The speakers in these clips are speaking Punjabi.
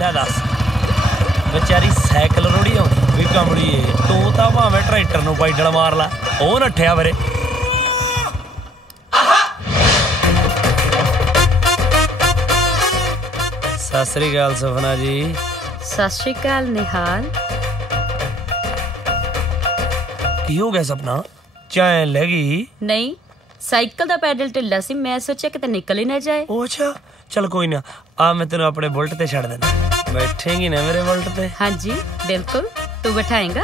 ਲੈ दस बेचारी साइकिल रोड़ी आउंदी भी कमड़ीए तू तां भावें ट्रैक्टर नूं पैडल मार ला ओ नट्ठिया फिरे। सत श्री अकाल सपना जी। सत श्री अकाल निहाल। की हो गया सपना चैन लगी? नहीं साइकिल दा पैडल ढिल्ला सी मैं सोचा किते निकल ही ना जाए। ओ अच्छा चल कोई ना आ मैं तेन अपने बुलेट ते छड़ देना बैठेंगी ना मेरे बुलेट पे? हाँ जी बिल्कुल तू बैठाएगा।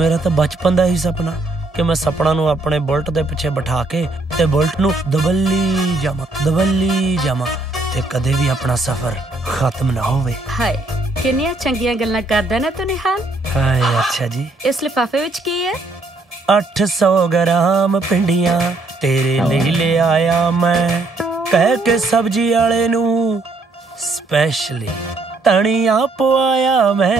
मेरा तो बचपन दा ही सपना कि मैं सपना नू अपने बुलेट दे पिछे बिठा के ते बुलेट नू दबल्ली जामा ते कदे भी अपना सफर खत्म ना होवे। हाय किन्नियां चंगियां गल्लां करदा ना तू निहाल। हाय अच्छा जी। इस लिफाफे विच की है? 800 ग्राम पिंडियां तेरे लिए ले आया मैं कह के सब्जी वाले नू स्पेशली तनिया पवाया मैं।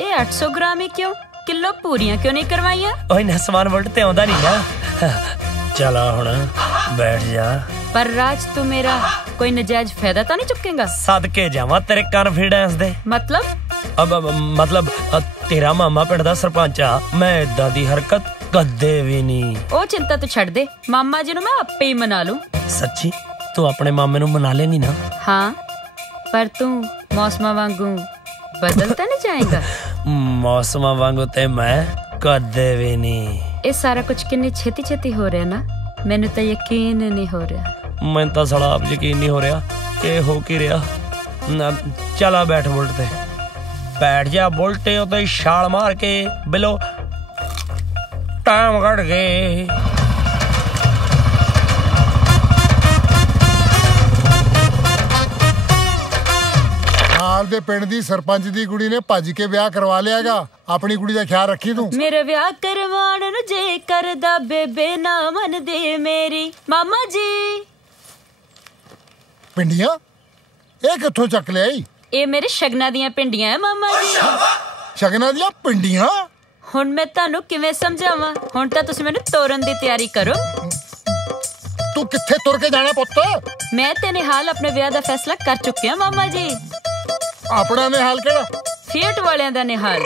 ये 800 ग्राम ही क्यों किलो पूरियां क्यों नहीं करवाइया? ओए ना समान बुलेट ते आउंदा नहीं ना। चला हुण बैठ जा। पर राज तू मेरा कोई नजायज फायदा तो नहीं चुकेगा? सदके जावां तेरे कॉन्फिडेंस दे। मतलब तेरा मामा पिंड दा सरपंच आ मैं इदां दी हरकत कदे भी नहीं। ओ चिंता तू छड़ दे मामा जी नू मैं आपे ही मना लूं। सच्ची तू अपने मामे नू मना लेंगी ना? हाँ पर तू मौसमा वांगू बदल तो नहीं जाएगा? मौसमा वांगू ते मैं कदे भी नहीं। ये सारा कुछ किन्नी छेती छेती हो रहा ना मैनू तो यकीन नहीं हो रहा। मैं तो साला आप यकीन नहीं हो रहा कि हो की रहा। चला बैठ बुलेट ते बैठ जा बुलेटे उते छाल मार के बिलो टाइम कट गए। नाल दे पिंड दी सरपंच दी कुड़ी ने भज के ब्याह करवा लियागा। अपनी कुड़ी दा ख्याल रखी तू। मेरे ब्याह करवाण नू जे करदा बेबे ना मन दे मेरी मामा जी। पिंडियां ये कित्थों चक लियाई? ये मेरे शगना दियां पिंडियां है मामा जी। शगना दियां पिंडियां? हुण मैं तानू किवें समझावां? हुण तां तुसीं मैनू तोरन दी तैयारी करो। तू कित्थे तुर के जाना पुत्त? मैं ते निहाल अपने ब्याह दा फैसला कर चुके हैं मामा जी। अपना निहाल केड़ा? फिएट वालियां दा निहाल।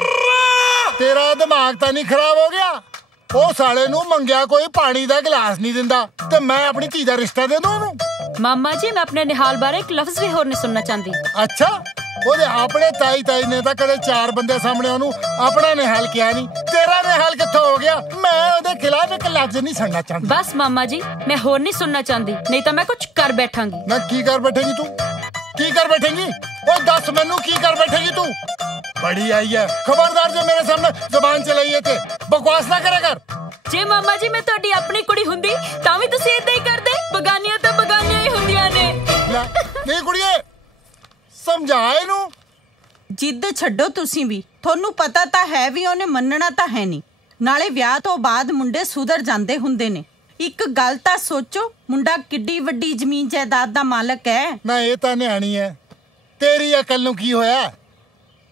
तेरा दिमाग तां नहीं खराब हो गया? ओ साले नू मंगया कोई पानी दा गिलास नहीं दिंदा ते मैं अपनी धी दा रिश्ता दे दूं ओनू? मामा जी मैं अपने निहाल बारे एक लफ्ज भी होर नहीं सुनना चाहती। अच्छा ओदे अपने ताई ने तां कदे 4 बंदे सामने ओनू अपना निहाल किया नहीं। तेरा निहाल कित्थों हो गया? मैं ओदे खिलाफ एक लफ्ज नहीं सुनना चाहती। बस मामा जी मैं होर नहीं सुनना चाहती नहीं तो मैं कुछ कर बैठांगी। ना की कर बैठेगी तू? की कर बैठेगी? ओ दस मैनू की कर बैठेगी तू? बड़ी आई है खबरदार जो मेरे सामने जुबान चलाई ते बकवास ना करे कर। जे मामा जी मैं तुहाडी अपनी कुड़ी हुंदी तां भी तुसीं इदां ही करदे। बगानियां तां बगानियां ही हुंदियां ने। नहीं कुड़िए समझा इनू। जिद छड्डो तुसीं भी थोनू पता तां है भी ओने मन्नना तां है नहीं। नाले विआह तो बाद मुंडे सुधर जांदे हुंदे ने। एक गल तां सोचो मुंडा किड्डी वड्डी जमीन जायदाद दा मालक है। ना ये तां न्याणी है तेरी अकल नू की होया?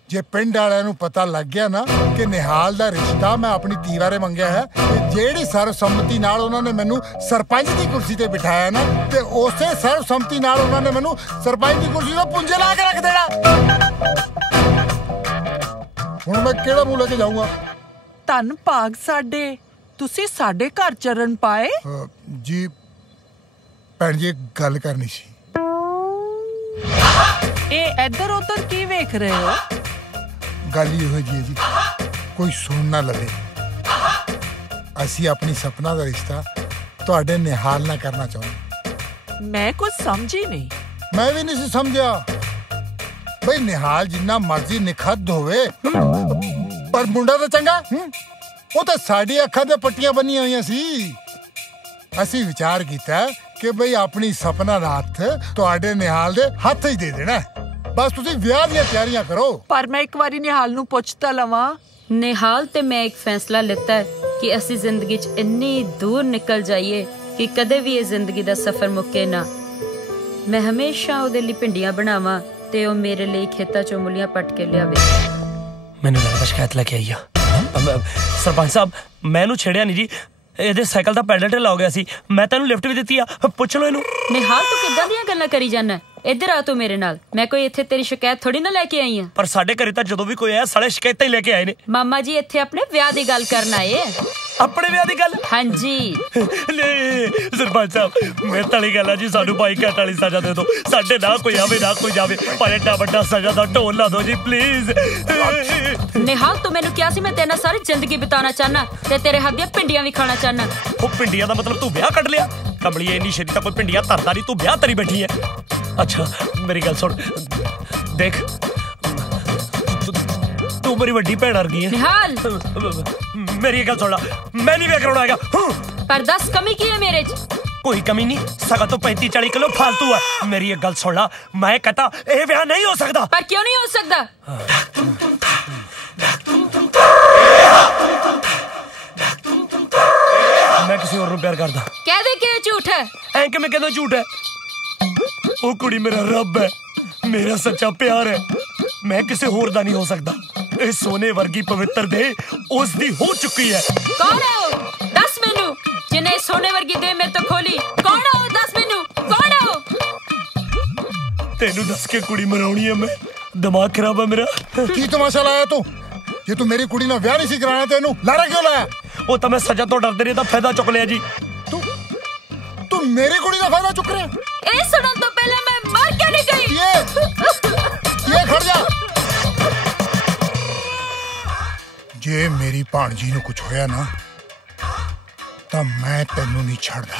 जे पिंड वालियां नू पता लग गया ना कि निहाल दा रिश्ता मैं अपनी धी बारे मंगया है ते जेड़ी सर्वसम्मति नाल उन्हां ने मैनू सरपंच दी कुर्सी ते बिठाया ना ते उसे सर्वसम्मति नाल उन्हां ने मैनू सरपंच दी कुर्सी ते पुंजे ला के रख देना। हुण मैं केड़ा मुंह लेके जाऊंगा? धन भाग साडे तुसी साडे घर चरण पाए। जी भैन जी गल करनी सी। ए इधर उधर की वेख रहे हो? गल ही हो जी कोई सुन ना लवे। असी अपनी सपना दा रिश्ता तुहाडे निहाल ना करना चाहुंदे। मैं कुछ समझी नहीं। मैं भी नहीं समझा भाई निहाल जिन्ना मर्जी निखद होवे पर मुंडा तो चंगा। वो तो साडी अखां ते पट्टियां बनियां होईयां सी। असी विचार कीता कि भाई अपनी सपना दा हत्थ तुहाडे निहाल दे हत्थ ही दे देना। बस तुसी विआह दी तैयारियां करो। पर मैं एक बारी निहाल नू पुछता लवां। निहाल ते मैं एक फैसला लेता है कि असी जिंदगी च इन्नी दूर निकल जाइए कि कदे भी ये जिंदगी दा सफर मुक्के ना। मैं हमेशा ओदे लई भिंडियां बनावां ते ओ मेरे लिए खेतां चों मूलियां पट के लियावे। मैनू लगदा शिकायत लेके आई आ। सरपंच साहब मैनू छेड़िया नहीं जी ਇਹਦੇ ਸਾਈਕਲ ਦਾ ਪੈਡਲ ਢਿੱਲਾ ਹੋ ਗਿਆ ਸੀ। ਮੈਂ ਤੈਨੂੰ ਲਿਫਟ ਵੀ ਦਿੱਤੀ ਆ ਪੁੱਛ ਲਓ ਇਹਨੂੰ। ਨਿਹਾਲ ਤੂੰ ਕਿੱਦਾਂ ਦੀਆਂ ਗੱਲਾਂ ਕਰੀ ਜਾਂਦਾ? ਇੱਧਰ ਆ ਤੂੰ ਮੇਰੇ ਨਾਲ। ਮੈਂ ਕੋਈ ਇੱਥੇ ਤੇਰੀ ਸ਼ਿਕਾਇਤ ਥੋੜੀ ਨਾ ਲੈ ਕੇ ਆਈ ਆ। ਪਰ ਸਾਡੇ ਘਰੇ ਤਾਂ ਜਦੋਂ ਵੀ ਕੋਈ ਆਇਆ ਸਾਲੇ ਸ਼ਿਕਾਇਤਾਂ ਹੀ ਲੈ ਕੇ ਆਏ ਨੇ। ਮਾਮਾ ਜੀ ਇੱਥੇ ਆਪਣੇ ਵਿਆਹ ਦੀ ਗੱਲ ਕਰਨ ਆਏ। ਆਪਣੇ ਵਿਆਹ ਦੀ ਗੱਲ? ਹਾਂਜੀ। ਨਹੀਂ ਸਰਪੰਚ ਸਾਹਿਬ, ਮੈਂ ਤਲੀ ਗੱਲ ਆ ਜੀ, ਸਾਨੂੰ ਬਾਈਕਾਟ ਵਾਲੀ ਸਜ਼ਾ ਦੇ ਦਿਓ। ਸਾਡੇ ਨਾ ਕੋਈ ਆਵੇ ਨਾ ਕੋਈ ਜਾਵੇ, ਪਰ ਐਡਾ ਵੱਡਾ ਸਜ਼ਾ ਦਾ ਢੋਲ ਲਾ ਦਿਓ ਜੀ ਪਲੀਜ਼। ਨਿਹਾਲ ਤੂੰ ਮੈਨੂੰ ਕਿਹਾ ਸੀ ਮੈਂ ਤੇਰੇ ਨਾਲ ਸਾਰੀ ਜ਼ਿੰਦਗੀ ਬਿਤਾਉਣਾ ਚਾਹਨਾ ਤੇ ਤੇਰੇ ਹੱਥ ਦੀਆਂ ਪਿੰਡੀਆਂ ਵੀ ਖਾਣਾ ਚਾਹਨਾ। ਉਹ ਪਿੰਡੀਆਂ ਦਾ ਮਤਲਬ ਤੂੰ ਵਿਆਹ ਕੱਢ ਲਿਆ? ਕਮਲੀਏ ਇੰਨੀ ਛੇਤੀ ਤਾਂ ਕੋਈ ਪਿੰਡੀਆਂ ਧਰਦਾ ਨਹੀਂ, ਤੂੰ ਵਿਆਹ ਤਰੀ ਬੈਠੀ ਐ। ਅੱਛਾ ਮੇਰੀ ਗੱਲ ਸੁਣ, ਦੇਖ ਤੂੰ ਮੇਰੀ ਵੱਡੀ ਭੈਣ ਵਰਗੀ ਐ। ਨਿਹਾਲ ਮੇਰੀ ਗੱਲ ਸੁਣ ਲਾ, ਮੈਂ ਨਹੀਂ ਵਿਆਹ ਕਰਾਉਣਾ ਹੈਗਾ। ਪਰ ਦੱਸ ਕਮੀ ਕੀ ਹੈ ਮੇਰੇ 'ਚ? ਕੋਈ ਕਮੀ ਨਹੀਂ, ਸਗਾ ਤੋਂ 35-40 ਕਿਲੋ ਫਾਲਤੂ ਹੈ। ਮੇਰੀ ਇੱਕ ਗੱਲ ਸੁਣ ਲਾ, ਮੈਂ ਕਹਤਾ ਇਹ ਵਿਆਹ ਨਹੀਂ ਹੋ ਸਕਦਾ। ਪਰ ਕਿਉਂ ਨਹੀਂ ਹੋ ਸਕਦਾ? ਮੈਂ ਕਿਸੇ ਹੋਰ ਨੂੰ ਪਿਆਰ ਕਰਦਾ। ਕਹਿ ਦੇ ਕਿ ਇਹ ਝੂਠ ਹੈ। ਐਂ ਕਿਵੇਂ ਕਹਿੰਦਾ ਝੂਠ ਹੈ? ਉਹ ਕੁੜੀ ਮੇਰਾ ਰੱਬ ਹੈ, ਮੇਰਾ ਸੱਚਾ ਪਿਆਰ ਹੈ। ਮੈਂ ਕਿਸੇ ਹੋਰ ਦਾ ਨਹੀਂ ਹੋ ਸਕਦਾ। ਇਹ ਸੋਨੇ ਵਰਗੀ ਪਵਿੱਤਰ ਦੇ ਉਸ ਦੀ ਹੋ ਚੁੱਕੀ ਹੈ। ਕੌਣ ਹੈ ਉਹ? ਦੱਸ ਮੈਨੂੰ। ਜਿਹਨੇ ਸੋਨੇ ਵਰਗੀ ਦੇ ਮੇਰੇ ਤੋਂ ਖੋਲੀ, ਕੌਣ ਹੈ ਉਹ? ਦੱਸ ਮੈਨੂੰ ਕੌਣ ਹੈ ਉਹ? ਤੈਨੂੰ ਦੱਸ ਕੇ ਕੁੜੀ ਮਰਾਉਣੀ ਹੈ ਮੈਂ? ਦਿਮਾਗ ਖਰਾਬ ਹੈ ਮੇਰਾ। ਕੀ ਤਮਾਸ਼ਾ ਲਾਇਆ ਤੂੰ? ਜੇ ਤੂੰ ਮੇਰੀ ਕੁੜੀ ਨਾਲ ਵਿਆਹ ਨਹੀਂ ਸੀ ਕਰਾਉਣਾ ਤੇ ਇਹਨੂੰ ਲਾਰਾ ਕਿਉਂ ਲਾਇਆ? ਉਹ ਤਾਂ ਮੈਂ ਸਜ਼ਾ ਤੋਂ ਡਰਦੇ ਨਹੀਂ ਤਾਂ ਫਾਇਦਾ ਚੁੱਕ ਲਿਆ ਜੀ। ਤੂੰ ਮੇਰੀ ਕੁੜੀ ਦਾ ਫਾਇਦਾ ਚੁੱਕ ਰਿਹਾ? ਇਹ ਸੁਣਨ ਤੋਂ ਪਹਿਲਾਂ ਮੈਂ ਮਰ ਕੇ ਨਹੀਂ ਗਈ। ਇਹ ਖੜ ਜਾ। ਜੇ ਮੇਰੀ ਭਾਣਜੀ ਨੂੰ ਕੁਝ ਹੋਇਆ ਨਾ ਤਾਂ ਮੈਂ ਤੈਨੂੰ ਨਹੀਂ ਛੱਡਦਾ।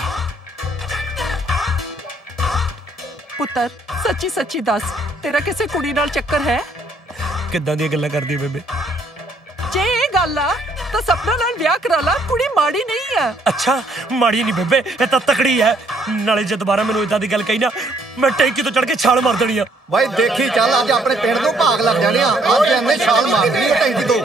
ਪੁੱਤਰ ਸੱਚੀ ਸੱਚੀ ਦੱਸ, ਤੇਰਾ ਕਿਸੇ ਕੁੜੀ ਨਾਲ ਚੱਕਰ ਹੈ? ਕਿੱਦਾਂ ਦੀਆਂ ਗੱਲਾਂ ਕਰਦੀ ਬੇਬੇ? ਜੇ ਇਹ ਗੱਲ ਆ ਤਾਂ ਸਪਨਾ ਨਾਲ ਵਿਆਹ ਕਰਾ ਲਾ, ਕੁੜੀ ਮਾੜੀ ਨਹੀਂ ਆ। ਅੱਛਾ ਮਾੜੀ ਨਹੀਂ ਬੇਬੇ, ਇਹ ਤਾਂ ਤਕੜੀ ਹੈ। ਨਾਲੇ ਜੇ ਦੁਬਾਰਾ ਮੈਨੂੰ ਇਦਾਂ ਦੀ ਗੱਲ ਕਹੀ ਨਾ, ਮੈਂ ਟੈਂਕੀ ਤੋਂ ਚੜ ਕੇ ਛਾਲ ਮਾਰ ਦੇਣੀ ਆ। ਬਾਈ ਦੇਖੀ ਚੱਲ, ਅੱਜ ਆਪਣੇ ਪਿੰਡ ਤੋਂ ਭਾਗ ਲੱਗ ਜਾਣੇ ਆ। ਅੱਜ ਐਨੇ ਛਾਲ ਮਾਰ ਦੇਣੀ ਟੈਂਕੀ ਤੋਂ।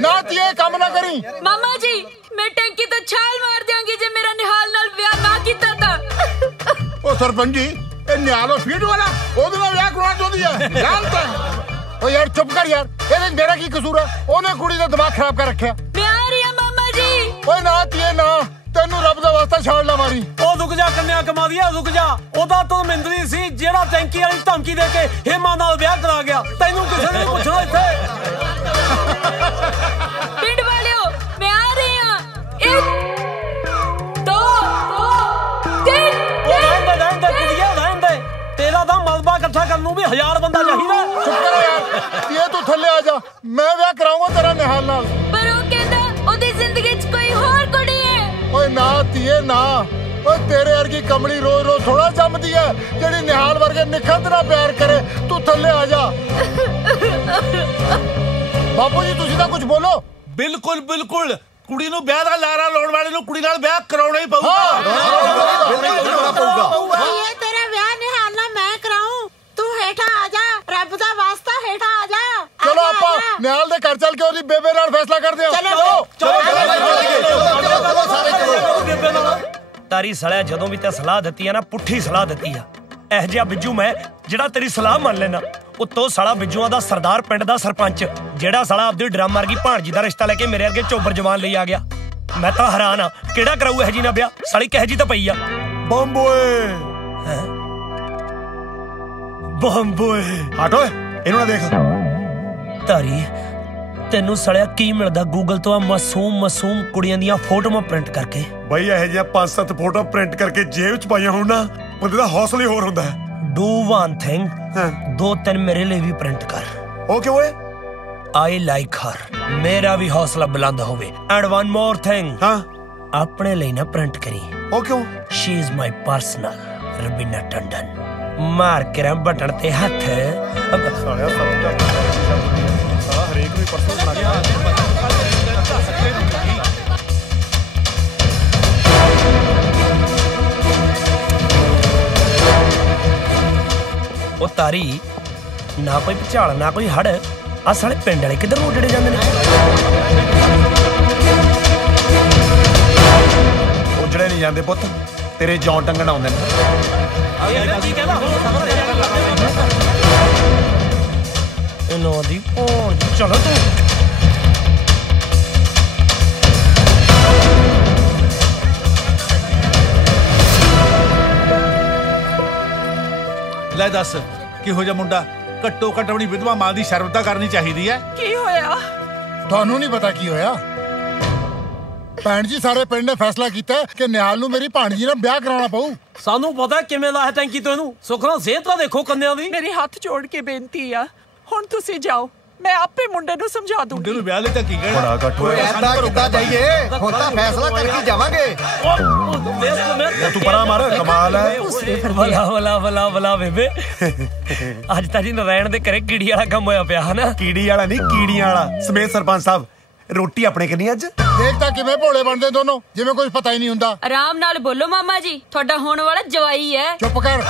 ਨਾ ਤੀਏ ਕੰਮ ਨਾ ਕਰੀ। ਮਾਮਾ ਜੀ ਮੈਂ ਟੈਂਕੀ ਤੋਂ ਛਾਲ ਮਾਰ ਦਿਆਂਗੀ ਜੇ ਮੇਰਾ ਨਿਹਾਲ ਨਾਲ ਵਿਆਹ ਨਾ ਕੀਤਾ ਤਾਂ। ਉਹ ਸਰਪੰਚ ਜੀ, ਇਹ ਨਿਹਾਲ ਫੀਡ ਵਾਲਾ ਉਹਦੇ ਨਾਲ ਵਿਆਹ ਕਰਾਉਣਾ ਚਾਹੁੰਦੀ ਹੈ। ਗਲਤ ਹੈ। ਓ ਯਾਰ ਚੁੱਪ ਕਰ ਯਾਰ, ਇਹਦੇ ਮੇਰਾ ਕੀ ਕਸੂਰ ਹੈ? ਉਹਨੇ ਕੁੜੀ ਦਾ ਦਿਮਾਗ ਖਰਾਬ ਕਰ ਰੱਖਿਆ। ਮੈਂ ਆ ਰਹੀ ਹਾਂ ਮਾਮਾ ਜੀ। ਓਏ ਨਾ ਤੀਏ ਨਾ, ਤੈਨੂੰ ਰੱਬ ਦਾ ਵਾਸਤਾ ਛਾਲ ਨਾ ਮਾਰੀ। ਉਹ ਰੁਕ ਜਾ ਕੰਨਿਆ ਕਮਾਦੀਆ, ਰੁਕ ਜਾ। ਉਹਦਾ ਤੋਂ ਮਿੰਦਰੀ ਸੀ ਜਿਹੜਾ ਟੈਂਕੀ ਵਾਲੀ ਧਮਕੀ ਦੇ ਕੇ ਹੇਮਾ ਨਾਲ ਵਿਆਹ ਕਰਾ ਗਿਆ। ਤੈਨੂੰ ਕਿਸੇ ਨੇ ਪੁੱਛਣਾ ਇੱਥੇ? ਪਿੰਡ ਵਾਲਿਓ ਮੈਂ ਆ ਰਹੀ ਹਾਂ। 1 2 3 ਰਹਿਣ ਦੇ ਕੁੜੀਏ, ਰਹਿਣ ਦੇ। ਤੇਰਾ ਤਾਂ ਮਲਬਾ ਇਕੱਠਾ ਕਰਨ ਨੂੰ ਵੀ 1000 ਬੰਦਾ ਚਾਹੀਦਾ। ਚੁੱਪ ਕਰ ਯਾਰ, ਤੀਏ ਤੂੰ ਥੱਲੇ ਆ ਜਾ, ਮੈਂ ਵਿਆਹ ਕਰਾਉਂਗਾ ਤੇਰਾ ਨਿਹਾਲ ਨਾਲ। ਪਰ ਉਹ ਕਹਿੰਦਾ ਉਹਦੀ ਜ਼ਿੰਦਗੀ 'ਚ ਕੋਈ ਹੋਰ ਕੁੜੀ ਹੈ। ਓਏ ਨਾ ਤੀਏ ਨਾ, ਓਏ ਤੇਰੇ ਵਰਗੀ ਕਮਲੀ ਰੋਜ਼ ਰੋਜ਼ ਥੋੜਾ ਜੰਮਦੀ ਹੈ ਜਿਹੜੀ ਨਿਹਾਲ ਵਰਗੇ ਨਿਖੰਦ ਨਾਲ ਪਿਆਰ ਕਰੇ। ਤੂੰ ਥੱਲੇ ਆ ਜਾ। ਬਾਪੂ ਜੀ ਤੁਸੀਂ ਤਾਂ ਕੁਝ ਬੋਲੋ। ਬਿਲਕੁਲ ਬਿਲਕੁਲ, ਕੁੜੀ ਨੂੰ ਵਿਆਹ ਦਾ ਲਾਰਾ ਲਾਉਣ ਵਾਲੇ ਨੂੰ ਕੁੜੀ ਨਾਲ ਵਿਆਹ ਕਰਾਉਣਾ ਹੀ ਪਊਗਾ। ਇਹ ਤੇਰਾ ਵਿਆਹ ਨਿਹਾਲ ਨਾਲ ਮੈਂ ਕਰਾਉਂ। ਤੂੰ ਹੇਠਾਂ ਆ ਜਾ, ਰੱਬ ਦਾ ਵਾਸਤਾ ਹੇਠਾਂ ਆ ਜਾ। ਚਲੋ ਆਪਾਂ ਨਿਹਾਲ ਦੇ ਘਰ ਚੱਲ ਕੇ ਉਹਦੀ ਬੇਬੇ ਨਾਲ ਫੈਸਲਾ ਕਰਦੇ ਹਾਂ। ਤਾਰੀ ਸਲਿਆ ਜਦੋਂ ਵੀ ਤੇ ਸਲਾਹ ਦਿੱਤੀ ਆ ਨਾ, ਪੁੱਠੀ ਸਲਾਹ ਦਿੱਤੀ ਆ। ਇਹ ਜਿਹਾ ਬਿੱਜੂ ਮੈਂ ਜਿਹੜਾ ਤੇਰੀ ਸਲਾਹ ਮੰਨ ਲੈਣਾ। ਉੱਤੋਂ ਸਾਲਾ ਬਿੱਜੂਆਂ ਦਾ ਸਰਦਾਰ, ਪਿੰਡ ਦਾ ਸਰਪੰਚ, ਜਿਹੜਾ ਸਾਲਾ ਆਪਦੀ ਡਰਮ ਮਾਰ ਗਈ ਭਾਣਜੀ ਦਾ ਰਿਸ਼ਤਾ ਲੈ ਕੇ ਮੇਰੇ ਅੱਗੇ ਚੋਬਰ ਜਵਾਨ ਲਈ ਆ ਗਿਆ। ਮੈਂ ਤਾਂ ਹੈਰਾਨ ਆ, ਕਿਹੜਾ ਕਰਾਊ ਇਹ ਜੀ ਨਾ ਵਿਆਹ? ਸਾਲੀ ਕਿਹ ਜੀ ਤਾਂ ਪਈ ਆ। ਬੰਬੋਏ ਬੰਬੋਏ ਹਟ ਓਏ, ਇਹਨੂੰ ਨਾ ਦੇਖ। ਤਾਰੀ ਤੈਨੂੰ ਸਲਿਆ ਕੀ ਮਿਲਦਾ ਗੂਗਲ ਤੋਂ ਆ ਮਾਸੂਮ ਕੁੜੀਆਂ ਦੀਆਂ ਫੋਟੋਆਂ ਪ੍ਰਿੰਟ ਕਰਕੇ? ਬਈ ਇਹੋ ਜਿਹਾ 5-7 ਫੋਟੋ ਪ੍ਰਿੰਟ ਕਰਕੇ ਜੇਬ ਚ ਪਾਈਆਂ ਹੋਣ ਨਾ, ਬੰਦੇ ਦਾ ਹੌਸਲਾ ਹੀ ਹੋਰ ਹੁੰਦਾ ਹੈ। ਡੂ ਵਨ ਥਿੰਗ, 2-3 ਮੇਰੇ ਲਈ ਵੀ ਪ੍ਰਿੰਟ ਕਰ। ਉਹ ਕਿਉਂ ਓਏ? ਆਈ ਲਾਈਕ ਹਰ, ਮੇਰਾ ਵੀ ਹੌਸਲਾ ਬੁਲੰਦ ਹੋਵੇ। ਐਂਡ ਵਨ ਮੋਰ ਥਿੰਗ, ਹਾਂ ਆਪਣੇ ਲਈ ਨਾ ਪ੍ਰਿੰਟ ਕਰੀ। ਉਹ ਕਿਉਂ? She is my personal Rabina Tandon. ਮਾਰ ਕੇ ਰਾਂ ਬਟਨ ਤੇ ਹੱਥ। ਸਾਲਿਆ ਸਾਲਾ ਹਰੇਕ ਨੂੰ ਪਰਸਨਲ ਬਣਾ ਗਿਆ। ਉਹ ਤਾਰੀ ਨਾ ਕੋਈ ਭੁਚਾਲ ਨਾ ਕੋਈ ਹੜ, ਆ ਸਾਲੇ ਪਿੰਡ ਵਾਲੇ ਕਿੱਧਰ ਨੂੰ ਉੱਡੜੇ ਜਾਂਦੇ ਨੇ? ਉਜੜੇ ਨਹੀਂ ਜਾਂਦੇ ਪੁੱਤ, ਤੇਰੇ ਜੌਂ ਟੰਗਣ ਆਉਂਦੇ ਨੇ। ਇਹਨਾਂ ਦੀ ਭੋਣ ਚਲੋ ਤੂੰ। ਲੈ ਦੱਸ ਕਿਹੋ ਜਿਹਾ ਮੁੰਡਾ। ਘੱਟੋ ਘੱਟ ਆਪਣੀ ਵਿਧਵਾ ਮਾਂ ਦੀ ਸ਼ਰਮ ਤਾਂ ਕਰਨੀ ਚਾਹੀਦੀ ਹੈ। ਕੀ ਹੋਇਆ? ਤੁਹਾਨੂੰ ਨਹੀਂ ਪਤਾ ਕੀ ਹੋਇਆ? ਭੈਣ ਜੀ ਸਾਰੇ ਪਿੰਡ ਨੇ ਫੈਸਲਾ ਕੀਤਾ ਕਿ ਨਿਹਾਲ ਨੂੰ ਮੇਰੀ ਭਾਣਜੀ ਨਾਲ ਵਿਆਹ ਕਰਾਉਣਾ ਪਊ। ਸਾਨੂੰ ਪਤਾ ਕਿਵੇਂ ਦਾ ਹੈ ਟੈਂਕੀ ਤੋਂ ਇਹਨੂੰ। ਸੁੱਖ ਨਾਲ ਸਿਹਤ ਤਾਂ ਦੇਖੋ ਕੰਨਿਆਂ ਦੀ। ਮੇਰੀ ਹੱਥ ਜੋੜ ਕੇ ਬੇਨਤੀ ਆ, ਹੁਣ ਤੁਸੀਂ ਜਾਓ, ਮੈਂ ਆਪੇ ਮੁੰਡੇ ਨੂੰ ਸਮਝਾ ਦੂੰਗੀ। ਮੁੰਡੇ ਨੂੰ ਵਿਆਹ ਲਈ ਤਾਂ ਕੀ ਕਹਿਣਾ? ਬੜਾ ਘੱਟ ਹੋਇਆ। ਐਦਾਂ ਕਿੱਦਾਂ ਜਾਈਏ? ਹੁਣ ਤਾਂ ਫੈਸਲਾ ਕਰਕੇ ਜਾਵਾਂਗੇ। ਤੂੰ ਪਰਾਂ ਮਾਰ, ਕਮਾਲ ਹੈ। ਵਲਾ ਵਲਾ ਵਲਾ ਵਲਾ ਬੇਬੇ ਅੱਜ ਤਾਂ ਜੀ ਨਰਾਇਣ ਦੇ ਘਰੇ ਕੀੜੀ ਵਾਲਾ ਕੰਮ ਹੋਇਆ ਪਿਆ ਹਨਾ। ਕੀੜੀ ਵਾਲਾ ਨਹੀਂ, ਕੀੜੀਆਂ ਵਾਲਾ। ਸਮੇਤ ਸਰਪੰਚ ਸਾਹਿਬ, ਰੋਟੀ ਆਪਣੇ ਕਿੰਨੀ ਅੱਜ? ਦੇਖ ਤਾਂ ਕਿਵੇਂ ਭੋਲੇ ਬਣਦੇ ਦੋਨੋਂ, ਜਿਵੇਂ ਕੁਝ ਪਤਾ ਹੀ ਨਹੀਂ ਹੁੰਦਾ। ਆਰਾਮ ਨਾਲ ਬੋਲੋ ਮਾਮਾ ਜੀ, ਤੁਹਾਡਾ ਹੋਣ ਵਾਲਾ ਜਵਾਈ ਹੈ। ਚੁੱਪ ਕਰ।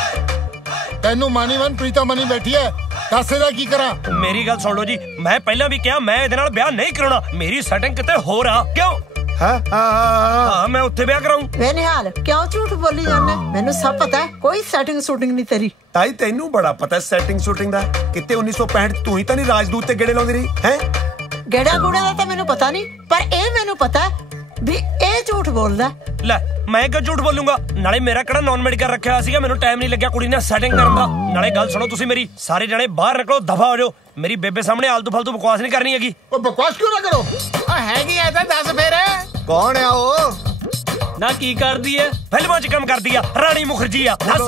ਤੈਨੂੰ ਮਾਨੀ ਮਨ ਪ੍ਰੀਤਾ ਮਨੀ ਬੈਠੀ ਐ, ਦੱਸ ਇਹਦਾ ਕੀ ਕਰਾਂ? ਮੇਰੀ ਗੱਲ ਸੁਣ ਲਓ ਜੀ, ਮੈਂ ਪਹਿਲਾਂ ਵੀ ਕਿਹਾ ਮੈਂ ਇਹਦੇ ਨਾਲ ਵਿਆਹ ਨਹੀਂ ਕਰਾਉਣਾ। ਮੇਰੀ ਸੈਟਿੰਗ ਕਿਤੇ ਹੋਰ ਆ। ਕਿਉਂ? ਹਾਂ ਮੈਂ ਉੱਥੇ ਵਿਆਹ ਕਰਾਉਂ। ਵੇ ਨਿਹਾਲ, ਕਿਉਂ ਝੂਠ ਬੋਲੀ ਜਾਂਦਾ? ਮੈਨੂੰ ਸਭ ਪਤਾ ਹੈ, ਕੋਈ ਸੈਟਿੰਗ ਸ਼ੂਟਿੰਗ ਨਹੀਂ ਤੇਰੀ। ਤਾਈ ਤੈਨੂੰ ਬੜਾ ਪਤਾ ਸੈਟਿੰਗ ਸ਼ੂਟਿੰਗ ਦਾ। ਕਿਤੇ 1965 ਤੂੰ ਹੀ ਤਾਂ ਨਹੀਂ ਰਾਜਦੂਤ ਤੇ ਗੇੜੇ ਲਾਉਂਦੀ ਰਹੀ ਹੈ। ਗੇੜਾ ਗੂੜੇ ਦਾ ਤਾਂ ਮੈਨੂੰ ਪਤਾ ਨਹੀਂ, ਪਰ ਇਹ ਮੈਨੂੰ ਪਤਾ ਵੀ ਇਹ ਝੂਠ ਬੋਲਦਾ। ਲੈ ਮੈਂ ਕਿਉਂ ਝੂਠ ਬੋਲੂੰਗਾ? ਨਾਲੇ ਮੇਰਾ ਕਿਹੜਾ ਨੌਨ ਮੈਡੀਕਲ ਰੱਖਿਆ ਹੋਇਆ ਸੀਗਾ, ਮੈਨੂੰ ਟਾਈਮ ਨਹੀਂ ਲੱਗਿਆ ਕੁੜੀ ਨਾਲ ਸੈਟਿੰਗ ਕਰਨ ਦਾ। ਨਾਲੇ ਗੱਲ ਸੁਣੋ ਤੁਸੀਂ ਮੇਰੀ, ਸਾਰੇ ਜਣੇ ਬਾਹਰ ਨਿਕਲੋ, ਦਫਾ ਹੋ ਜਾਓ। ਮੇਰੀ ਬੇਬੇ ਸਾਹਮਣੇ ਆਲਤੂ ਫਾਲਤੂ ਬਕਵਾਸ ਨਹੀਂ ਕਰਨੀ ਹੈਗੀ। ਉਹ ਬਕਵਾਸ ਕਿਉਂ ਨਾ ਕਰੋ? ਹੈਗੀ ਐ ਤਾਂ ਦੱਸ ਫੇਰ ਕੌਣ ਆ ਉਹ? ਨਾ ਕੀ ਕਰਦੀ ਐ? ਫਿਲਮਾਂ 'ਚ ਕੰਮ ਕਰਦੀ ਆ, ਰਾਣੀ ਮੁਖਰਜੀ ਆ। ਦੱਸ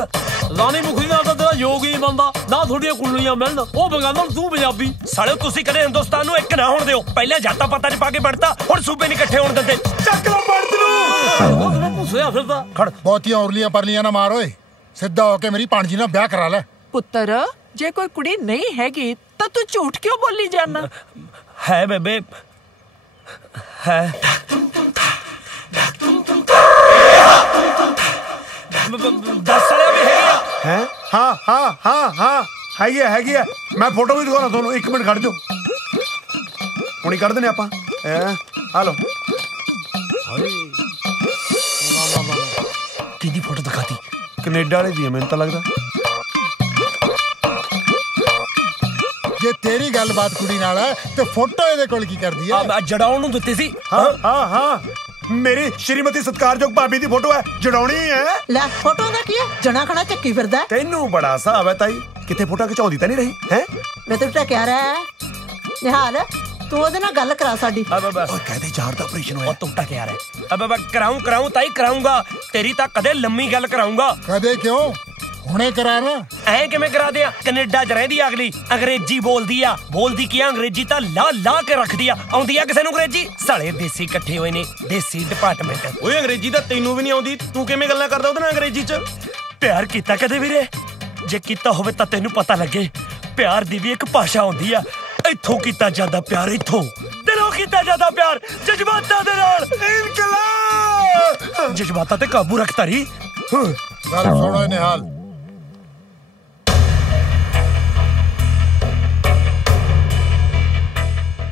ਰਾਣੀ ਮੁਖਰੀ ਨਾਲ ਤਾਂ ਤੇਰਾ ਯੋਗ ਹੀ ਬੰਦਾ ਨਾ। ਤੁਹਾਡੀਆਂ ਕੁੜੀਆਂ ਮਿਲਣ, ਉਹ ਬੰਗਾਲਾਂ ਤੂੰ ਪੰਜਾਬੀ। ਸਾਲਿਓ ਤੁਸੀਂ ਕਦੇ ਹਿੰਦੁਸਤਾਨ ਨੂੰ ਇੱਕ ਨਾ ਹੋਣ ਦਿਓ। ਪਹਿਲਾਂ ਜਾਤਾਂ ਪਾਤਾਂ 'ਚ ਪਾ ਕੇ ਬਣਤਾ, ਹੁਣ ਸੂਬੇ ਨਹੀਂ ਇਕੱਠੇ ਹੋਣ ਦਿੰਦੇ। ਚੱਕ ਲਓ ਬਣਤ ਨੂੰ। ਉਹ ਤਾਂ ਪੁੱਛਿਆ ਫਿਰਦਾ। ਖੜ, ਬਹੁਤੀਆਂ ਔਰਲੀਆਂ ਪਰਲੀਆਂ ਨਾ ਮਾਰ ਓਏ। ਸਿੱਧਾ ਹੋ ਕੇ ਮੇਰੀ ਭਾਣਜੀ ਨਾਲ ਵਿਆਹ ਕਰਾ ਲੈ। ਪੁੱਤਰ, ਜੇ ਕੋਈ ਕੁੜੀ ਨਹੀਂ ਹੈਗੀ ਤਾਂ ਤੂੰ ਝੂਠ ਕਿਉਂ ਬੋਲੀ ਜਾਨਾ? ਹੈ ਬੇਬੇ, ਹੈ। ਦੱਸ ਸਾਲਿਆ ਵੀ ਹੈਗੀ ਆ। ਹੈ? ਹਾਂ ਹੈਗੀ ਹੈ। ਮੈਂ ਫੋਟੋ ਵੀ ਦਿਖਾਉਣਾ ਤੁਹਾਨੂੰ, 1 ਮਿੰਟ ਖੜ ਜਾਓ। ਹੁਣੀ ਕੱਢ ਦਿੰਦੇ ਆਪਾਂ। ਆ ਲਓ। ਕਿਹਦੀ ਫੋਟੋ ਦਿਖਾਤੀ? ਕੈਨੇਡਾ ਵਾਲੇ ਦੀ ਹੈ ਮੈਨੂੰ ਤਾਂ ਲੱਗਦਾ। ਜੇ ਤੇਰੀ ਗੱਲਬਾਤ ਕੁੜੀ ਨਾਲ ਹੈ ਤੇ ਫੋਟੋ ਇਹਦੇ ਕੋਲ ਕੀ ਕਰਦੀ ਹੈ? ਆ ਜੜਾਉਣ ਨੂੰ ਦਿੱਤੀ ਸੀ। ਹਾਂ ਮੇਰੀ ਸ਼੍ਰੀਮਤੀ ਸਤਿਕਾਰਯੋਗ ਭਾਬੀ ਦੀ ਫੋਟੋ ਹੈ, ਜੜਾਉਣੀ ਹੈ। ਲੈ ਫੋਟੋ ਦਾ ਕੀ ਹੈ? ਜਣਾ ਖਣਾ ਚੱਕੀ ਫਿਰਦਾ। ਤੈਨੂੰ ਬੜਾ ਹਿਸਾਬ ਹੈ ਤਾਈ, ਕਿਤੇ ਫੋਟੋ ਖਿਚਾਉਂਦੀ ਤਾਂ ਨਹੀਂ ਰਹੀ ਹੈ? ਮੈਂ ਤਾਂ ਟਕਿਆ ਰਿਹਾ। ਨਿਹਾਲ, ਤੂੰ ਉਹਦੇ ਨਾਲ ਗੱਲ ਕਰਾ ਸਾਡੀ। ਓਏ ਕਹਦੇ ਜ਼ਾਰ ਦਾ ਆਪਰੇਸ਼ਨ ਹੋਇਆ। ਉਹ ਤੂੰ ਟਕਿਆ ਰਿਹਾ। ਅਬੇ ਕਰਾਉਂ ਤਾਈ ਕਰਾਉਂਗਾ। ਤੇਰੀ ਤਾਂ ਕਦੇ ਲੰਮੀ ਗੱਲ ਕਰਾਉਂਗਾ। ਕਦੇ ਕਿਉਂ? ਹੁਣੇ ਕਰਾ ਨਾ। ਐ ਕਿਵੇਂ ਕਰਾ ਦਿਆ? ਕੈਨੇਡਾ 'ਚ ਰਹਿੰਦੀ ਅਗਲੀ, ਅੰਗਰੇਜ਼ੀ ਬੋਲਦੀ ਆ। ਬੋਲਦੀ ਕੀ ਆ? ਅੰਗਰੇਜ਼ੀ ਤਾਂ ਲਾ ਕੇ ਰੱਖਦੀ ਆ। ਆਉਂਦੀ ਆ ਕਿਸੇ ਨੂੰ ਅੰਗਰੇਜ਼ੀ? ਸਾਲੇ ਦੇਸੀ ਇਕੱਠੇ ਹੋਏ ਨੇ, ਦੇਸੀ ਡਿਪਾਰਟਮੈਂਟ। ਓਏ ਅੰਗਰੇਜ਼ੀ ਤਾਂ ਤੈਨੂੰ ਵੀ ਨਹੀਂ ਆਉਂਦੀ, ਤੂੰ ਕਿਵੇਂ ਗੱਲਾਂ ਕਰਦਾ ਉਹਦੇ ਨਾਲ ਅੰਗਰੇਜ਼ੀ 'ਚ? ਪਿਆਰ ਕੀਤਾ ਕਦੇ ਵੀਰੇ? ਜੇ ਕੀਤਾ ਹੋਵੇ ਤਾਂ ਤੈਨੂੰ ਪਤਾ ਲੱਗੇ। ਪਿਆਰ ਦੀ ਵੀ ਇੱਕ ਭਾਸ਼ਾ ਹੁੰਦੀ ਆ। ਇੱਥੋਂ ਕੀਤਾ ਜਾਂਦਾ ਪਿਆਰ, ਇੱਥੋਂ ਦਿਲੋਂ ਕੀਤਾ ਜਾਂਦਾ ਪਿਆਰ, ਜਜ਼ਬਾਤਾਂ ਦੇ ਨਾਲ। ਇਨਕਲਾਬ! ਜਜ਼ਬਾਤਾਂ ਤੇ ਕਾਬੂ ਰੱਖ ਤਾਰੀ। ਗੱਲ ਸੁਣੋ ਨਿਹਾਲ,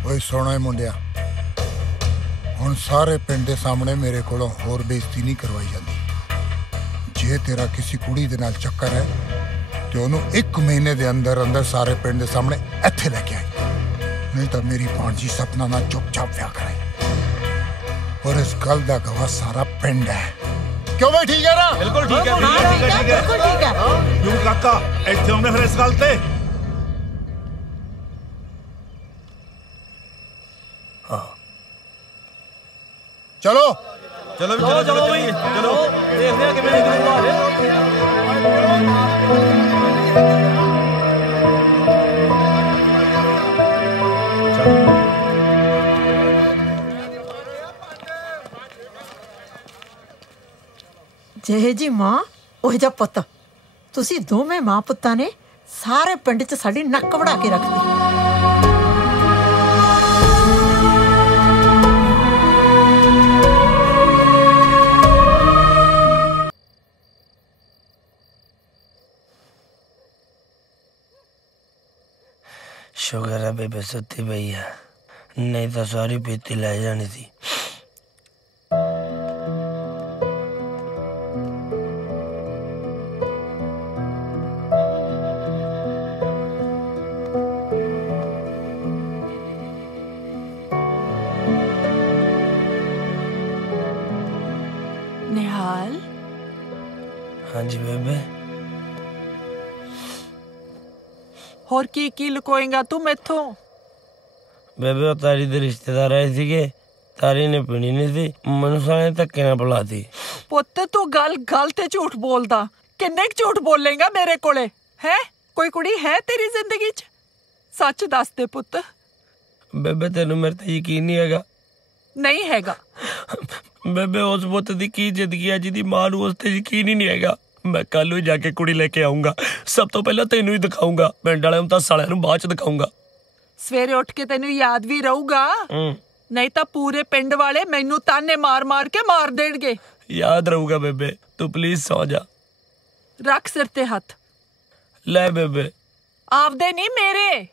ਓਏ ਸੋਹਣਾ ਮੁੰਡਿਆ, ਹੁਣ ਸਾਰੇ ਪਿੰਡ ਦੇ ਸਾਹਮਣੇ ਮੇਰੇ ਕੋਲੋਂ ਹੋਰ ਬੇਇੱਜ਼ਤੀ ਨਹੀਂ ਕਰਵਾਈ ਜਾਂਦੀ। ਜੇ ਤੇਰਾ ਕਿਸੇ ਕੁੜੀ ਦੇ ਨਾਲ ਚੱਕਰ ਹੈ ਤੇ ਉਹਨੂੰ 1 ਮਹੀਨੇ ਦੇ ਅੰਦਰ ਅੰਦਰ ਸਾਰੇ ਪਿੰਡ ਦੇ ਸਾਹਮਣੇ ਇੱਥੇ ਲੈ ਕੇ ਆਈ, ਨਹੀਂ ਤਾਂ ਮੇਰੀ ਭਾਣਜੀ ਸਪਨਾ ਨਾਲ ਚੁੱਪਚਾਪ ਵਿਆਹ ਕਰਾਈ। ਔਰ ਇਸ ਗੱਲ ਦਾ ਗਵਾਹ ਸਾਰਾ ਪਿੰਡ ਹੈ। ਕਿਉਂ ਬਈ ਠੀਕ ਹੈ ਨਾ? ਬਿਲਕੁਲ ਠੀਕ ਹੈ। ਬਿਲਕੁਲ ਠੀਕ ਹੈ। ਯੂ ਕਾਕਾ ਇੱਥੇ ਆਉਣੇ ਫਿਰ ਇਸ ਗੱਲ ਤੇ। ਚਲੋ ਚਲੋ ਬਈ, ਚਲੋ ਦੇਖਦੇ ਆ ਕਿਵੇਂ ਨਿਕਲੂਗਾ। ਜਿਹੇ ਜੀ ਮਾਂ ਉਹ ਜਿਹਾ ਪੁੱਤ। ਤੁਸੀਂ ਦੋਵੇਂ ਮਾਂ ਪੁੱਤਾਂ ਨੇ ਸਾਰੇ ਪਿੰਡ 'ਚ ਸਾਡੀ ਨੱਕ ਵੜਾ ਕੇ ਰੱਖਦੀ। ਸ਼ੁਕਰ ਹੈ ਬੇਬੇ ਸੁੱਤੀ ਪਈ ਆ, ਨਹੀਂ ਤਾਂ ਸਾਰੀ ਪੀਤੀ ਲੈ ਜਾਣੀ ਸੀ। ਨਿਹਾਲ, ਹਾਂਜੀ ਬੇਬੇ। ਹੋਰ ਕੀ ਲੁਕੋਏਗਾ ਤੂੰ ਮੈਥੋਂ? ਬੇਬੇ ਤਾਰੀ ਦੇ ਰਿਸ਼ਤੇਦਾਰ ਆਏ ਸੀਗੇ, ਤਾਰੀ ਨੇ ਪੀਣੀ ਨਹੀਂ ਸੀ, ਮੈਨੂੰ ਸਾਲੇ ਧੱਕੇ ਨਾਲ ਬੁਲਾਤੀ। ਪੁੱਤ ਤੂੰ ਗੱਲ ਤੇ ਝੂਠ ਬੋਲਦਾ। ਕਿੰਨੇ ਕੁ ਝੂਠ ਬੋਲੇਗਾ ਮੇਰੇ ਕੋਲੇ? ਹੈ ਕੋਈ ਕੁੜੀ ਹੈ ਤੇਰੀ ਜ਼ਿੰਦਗੀ 'ਚ? ਸੱਚ ਦੱਸ ਦੇ ਪੁੱਤ। ਬੇਬੇ ਤੈਨੂੰ ਮੇਰੇ ਤੇ ਯਕੀਨ ਨਹੀਂ ਹੈਗਾ? ਨਹੀਂ ਹੈਗਾ। ਬੇਬੇ ਉਸ ਪੁੱਤ ਦੀ ਕੀ ਜ਼ਿੰਦਗੀ ਹੈ ਜਿਹਦੀ ਮਾਂ ਨੂੰ ਉਸ ਤੇ ਯਕੀਨ ਹੀ ਨਹੀਂ ਹੈਗਾ। ਮੈਂ ਕੱਲ ਨੂੰ ਜਾ ਕੇ ਕੁੜੀ ਲੈ ਕੇ ਆਊਂਗਾ, ਸਭ ਤੋਂ ਪਹਿਲਾਂ ਤੈਨੂੰ ਹੀ ਦਿਖਾਊਂਗਾ, ਪਿੰਡ ਵਾਲਿਆਂ ਨੂੰ ਤਾਂ ਸਾਲਿਆਂ ਨੂੰ ਬਾਅਦ 'ਚ ਦਿਖਾਊਂਗਾ। ਸਵੇਰੇ ਉੱਠ ਕੇ ਤੈਨੂੰ ਯਾਦ ਵੀ ਰਹੂਗਾ, ਨਹੀਂ ਤਾਂ ਪੂਰੇ ਪਿੰਡ ਵਾਲੇ ਮੈਨੂੰ ਤਾਨੇ ਮਾਰ ਕੇ ਮਾਰ ਦੇਣਗੇ। ਯਾਦ ਰਹੂਗਾ ਬੇਬੇ, ਤੂੰ ਪਲੀਜ਼ ਸੌ ਜਾ। ਰੱਖ ਸਿਰ ਤੇ ਹੱਥ। ਲੈ ਬੇਬੇ। ਆਪਦੇ ਨਹੀਂ ਮੇਰੇ।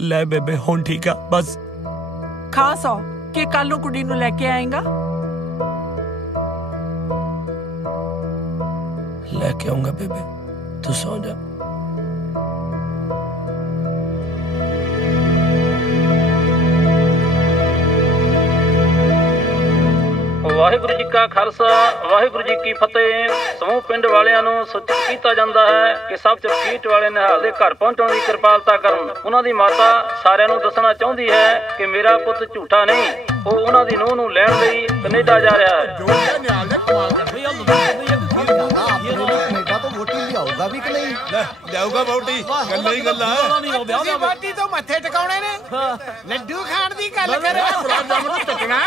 ਲੈ ਬੇਬੇ ਹੁਣ ਠੀਕ ਆ ਬਸ। ਖਾ ਸੌ ਕਿ ਕੱਲ ਨੂੰ ਕੁੜੀ ਨੂੰ ਲੈ ਕੇ ਆਏਗਾ। ਲੈ ਕੇ ਆਊਂਗਾ ਬੇਬੇ, ਤੂੰ ਸੌ ਜਾ। ਵਾਹਿਗੁਰੂ ਜੀ ਕਾ ਖਾਲਸਾ, ਵਾਹਿਗੁਰੂ ਜੀ ਕੀ ਫਤਿਹ। ਸਮੂਹ ਪਿੰਡ ਵਾਲਿਆਂ ਨੂੰ ਸੂਚਿਤ ਕੀਤਾ ਜਾਂਦਾ ਹੈ ਕਿ ਸਭ ਚਰਖੀਟ ਵਾਲੇ ਨਿਹਾਲ ਦੇ ਘਰ ਪਹੁੰਚਣ ਦੀ ਕਿਰਪਾਲਤਾ ਕਰਨ। ਉਹਨਾਂ ਦੀ ਮਾਤਾ ਸਾਰਿਆਂ ਨੂੰ ਦੱਸਣਾ ਚਾਹੁੰਦੀ ਹੈ ਕਿ ਮੇਰਾ ਪੁੱਤ ਝੂਠਾ ਨਹੀਂ, ਉਹ ਉਹਨਾਂ ਦੀ ਨੂੰਹ ਨੂੰ ਲੈਣ ਲਈ ਕੈਨੇਡਾ ਜਾ ਰਿਹਾ ਹੈ। ਕੈਨੇਡਾ ਤੋਂ ਵੋਟੀ ਲਿਆਊਗਾ ਵੀ ਕਿ ਨਹੀਂ? ਲਿਆਊਗਾ ਵੋਟੀ, ਗੱਲਾਂ ਹੀ ਗੱਲਾਂ। ਵੋਟੀ ਤੋਂ ਮੱਥੇ ਟਿਕਾਉਣੇ ਨੇ, ਲੱਡੂ ਖਾਣ ਦੀ ਗੱਲ ਕਰ। ਗੁਲਾਬ ਜਾਮੁਨ ਨੂੰ ਟੁੱਟਣਾ।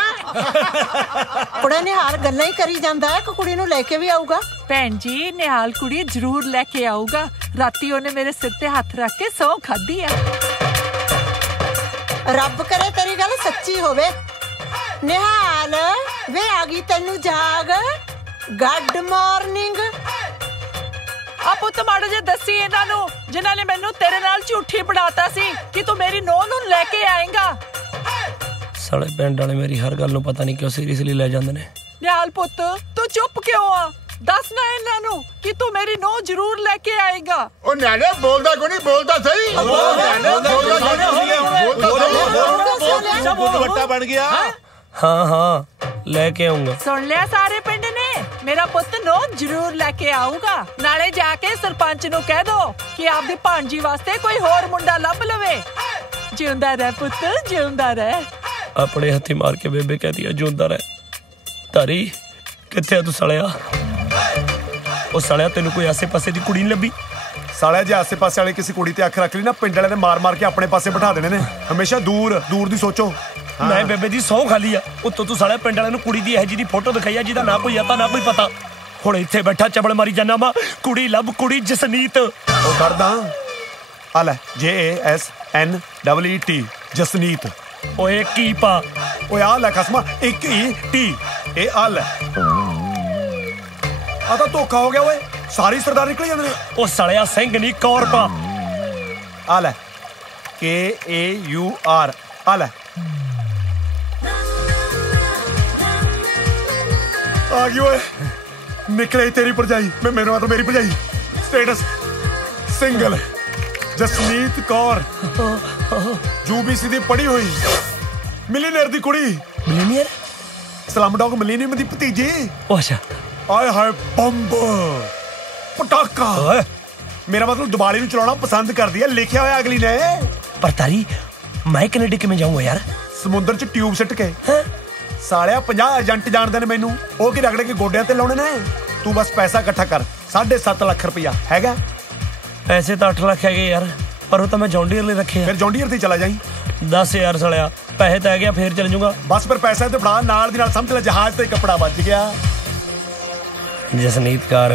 ਕੁੜੇ ਨਿਹਾਲ ਗੱਲਾਂ ਹੀ ਕਰੀ ਜਾਂਦਾ ਹੈ ਕਿ ਕੁੜੀ ਨੂੰ ਲੈ ਕੇ ਵੀ ਆਊਗਾ। ਭੈਣ ਜੀ ਨਿਹਾਲ ਕੁੜੀ ਜ਼ਰੂਰ ਲੈ ਕੇ ਆਊਗਾ। ਰਾਤੀ ਉਹਨੇ ਮੇਰੇ ਸਿਰ ਤੇ ਹੱਥ ਰੱਖ ਕੇ ਸਹੁੰ ਖਾਧੀ ਆ। ਰੱਬ ਕਰੇ ਤੇਰੀ ਗੱਲ ਸੱਚੀ ਹੋਵੇ। ਨਿਹਾਲ ਵੇ ਆ ਗਈ ਤੈਨੂੰ ਜਾਗ। Good morning. ਆ ਪੁੱਤ ਮਾੜਾ ਜਿਹਾ ਦੱਸੀ ਇਹਨਾਂ ਨੂੰ ਜਿਨ੍ਹਾਂ ਨੇ ਮੈਨੂੰ ਤੇਰੇ ਨਾਲ ਝੂਠੀ ਬਣਾਤਾ ਸੀ ਕਿ ਤੂੰ ਮੇਰੀ ਨੂੰਹ ਨੂੰ ਲੈ ਕੇ ਆਏਗਾ। ਸਾਲੇ ਪਿੰਡ ਵਾਲੇ ਮੇਰੀ ਹਰ ਗੱਲ ਨੂੰ ਪਤਾ ਨਹੀਂ ਕਿਉਂ ਸੀਰੀਅਸਲੀ ਲੈ ਜਾਂਦੇ ਨੇ। ਨਿਹਾਲ ਪੁੱਤ ਤੂੰ ਚੁੱਪ ਕਿਉਂ ਆ? ਦੱਸ ਨਾ ਇਹਨਾਂ ਨੂੰ ਕਿ ਤੂੰ ਮੇਰੀ ਨੂੰਹ ਜ਼ਰੂਰ ਲੈ ਕੇ ਆਏਗਾ। ਉਹ ਨਿਆਣੇ ਬੋਲਦਾ ਕੋਈ ਨਹੀਂ, ਬੋਲਦਾ ਸਹੀ। ਵੱਟਾ ਬਣ ਗਿਆ। ਹਾਂ ਲੈ ਕੇ ਆਊਂਗਾ। ਸੁਣ ਲਿਆ ਸਾਰੇ ਪਿੰਡ ਨੇ, ਮੇਰਾ ਪੁੱਤ ਨੂੰਹ ਜ਼ਰੂਰ ਲੈ ਕੇ ਆਊਗਾ। ਨਾਲੇ ਜਾ ਕੇ ਸਰਪੰਚ ਨੂੰ ਕਹਿ ਦੋ ਕਿ ਆਪਦੀ ਭਾਣਜੀ ਵਾਸਤੇ ਕੋਈ ਹੋਰ ਮੁੰਡਾ ਲੱਭ ਲਵੇ। ਜਿਉਂਦਾ ਰਹਿ ਪੁੱਤ, ਜਿਉਂਦਾ ਰਹਿ। ਆਪਣੇ ਹੱਥੀ ਮਾਰ ਕੇ ਬੇਬੇ ਕਹਦੀ ਆ ਜਿਉਂਦਾ ਰਹਿ। ਤਾਰੀ ਕਿੱਥੇ ਆ ਤੂੰ ਸਾਲਿਆ? ਉਹ ਸਾਲਿਆ ਤੈਨੂੰ ਕੋਈ ਆਸੇ ਪਾਸੇ ਦੀ ਕੁੜੀ ਨਹੀਂ ਲੱਭੀ? ਸਾਲਿਆ ਜੇ ਆਸੇ ਪਾਸੇ ਵਾਲੇ ਕਿਸੇ ਕੁੜੀ ਤੇ ਅੱਖ ਰੱਖ ਲਈ ਨਾ, ਪਿੰਡ ਵਾਲਿਆਂ ਨੇ ਮਾਰ ਕੇ ਆਪਣੇ ਪਾਸੇ ਬਿਠਾ ਦੇਣੇ ਨੇ। ਹਮੇਸ਼ਾ ਦੂਰ ਦੀ ਸੋਚੋ। ਮੈਂ ਬੇਬੇ ਦੀ ਸਹੁੰ ਖਾਲੀ ਆ, ਉੱਤੋਂ ਤੂੰ ਸਾਲਿਆ ਪਿੰਡ ਵਾਲਿਆਂ ਨੂੰ ਕੁੜੀ ਦੀ ਇਹੋ ਜਿਹੀ ਫੋਟੋ ਦਿਖਾਈ ਆ ਜਿਹਦਾ ਨਾ ਕੋਈ ਆਤਾ ਨਾ ਕੋਈ ਪਤਾ। ਹੁਣ ਇੱਥੇ ਬੈਠਾ ਚਬਲ ਮਾਰੀ ਜਾਨਾ ਵਾ, ਕੁੜੀ ਲੱਭ, ਕੁੜੀ ਜਸਨੀਤ। ਉਹ ਕਰਦਾ ਆ ਲੈ JASNEET ਜਸਨੀਤ। ਓਏ ਕੀ ਪਾ? ਓਏ ਆ ਲੈ ਖਸਮਾ, ਇੱਕ ਹੀ ਟੀ ਇਹ ਆ ਲੈ। ਆ ਤਾਂ ਧੋਖਾ ਹੋ ਗਿਆ ਓਏ, ਸਾਰੀ ਸਰਦਾਰ ਨਿਕਲ ਜਾਂਦੇ ਨੇ। ਉਹ ਸਾਲਿਆ ਸਿੰਘ ਨਹੀਂ ਕੌਰ ਪਾ। ਆ ਲੈ KAUR ਆ ਲੈ। ਆ ਗਈ ਓਏ, ਨਿਕਲੇ ਤੇਰੀ ਭਰਜਾਈ। ਮੈਨੂੰ ਆ ਤਾਂ ਮੇਰੀ ਭਰਜਾਈ। Status single Jasneet Kaur, UBC ਦੀ ਪੜ੍ਹੀ ਹੋਈ, ਮਿਲੀਨੀਅਰ ਦੀ ਕੁੜੀ। ਮਿਲੀਨੀਅਰ? ਸਲਮਡੌਗ ਮਿਲੀਨੀਅਮ ਦੀ ਭਤੀਜੀ। ਅੱਛਾ। ਆਏ ਹਾਏ ਬੰਬ ਪਟਾਕਾ। ਮੇਰਾ ਮਤਲਬ ਦੀਵਾਲੀ ਨੂੰ ਚਲਾਉਣਾ ਪਸੰਦ ਕਰਦੀ ਹੈ, ਲਿਖਿਆ ਹੋਇਆ ਅਗਲੀ ਨੇ। ਪਰ ਤਾਰੀ ਮੈਂ ਕੈਨੇਡਾ ਕਿਵੇਂ ਜਾਊਂਗਾ ਯਾਰ? ਸਮੁੰਦਰ 'ਚ ਟਿਊਬ ਸਿੱਟ ਕੇ। ਸਾਲਿਆ 50 ਏਜੰਟ ਜਾਣਦੇ ਨੇ ਮੈਨੂੰ, ਉਹ ਕੀ ਰਗੜੇ ਕੇ ਗੋਡਿਆਂ ਤੇ ਲਾਉਣੇ ਨੇ। ਤੂੰ ਬਸ ਪੈਸਾ ਇਕੱਠਾ ਕਰ, 7.5 ਲੱਖ ਰੁਪਇਆ ਹੈਗਾ। ਪੈਸੇ ਤਾਂ 8 ਲੱਖ ਹੈਗੇ ਯਾਰ, ਪਰ ਉਹ ਤਾਂ ਮੈਂ ਜੌਂਡੀਅਰ ਲਈ ਰੱਖੇ ਆ। ਫਿਰ ਜੌਂਡੀਅਰ ਤੇ ਚਲਾ ਜਾਈਂ। 10,000 ਸਾਲਿਆ, ਪੈਸੇ ਤਾਂ ਹੈਗੇ ਫੇਰ ਚੱਲ ਜੂਗਾ। ਬਸ ਫਿਰ ਪੈਸਾ ਤੇ ਫੜਾ, ਨਾਲ ਦੀ ਨਾਲ ਸਮਝ ਲੈ ਜਹਾਜ਼ ਤੇ ਕੱਪੜਾ ਵੱਜ ਗਿਆ। ਜਸਨੀਤ ਕੌਰ,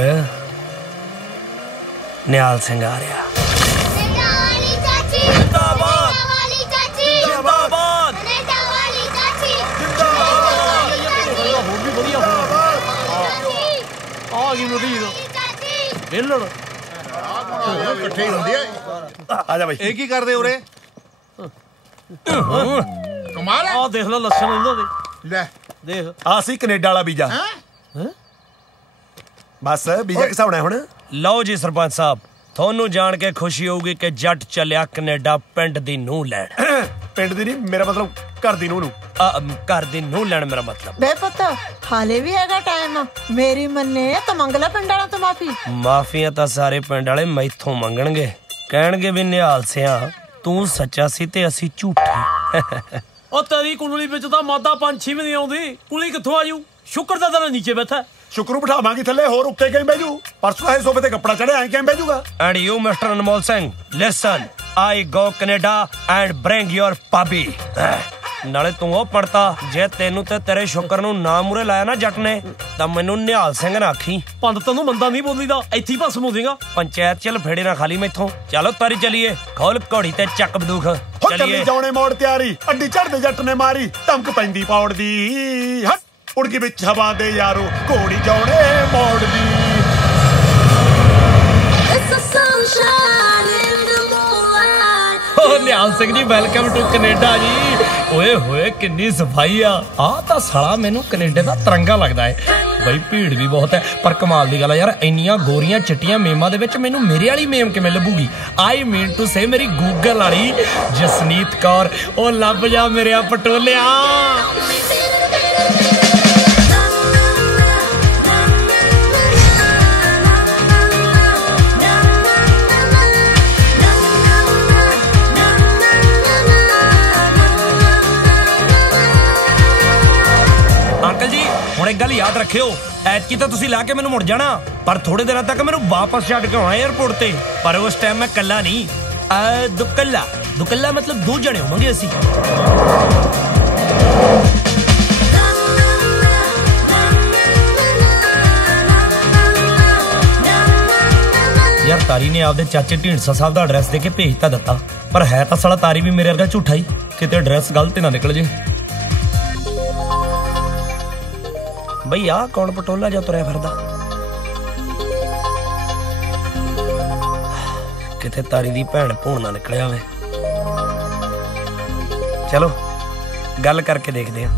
ਨਿਹਾਲ ਸਿੰਘ ਆ ਰਿਹਾ। ਆ ਗਈ ਮੁਦੀਰ ਵੇਲਣ ਇਕੱਠੇ ਹੁੰਦੇ ਆ। ਆ ਜਾ ਬਾਈ। ਇਹ ਕੀ ਕਰਦੇ ਉਰੇ? ਕਮਾਲ ਹੈ। ਆ ਦੇਖ ਲੈ ਲੱਛਣ ਇਹਨਾਂ ਦੇ। ਲੈ ਦੇਖ ਆ ਸੀ ਕੈਨੇਡਾ ਵਾਲਾ ਵੀਜ਼ਾ। ਬਸ ਵੀਜ਼ਾ ਕਿਸ ਹੋਣਾ ਹੁਣ? ਲਓ ਜੀ ਸਰਪੰਚ ਸਾਹਿਬ, ਤੁਹਾਨੂੰ ਜਾਣ ਕੇ ਖੁਸ਼ੀ ਹੋਊਗੀ ਕਿ ਜੱਟ ਚੱਲਿਆ ਕੈਨੇਡਾ ਪਿੰਡ ਦੀ ਨੂੰਹ ਲੈਣ। ਪਿੰਡ ਦੀ ਨਹੀਂ, ਮੇਰਾ ਮਤਲਬ ਘਰ ਦੀ ਨੂੰਹ ਨੂੰ। ਘਰ ਦੀ ਨੂੰਹ ਲੈਣ ਮੇਰਾ ਮਤਲਬ। ਬੇ ਪੁੱਤ ਹਾਲੇ ਵੀ ਹੈਗਾ ਟਾਈਮ, ਮੇਰੀ ਮੰਨੇ ਤਾਂ ਮੰਗ ਲੈ ਪਿੰਡ ਵਾਲਾ ਤੋਂ ਮਾਫੀ। ਮਾਫੀਆਂ ਤਾਂ ਸਾਰੇ ਪਿੰਡ ਵਾਲੇ ਮੈਥੋਂ ਮੰਗਣਗੇ, ਕਹਿਣਗੇ ਵੀ ਨਿਹਾਲ ਸਿਆ ਤੂੰ ਸੱਚਾ ਸੀ ਤੇ ਅਸੀਂ ਝੂਠੇ। ਉਹ ਤੇਰੀ ਕੁੰਡਲੀ ਵਿੱਚ ਤਾਂ ਮਾਦਾ ਪੰਛੀ ਵੀ ਨਹੀਂ ਆਉਂਦੀ, ਕੁਲੀ ਕਿੱਥੋਂ ਆਜੂ? ਸ਼ੁਕਰ ਦਾ ਤੇਰਾ ਨੀਚੇ ਬੈਠਾ। ਸ਼ੁਕਰ ਨੂੰ ਬਿਠਾਵਾਂਗੇ ਥੱਲੇ, ਹੋਰ ਉੱਤੇ ਕਿਵੇਂ ਬਹਿ ਜੂ? ਪਰਸੋਂ ਹੈ ਸੋਫੇ ਤੇ ਕੱਪੜਾ ਚੜਿਆ, ਐਂ ਕਿਵੇਂ ਬਹਿ ਜੂਗਾ? And you, Mr. Anmol Singh, listen, I go Canada and bring your puppy. ਨਾਲੇ ਤੂੰ ਉਹ ਪੜਤਾ, ਜੇ ਤੈਨੂੰ ਤੇ ਤੇਰੇ ਸ਼ੁਕਰ ਨੂੰ ਨਾ ਮੂਰੇ ਲਾਇਆ ਨਾ ਜੱਟ ਨੇ ਤਾਂ ਮੈਨੂੰ ਨਿਹਾਲ ਸਿੰਘ ਨਾ ਆਖੀ। ਪੰਡਤ ਤੈਨੂੰ ਮੰਦਾ ਨਹੀਂ ਬੋਲੀਦਾ, ਇੱਥੇ ਹੀ ਭਸਮ ਹੋ ਜਾਏਗਾ। ਪੰਚਾਇਤ ਚ ਲਫੇੜੇ ਨਾ ਖਾਲੀ ਮੈਥੋਂ। ਚਲੋ ਤਾਰੀ ਚਲੀਏ, ਖੋਲ ਘੋੜੀ ਤੇ ਚੱਕ ਬੰਦੂਕ, ਚੱਲੀਏ। ਜਾਉਣੇ ਮੋੜ ਤਿਆਰੀ, ਅੱਡੀ ਚੜਦੇ ਜੱਟ ਨੇ ਮਾਰੀ, ਧਮਕ ਪੈਂਦੀ ਪੌੜ ਦੀ। ਹਟ ਉੜ ਗਈ ਵਿੱਚ ਹਵਾ ਦੇ ਯਾਰੋ, ਘੋੜੀ ਜਾਉਣੇ ਮੋੜ ਦੀ। Nihal Singh ji, welcome to Canada ਜੀ। ਓਏ ਹੋਏ ਕਿੰਨੀ ਸਫਾਈ ਆ। ਆਹ ਤਾਂ ਸਾਲਾ ਮੈਨੂੰ ਕੈਨੇਡਾ ਦਾ ਤਿਰੰਗਾ ਲੱਗਦਾ ਹੈ। ਬਈ ਭੀੜ ਵੀ ਬਹੁਤ ਹੈ, ਪਰ ਕਮਾਲ ਦੀ ਗੱਲ ਆ ਯਾਰ, ਇੰਨੀਆਂ ਗੋਰੀਆਂ ਚਿੱਟੀਆਂ ਮੇਮਾਂ ਦੇ ਵਿੱਚ ਮੈਨੂੰ ਮੇਰੇ ਵਾਲੀ ਮੇਮ ਕਿਵੇਂ ਲੱਭੂਗੀ? ਆਈ ਮੀਨ ਟੂ ਸੇ ਮੇਰੀ ਗੂਗਲ ਵਾਲੀ ਜਸਨੀਤ ਕੌਰ। ਉਹ ਲੱਭ ਜਾ ਮੇਰਿਆ ਪਟੋਲਿਆ। ਅੰਕਲ ਜੀ ਹੁਣ ਇੱਕ ਗੱਲ ਯਾਦ ਰੱਖਿਓ, ਐਤਕੀ ਤਾਂ ਤੁਸੀਂ ਲਾ ਕੇ ਮੈਨੂੰ ਮੁੜ ਜਾਣਾ, ਪਰ ਥੋੜੇ ਦਿਨਾਂ ਤੱਕ ਮੈਨੂੰ ਵਾਪਸ ਛੱਡ ਕੇ ਆਉਣਾ ਏਅਰਪੋਰਟ ਤੇ। ਪਰ ਉਸ ਟਾਈਮ ਮੈਂ ਕੱਲਾ ਨਹੀਂ, ਦੁਕੱਲਾ ਮਤਲਬ 2 ਜਣੇ ਹੋਵਾਂਗੇ ਅਸੀਂ। ਯਾਰ ਤਾਰੀ ਨੇ ਆਪਦੇ ਚਾਚੇ ਢੀਂਡਸਾ ਸਾਹਿਬ ਦਾ ਐਡਰੈਸ ਦੇ ਕੇ ਭੇਜ ਤਾਂ ਦਿੱਤਾ, ਪਰ ਹੈ ਤਾਂ ਸਾਲਾ ਤਾਰੀ ਵੀ ਮੇਰੇ ਵਰਗਾ ਝੂਠਾ ਹੀ, ਕਿਤੇ ਐਡਰੈਸ ਗਲਤ ਨਾ ਨਿਕਲ ਜੇ। ਬਈ ਆਹ ਕੌਣ ਪਟੋਲਾ ਜਾ ਤੁਰਿਆ ਫਿਰਦਾ? ਕਿਤੇ ਤਾਰੀ ਦੀ ਭੈਣ ਭੂਣ ਨਾ ਨਿਕਲਿਆ ਹੋਵੇ। ਚਲੋ ਗੱਲ ਕਰਕੇ ਦੇਖਦੇ ਹਾਂ।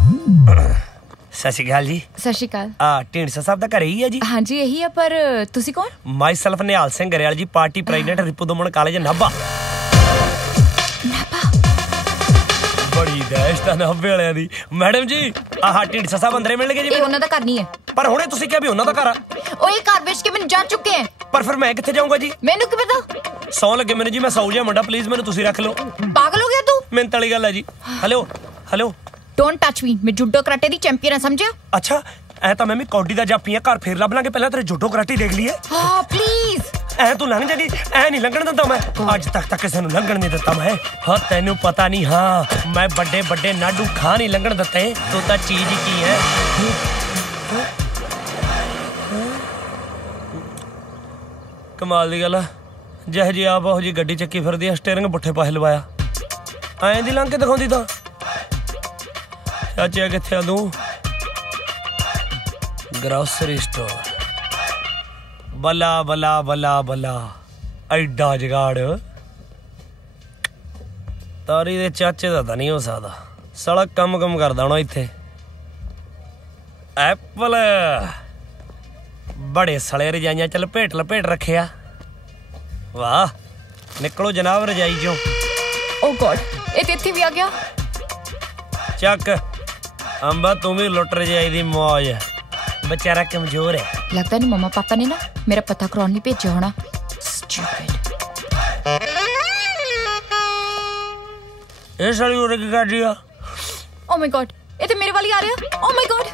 ਸਤਿ ਸ਼੍ਰੀ ਅਕਾਲ ਜੀ। ਸਤਿ ਸ਼੍ਰੀ ਅਕਾਲ। ਢੀਂਡਸਾ ਸਾਹਿਬ ਦਾ ਘਰ ਹੀ ਹੈ ਜੀ? ਹਾਂਜੀ ਇਹੀ ਆ, ਪਰ ਤੁਸੀਂ ਕੌਣ? ਮਾਈ ਸੈਲਫ ਨਿਹਾਲ ਸਿੰਘ ਗਰੇਵਾਲ ਜੀ, ਪਾਰਟੀ ਪ੍ਰੈਜ਼ੀਡੈਂਟ, ਰਿਪੂ ਦਮਨ ਕਾਲਜ ਨਾਭਾ। ਬੜੀ ਦਹਿਸ਼ਤ ਤਾਂ ਨਾਭੇ ਵਾਲਿਆਂ ਦੀ। ਮੈਡਮ ਜੀ ਆਹ ਢੀਂਡਸਾ ਸਾਹਿਬ ਅੰਦਰੇ ਮਿਲਣਗੇ ਜੀ? ਇਹ ਉਹਨਾਂ ਦਾ ਘਰ ਨਹੀਂ ਹੈ। ਪਰ ਹੁਣੇ ਤੁਸੀਂ ਕਿਹਾ ਵੀ ਉਹਨਾਂ ਦਾ ਘਰ ਆ। ਉਹ ਇਹ ਘਰ ਵੇਚ ਕੇ ਮੈਨੂੰ ਜਾ ਚੁੱਕੇ ਹੈ। ਪਰ ਫਿਰ ਮੈਂ ਕਿੱਥੇ ਜਾਊਂਗਾ ਜੀ? ਮੈਨੂੰ ਕੀ ਪਤਾ? ਸੌ ਲੱਗੇ ਮੈਨੂੰ ਜੀ, ਮੈਂ ਸੌ ਜਾ ਮੁੰਡਾ, ਪਲੀਜ਼ ਮੈਨੂੰ ਤੁਸੀਂ ਰੱਖ ਲਓ। ਪਾਗਲ ਹੋ ਗਿਆ ਤੂੰ? ਮਿਹਨਤ ਵਾਲੀ ਗੱਲ ਹੈ ਜੀ। Hello hello, don't touch me, ਮੈਂ ਜੂਡੋ ਕਰਾਟੇ ਦੀ ਚੈਂਪੀਅਨ ਆ, ਸਮਝਿਆ? ਅੱਛਾ ਐ ਤਾਂ ਮੈਂ ਵੀ ਕੌਡੀ ਦਾ ਜਾਪੀ ਆ, ਘਰ ਫੇਰ ਲੱਭ ਲਾਂਗੇ, ਪਹਿਲਾਂ ਤੇਰੇ ਜੂਡੋ ਕਰਾਟੇ ਦੇਖ ਲਈਏ। ਹਾਂ ਪਲੀਜ਼। ਐ ਤੂੰ ਲੰਘ ਜਾਗੀ, ਐ ਨਹੀਂ ਲੰਘਣ ਦਿੰਦਾ ਮੈਂ, ਅੱਜ ਤੱਕ ਕਿਸੇ ਨੂੰ ਲੰਘਣ ਨਹੀਂ ਦਿੱਤਾ ਮੈਂ। ਹਾਂ ਤੈਨੂੰ ਪਤਾ ਨਹੀਂ, ਹਾਂ ਮੈਂ ਵੱਡੇ ਵੱਡੇ ਨਾਡੂ ਖਾ ਨਹੀਂ ਲੰਘਣ ਦਿੱਤੇ, ਤੂੰ ਤਾਂ ਚੀਜ਼ ਹੀ ਕੀ ਹੈ। ਕਮਾਲ ਦੀ ਗੱਲ ਆ, ਜਿਹੋ ਜੀ ਆਪ ਉਹੋ ਜੀ ਗੱਡੀ ਚੱਕੀ ਫਿਰਦੀ ਆ, ਸਟੀਅਰਿੰਗ ਪੁੱਠੇ ਪਾਸੇ ਲਵਾਇਆ, ਐਂ ਦੀ ਲੰਘ ਕੇ ਦਿਖਾਉਂਦੀ ਤਾਂ। ਚਾਚਾ ਕਿੱਥੇ ਆ ਤੂੰ? Grocery store. ਬੱਲਾ ਬੱਲਾ ਬੱਲਾ ਬੱਲਾ, ਐਡਾ ਜਗਾੜ ਤਾਰੀ ਦੇ ਚਾਚੇ ਦਾ ਤਾਂ ਨਹੀਂ ਹੋ ਸਕਦਾ, ਸਾਲਾ ਕੰਮ ਕਰਦਾ ਹੋਣਾ ਇੱਥੇ। ਐਪਲ ਬੜੇ ਸਲੇ ਰਜਾਈਆਂ ਚ ਲਪੇਟ ਰੱਖਿਆ। ਵਾਹ ਨਿਕਲੋ ਜਨਾਬ ਰਜਾਈ ਚੋਂ। ਓ ਗॉड, ਇਹ ਤੇ ਇੱਥੇ ਵੀ ਆ ਗਿਆ। ਚੱਕ ਅੰਬਾ, ਤੂੰ ਵੀ ਲੁੱਟ ਰਜਾਈ ਦੀ ਮੌਜ। बेचारा कमजोर है। लगता नहीं मम्मा पापा ने ना मेरा पता कराने नहीं भेजा होना। ये सारी उरे की कर दिया। Oh my God, ये तो मेरे वाली आ रही है। Oh my God,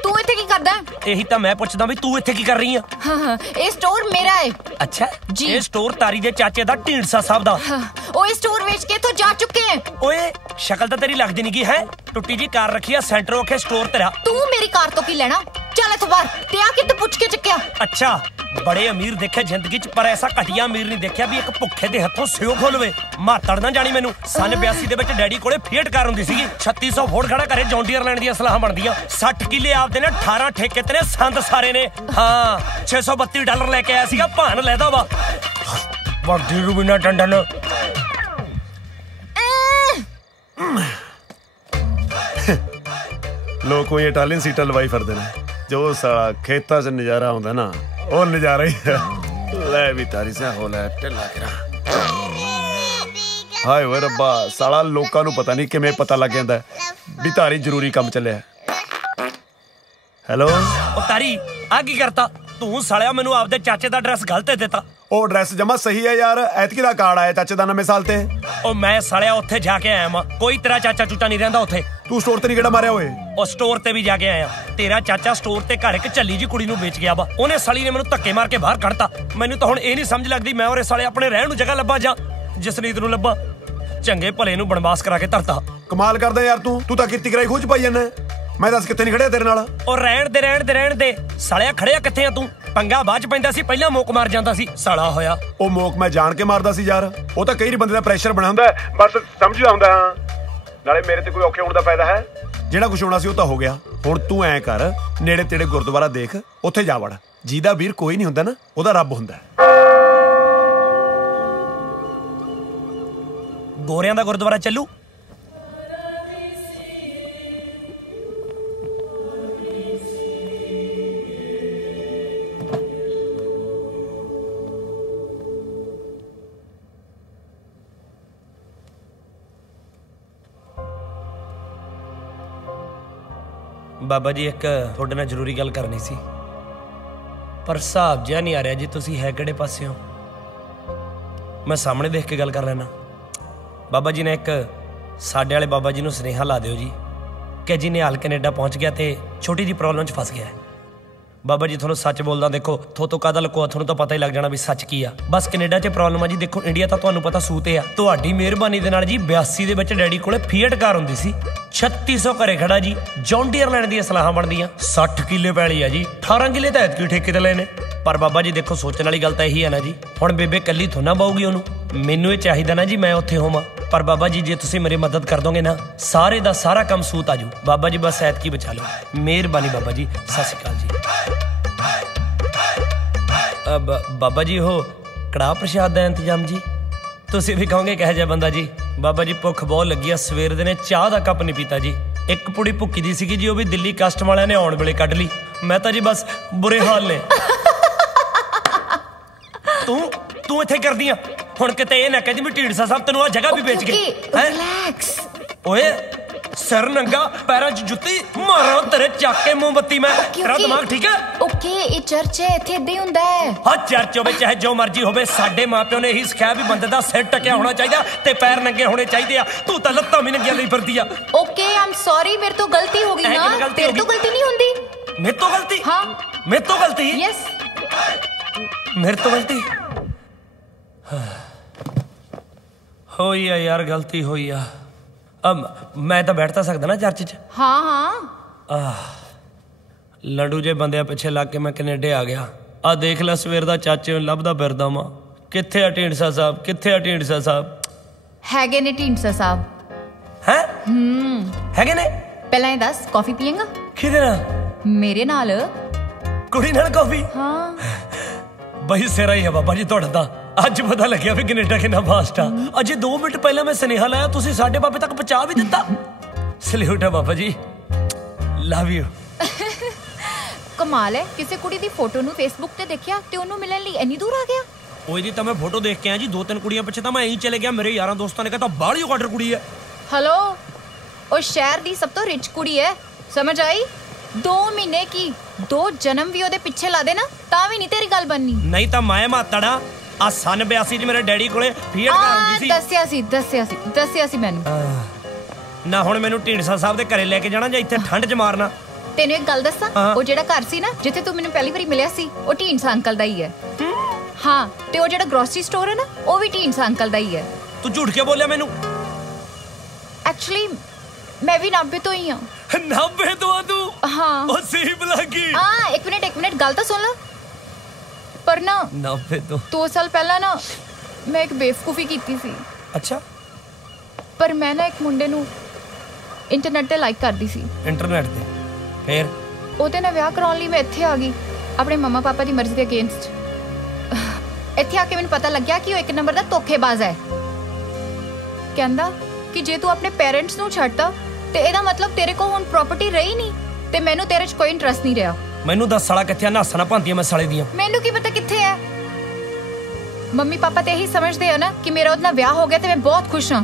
तू इत्थे की करदा है? यही तो मैं पूछदा भी तू इत्थे की कर रही है? हाँ, ये स्टोर मेरा है। अच्छा जी, ये स्टोर तारी दे चाचे दा ढींडसा साहब दा। ओ ये स्टोर बेच के तो जा चुके हैं। ओए शक्ल तो तेरी लगदी नहीं की है, टुट्टी जी कार रखी है सेंटर ओके स्टोर तेरा। तू मेरी कार तो की लेना, चल इत्थे बाहर ते आ किते पूछ के चक्या। अच्छा बड़े अमीर देखे जिंदगी च, पर ऐसा घटिया अमीर नहीं देखा भी एक भुखे दे हथों सिओ खोलवे। मातड़ ना जानी मैनू, सन 82 दे विच डैडी कोले फीट कार हुंदी सीगी, 3600 वोट खड़ा करे जॉन डीयर लैंड दी सलाह बनदियां, 60 किले आपदे ने, 18 ठेके ते ने, संद सारे ने। हां $632 लेके आया सीगा, भान लेदा वा वड्डी रूबिना टंडन। लोग कोई इटालियन सीटा लवाई फिरदे ने, जो साला खेतां च नजारा आउंदा ना ਉਹ ਨਜ਼ਾਰਾ ਹੀ ਲੈ ਵੀ ਤਾਰੀ ਸਿਆ ਹੋ ਲੈ ਢਿੱਲਾ ਕਰਾ। ਹਾਏ ਓਏ ਰੱਬਾ, ਸਾਲਾ ਲੋਕਾਂ ਨੂੰ ਪਤਾ ਨਹੀਂ ਕਿਵੇਂ ਪਤਾ ਲੱਗ ਜਾਂਦਾ ਵੀ ਤਾਰੀ ਜ਼ਰੂਰੀ ਕੰਮ ਚੱਲਿਆ। ਹੈਲੋ ਉਹ ਤਾਰੀ ਆ ਕੀ ਕਰਤਾ ਤੂੰ? ਸਾਲਿਆ ਮੈਨੂੰ ਆਪਦੇ ਚਾਚੇ ਦਾ ਐਡਰੈਸ ਗਲਤ ਦਿੱਤਾ। ਉਹ ਐਡਰੈਸ ਜਮਾ ਸਹੀ ਹੈ ਯਾਰ। ਐਤਕੀ ਦਾ ਕਾਰਡ ਆਇਆ ਚਾਚੇ ਦਾ ਨਵੇਂ ਸਾਲ ਤੇ। ਉਹ ਮੈਂ ਸਾਲਿਆ ਉੱਥੇ ਜਾ ਕੇ ਆਇਆ ਵਾਂ, ਕੋਈ ਤੇਰਾ ਚਾਚਾ ਚੂਚਾ ਨਹੀਂ ਰਹਿੰਦਾ ਉੱਥੇ। ਤੂੰ ਸਟੋਰ ਤੇ ਨਹੀਂ ਕਿਹੜਾ ਮਾਰਿਆ ਓਏ? ਉਹ ਸਟੋਰ ਤੇ ਵੀ ਜਾ ਕੇ ਆਇਆ। ਤੇਰਾ ਚਾਚਾ ਸਟੋਰ ਤੇ ਘਰ ਇੱਕ ਝੱਲੀ ਜੀ ਕੁੜੀ ਨੂੰ ਵੇਚ ਗਿਆ ਵਾ। ਉਹਨੇ ਸਾਲੀ ਨੇ ਮੈਨੂੰ ਧੱਕੇ ਮਾਰ ਕੇ ਬਾਹਰ ਕੱਢਤਾ। ਮੈਨੂੰ ਤਾਂ ਹੁਣ ਇਹ ਨਹੀਂ ਸਮਝ ਲੱਗਦੀ ਮੈਂ ਉਹਰੇ ਸਾਲੇ ਆਪਣੇ ਰਹਿਣ ਨੂੰ ਜਗ੍ਹਾ ਲੱਭਾਂ ਜਾਂ ਜਸਨੀਤ ਨੂੰ ਲੱਭਾਂ। ਚੰਗੇ ਭਲੇ ਨੂੰ ਬਣਵਾਸ ਕਰਾ ਕੇ ਧਰਤਾ। ਕਮਾਲ ਕਰਦਾ ਯਾਰ ਤੂੰ ਤਾਂ ਕੀਤੀ ਕਰਾਈ ਖੂਚ ਪਾਈ ਜਾਂਦਾ। ਮੈਂ ਦੱਸ ਕਿੱਥੇ ਨਹੀਂ ਖੜਿਆ ਤੇਰੇ ਨਾਲ। ਉਹ ਰਹਿਣ ਦੇ ਸਾਲਿਆ, ਖੜਿਆ ਕਿੱਥੇ ਆ ਤੂੰ? ਪੰਗਾ ਬਾਅਦ ਚ ਪੈਂਦਾ ਸੀ, ਪਹਿਲਾਂ ਮੋਕ ਮਾਰ ਜਾਂਦਾ ਸੀ ਸਾਲਾ ਹੋਇਆ। ਉਹ ਮੋਕ ਮੈਂ ਜਾਣ ਕੇ ਮਾਰਦਾ ਸੀ ਯਾਰ। ਉਹ ਤਾਂ ਕਈ ਬੰਦੇ ਦਾ ਪ੍ਰੈਸ਼ਰ ਬਣਾ ਹੁੰਦਾ, ਬਸ ਸਮਝ ਆਉਂਦਾ। ਨਾਲੇ ਮੇਰੇ ਤੇ ਕੋਈ ਔਖੇ ਹੋਣ ਦਾ ਫਾਇਦਾ ਹੈ? ਜਿਹੜਾ ਕੁਝ ਹੋਣਾ ਸੀ ਉਹ ਤਾਂ ਹੋ ਗਿਆ। ਹੁਣ ਤੂੰ ਐ ਕਰ, ਨੇੜੇ ਤੇੜੇ ਗੁਰਦੁਆਰਾ ਦੇਖ, ਉੱਥੇ ਜਾ ਵੜ। ਜਿਹਦਾ ਵੀਰ ਕੋਈ ਨਹੀਂ ਹੁੰਦਾ ਨਾ, ਉਹਦਾ ਰੱਬ ਹੁੰਦਾ। ਗੋਰਿਆਂ ਦਾ ਗੁਰਦੁਆਰਾ ਚੱਲੂ? ਬਾਬਾ ਜੀ ਇੱਕ ਤੁਹਾਡੇ ਨਾਲ ਜ਼ਰੂਰੀ ਗੱਲ ਕਰਨੀ ਸੀ, ਪਰ ਹਿਸਾਬ ਜਿਹਾ ਨਹੀਂ ਆ ਰਿਹਾ ਜੀ ਤੁਸੀਂ ਹੈ ਕਿਹੜੇ ਪਾਸੇ ਹੋ। ਮੈਂ ਸਾਹਮਣੇ ਦੇਖ ਕੇ ਗੱਲ ਕਰ ਲੈਣਾ। ਬਾਬਾ ਜੀ ਨੇ ਇੱਕ ਸਾਡੇ ਵਾਲੇ ਬਾਬਾ ਜੀ ਨੂੰ ਸੁਨੇਹਾ ਲਾ ਦਿਓ ਜੀ ਕਿ ਜੀ ਨਿਹਾਲ ਕੈਨੇਡਾ ਪਹੁੰਚ ਗਿਆ ਤੇ ਛੋਟੀ ਜੀ ਪ੍ਰੋਬਲਮ 'ਚ ਫਸ ਗਿਆ ਹੈ। ਬਾਬਾ ਜੀ ਤੁਹਾਨੂੰ ਸੱਚ ਬੋਲਦਾ, ਦੇਖੋ ਥੋਤੋਂ ਕਾਹਦਾ ਲੁਕੋਆ, ਤੁਹਾਨੂੰ ਤਾਂ ਪਤਾ ਹੀ ਲੱਗ ਜਾਣਾ ਵੀ ਸੱਚ ਕੀ ਆ। ਬਸ ਕੈਨੇਡਾ 'ਚ ਪ੍ਰੋਬਲਮ ਆ ਜੀ। ਦੇਖੋ ਇੰਡੀਆ ਤਾਂ ਤੁਹਾਨੂੰ ਪਤਾ ਸੂਤ ਆ। ਤੁਹਾਡੀ ਮਿਹਰਬਾਨੀ ਦੇ ਨਾਲ ਜੀ 82 ਦੇ ਵਿੱਚ ਡੈਡੀ ਕੋਲੇ ਫੀਅਟ ਕਾਰ ਹੁੰਦੀ ਸੀ। 3600 ਘਰੇ ਖੜਾ ਜੀ। ਜੌਨ ਡੀਅਰ ਲੈਣ ਦੀਆਂ ਸਲਾਹਾਂ ਬਣਦੀਆਂ। 60 ਕਿੱਲੇ ਪੈਲੀ ਆ ਜੀ, 18 ਕਿੱਲੇ ਤਾਂ ਐਤਕੀ ਠੇਕੇ ਤੇ ਲਏ ਨੇ। ਪਰ ਬਾਬਾ ਜੀ ਦੇਖੋ ਸੋਚਣ ਵਾਲੀ ਗੱਲ ਤਾਂ ਇਹੀ ਹੈ ਨਾ ਜੀ, ਹੁਣ ਬੇਬੇ ਕੱਲੀ ਥੋੜਾ ਬਾਊਗੀ ਉਹਨੂੰ। ਮੈਨੂੰ ਇਹ ਚਾਹੀਦਾ ਨਾ ਜੀ ਮੈਂ ਉੱਥੇ ਹੋਵਾਂ। ਪਰ ਬਾਬਾ ਜੀ ਜੇ ਤੁਸੀਂ ਮੇਰੀ ਮਦਦ ਕਰ ਦੋਗੇ ਨਾ, ਸਾਰੇ ਦਾ ਸਾਰਾ ਕੰਮ ਸੂਤ ਆਜੂ। ਬਾਬਾ ਜੀ ਬਸ ਐਤਕੀ ਬਚਾ ਲਓ, ਮਿਹਰਬਾਨੀ ਬਾਬਾ ਜੀ। ਸਤਿ ਸ਼੍ਰੀ ਅਕਾਲ ਜੀ। ਬਾਬਾ ਜੀ ਉਹ ਕੜਾਹ ਪ੍ਰਸ਼ਾਦ ਦਾ ਇੰਤਜ਼ਾਮ ਜੀ ਤੁਸੀਂ ਵੀ ਕਹੋਗੇ ਕਿਹੋ ਜਿਹਾ ਬੰਦਾ ਜੀ। ਬਾਬਾ ਜੀ ਭੁੱਖ ਬਹੁਤ ਲੱਗੀ ਆ, ਸਵੇਰ ਦੇ ਨੇ ਚਾਹ ਦਾ ਕੱਪ ਨਹੀਂ ਪੀਤਾ ਜੀ। ਇੱਕ ਪੁੜੀ ਭੁੱਕੀ ਦੀ ਸੀਗੀ ਜੀ, ਉਹ ਵੀ ਦਿੱਲੀ ਕਸਟਮ ਵਾਲਿਆਂ ਨੇ ਆਉਣ ਵੇਲੇ ਕੱਢ ਲਈ। ਮੈਂ ਤਾਂ ਜੀ ਬਸ ਬੁਰੇ ਹਾਲ ਨੇ। ਤੂੰ ਇੱਥੇ ਕਰਦੀ ਆ ਹੁਣ? ਕਿਤੇ ਇਹ ਨਾ ਕਹਿ ਵੀ ਢੀਂਡਸਾ ਸਾਹਿਬ ਤੈਨੂੰ ਆ ਜਗ੍ਹਾ ਵੀ ਵੇਚ ਗਏ। ਰਿਲੈਕਸ ਓਏ ਸਿਰ ਨੰਗਾ, ਪੈਰਾਂ 'ਚ ਜੁੱਤੀ ਮਾਰਾਂ ਤੇਰੇ ਚੱਕ ਕੇ ਮੋਮਬੱਤੀ ਮੈਂ। ਤੇਰਾ ਦਿਮਾਗ ਠੀਕ ਹੈ? ਓਕੇ ਇਹ ਚਰਚ ਹੈ, ਇੱਥੇ ਏਦਾਂ ਹੀ ਹੁੰਦਾ ਹੈ। ਹਾਂ ਚਰਚ ਹੋਵੇ ਚਾਹੇ ਜੋ ਮਰਜ਼ੀ ਹੋਵੇ, ਸਾਡੇ ਮਾਪਿਓ ਨੇ ਇਹੀ ਸਿਖਾਇਆ ਵੀ ਬੰਦੇ ਦਾ ਸਿਰ ਟਕਿਆ ਹੋਣਾ ਚਾਹੀਦਾ ਤੇ ਪੈਰ ਨੰਗੇ ਹੋਣੇ ਚਾਹੀਦੇ ਆ। ਤੂੰ ਤਾਂ ਲੱਤਾਂ ਵੀ ਨੰਗੀਆਂ ਲਈ ਫਿਰਦੀ ਆ। ਓਕੇ ਆਮ ਸੌਰੀ, ਮੇਰੇ ਤੋਂ ਗਲਤੀ ਹੋ ਗਈ ਨਾ। ਤੇਰੇ ਤੋਂ ਗਲਤੀ ਨਹੀਂ ਹੁੰਦੀ। ਮੇਰੇ ਤੋਂ ਗਲਤੀ? ਹਾਂ ਮੇਰੇ ਤੋਂ ਗਲਤੀ? ਯੈਸ ਮੇਰੇ ਤੋਂ ਗਲਤੀ ਹੋਈ ਆ ਯਾਰ, ਗਲਤੀ ਹੋਈ ਆ। ਮੈਂ ਤਾਂ ਬੈਠ ਤਾਂ ਸਕਦਾ ਨਾ ਚਰਚ 'ਚ? ਹਾਂ ਲੰਡੂ ਜੇ ਬੰਦਿਆਂ ਪਿੱਛੇ ਲੱਗ ਕੇ ਮੈਂ ਕੈਨੇਡਾ ਆ ਗਿਆ। ਆ ਦੇਖ ਲੈ ਸਵੇਰ ਦਾ ਚਾਚੇ ਨੂੰ ਲੱਭਦਾ ਫਿਰਦਾ ਵਾਂ। ਕਿੱਥੇ ਆ ਢੀਂਡਸਾ ਸਾਹਿਬ? ਕਿੱਥੇ ਆ ਢੀਂਡਸਾ ਸਾਹਿਬ? ਹੈਗੇ ਨੇ ਢੀਂਡਸਾ ਸਾਹਿਬ। ਹੈ ਹੈਗੇ ਨੇ? ਪਹਿਲਾਂ ਇਹ ਦੱਸ ਕਾਫੀ ਪੀਏਗਾ? ਕਿਹਦੇ ਨਾਲ? ਮੇਰੇ ਨਾਲ। ਕੁੜੀ ਨਾਲ ਕਾਫੀ? ਹਾਂ ਬਈ ਸਿਰਾ ਹੀ ਆ ਬਾਬਾ ਜੀ ਤੁਹਾਡਾ ਤਾਂ। ਅੱਜ ਪਤਾ ਲੱਗਿਆ ਵੀ ਕੈਨੇਡਾ ਕਿੰਨਾ ਫਾਸਟ ਆ। ਅਜੇ 2 ਮਿੰਟ ਪਹਿਲਾਂ ਮੈਂ ਸੁਨੇਹਾ ਲਾਇਆ, ਤੁਸੀਂ ਸਾਡੇ ਬਾਬੇ ਤੱਕ ਪਹੁੰਚਾ ਵੀ ਦਿੱਤਾ। ਸਲੂਟ ਆ ਬਾਬਾ ਜੀ, ਲਵ ਯੂ। ਕਮਾਲ ਹੈ, ਕਿਸੇ ਕੁੜੀ ਦੀ ਫੋਟੋ ਨੂੰ ਫੇਸਬੁੱਕ ਤੇ ਦੇਖਿਆ ਤੇ ਉਹਨੂੰ ਮਿਲਣ ਲਈ ਇੰਨੀ ਦੂਰ ਆ ਗਿਆ। ਉਹੀ ਦੀ ਤਾਂ ਮੈਂ ਫੋਟੋ ਦੇਖ ਕੇ ਆਇਆ ਜੀ, 2-3 ਕੁੜੀਆਂ ਪਿੱਛੇ ਤਾਂ ਮੈਂ ਇਹੀ ਚਲੇ ਗਿਆ। ਮੇਰੇ ਯਾਰਾਂ ਦੋਸਤਾਂ ਨੇ ਕਹਤਾ ਬਾਹਲੀ ਆਰਡਰ ਕੁੜੀ ਹੈ। हेलो, ਉਹ ਸ਼ਹਿਰ ਦੀ ਸਭ ਤੋਂ ਰਿਚ ਕੁੜੀ ਹੈ, ਸਮਝ ਆਈ? 2 ਮਹੀਨੇ ਕੀ 2 ਜਨਮ ਵੀ ਉਹਦੇ ਪਿੱਛੇ ਲਾ ਦੇ ਨਾ ਤਾਂ ਵੀ ਨਹੀਂ ਤੇਰੀ ਗੱਲ ਬਣਨੀ। ਨਹੀਂ ਤਾਂ ਮੈਂ ਮਾਤੜਾ ਆ ਸਨ 82 ਚ ਮੇਰੇ ਡੈਡੀ ਕੋਲੇ ਫੀਅਟ ਕਾਰ ਹੁੰਦੀ ਸੀ। ਦੱਸਿਆ ਸੀ ਮੈਨੂੰ ਨਾ। ਹੁਣ ਮੈਨੂੰ ਢੀਂਡਸਾ ਸਾਹਿਬ ਦੇ ਘਰੇ ਲੈ ਕੇ ਜਾਣਾ ਜਾਂ ਇੱਥੇ ਠੰਡ 'ਚ ਮਾਰਨਾ? ਤੈਨੂੰ ਇੱਕ ਗੱਲ ਦੱਸਾਂ, ਉਹ ਜਿਹੜਾ ਘਰ ਸੀ ਨਾ ਜਿੱਥੇ ਤੂੰ ਮੈਨੂੰ ਪਹਿਲੀ ਵਾਰੀ ਮਿਲਿਆ ਸੀ, ਉਹ ਢੀਂਡਸਾ ਅੰਕਲ ਦਾ ਹੀ ਹੈ। ਹਾਂ, ਤੇ ਉਹ ਜਿਹੜਾ ਗਰੋਸਰੀ ਸਟੋਰ ਹੈ ਨਾ, ਉਹ ਵੀ ਢੀਂਡਸਾ ਅੰਕਲ ਦਾ ਹੀ ਹੈ। ਤੂੰ ਝੂਠ ਕਿਉਂ ਬੋਲਿਆ ਮੈਨੂੰ? ਐਕਚੁਅਲੀ ਮੈਂ ਵੀ 90 ਤੋਂ ਹੀ ਹਾਂ। 90 ਤੋਂ ਤੂੰ? ਹਾਂ। ਉਹ ਸੀਬ ਲੱਗੀ। ਹਾਂ ਇੱਕ ਮਿੰਟ ਗੱਲ ਤਾਂ ਸੁਣ ਲੈ। ਪਰ ਨਾ 90 ਤੋਂ 2 ਸਾਲ ਪਹਿਲਾਂ ਨਾ ਮੈਂ ਇੱਕ ਬੇਵਕੂਫੀ ਕੀਤੀ ਸੀ। ਅੱਛਾ? ਪਰ ਮੈਂ ਨਾ ਇੱਕ ਮੁੰਡੇ ਨੂੰ ਇੰਟਰਨੈਟ ਤੇ ਲਾਈਕ ਕਰਦੀ ਸੀ। ਇੰਟਰਨੈਟ ਤੇ? ਫੇਰ? ਉਹਦੇ ਨਾਲ ਵਿਆਹ ਕਰਾਉਣ ਲਈ ਮੈਂ ਇੱਥੇ ਆ ਗਈ, ਆਪਣੇ ਮੰਮਾ ਪਾਪਾ ਦੀ ਮਰਜ਼ੀ ਦੇ ਅਗੇਂਸਟ। ਇੱਥੇ ਆ ਕੇ ਮੈਨੂੰ ਪਤਾ ਲੱਗਿਆ ਕਿ ਉਹ ਇੱਕ ਨੰਬਰ ਦਾ ਧੋਖੇਬਾਜ਼ ਹੈ। ਕਹਿੰਦਾ ਕਿ ਜੇ ਤੂੰ ਆਪਣੇ ਪੇਰੈਂਟਸ ਨੂੰ ਛੱਡਦਾ ਤੇ ਇਹਦਾ ਮਤਲਬ ਤੇਰੇ ਕੋਲ ਹੁਣ ਪ੍ਰਾਪਰਟੀ ਰਹੀ ਨਹੀਂ ਤੇ ਮੈਨੂੰ ਤੇਰੇ 'ਚ ਕੋਈ ਇੰਟਰਸਟ ਨਹੀਂ ਰਿਹਾ। ਮੈਨੂੰ ਦੱਸ ਸਾਲਾ ਕਿੱਥੇ ਆ? ਨਹਾਸਣਾ ਭਾਂਦੀਆਂ ਮੈਂ ਸਾਲੇ ਦੀਆਂ। ਮੈਨੂੰ ਕੀ ਪਤਾ ਕਿੱਥੇ ਹੈ। ਮੰਮੀ ਪਾਪਾ ਤੇ ਇਹੀ ਸਮਝਦੇ ਆ ਨਾ ਕਿ ਮੇਰਾ ਉਹਦੇ ਨਾਲ ਵਿਆਹ ਹੋ ਗਿਆ ਤੇ ਮੈਂ ਬਹੁਤ ਖੁਸ਼ ਹਾਂ।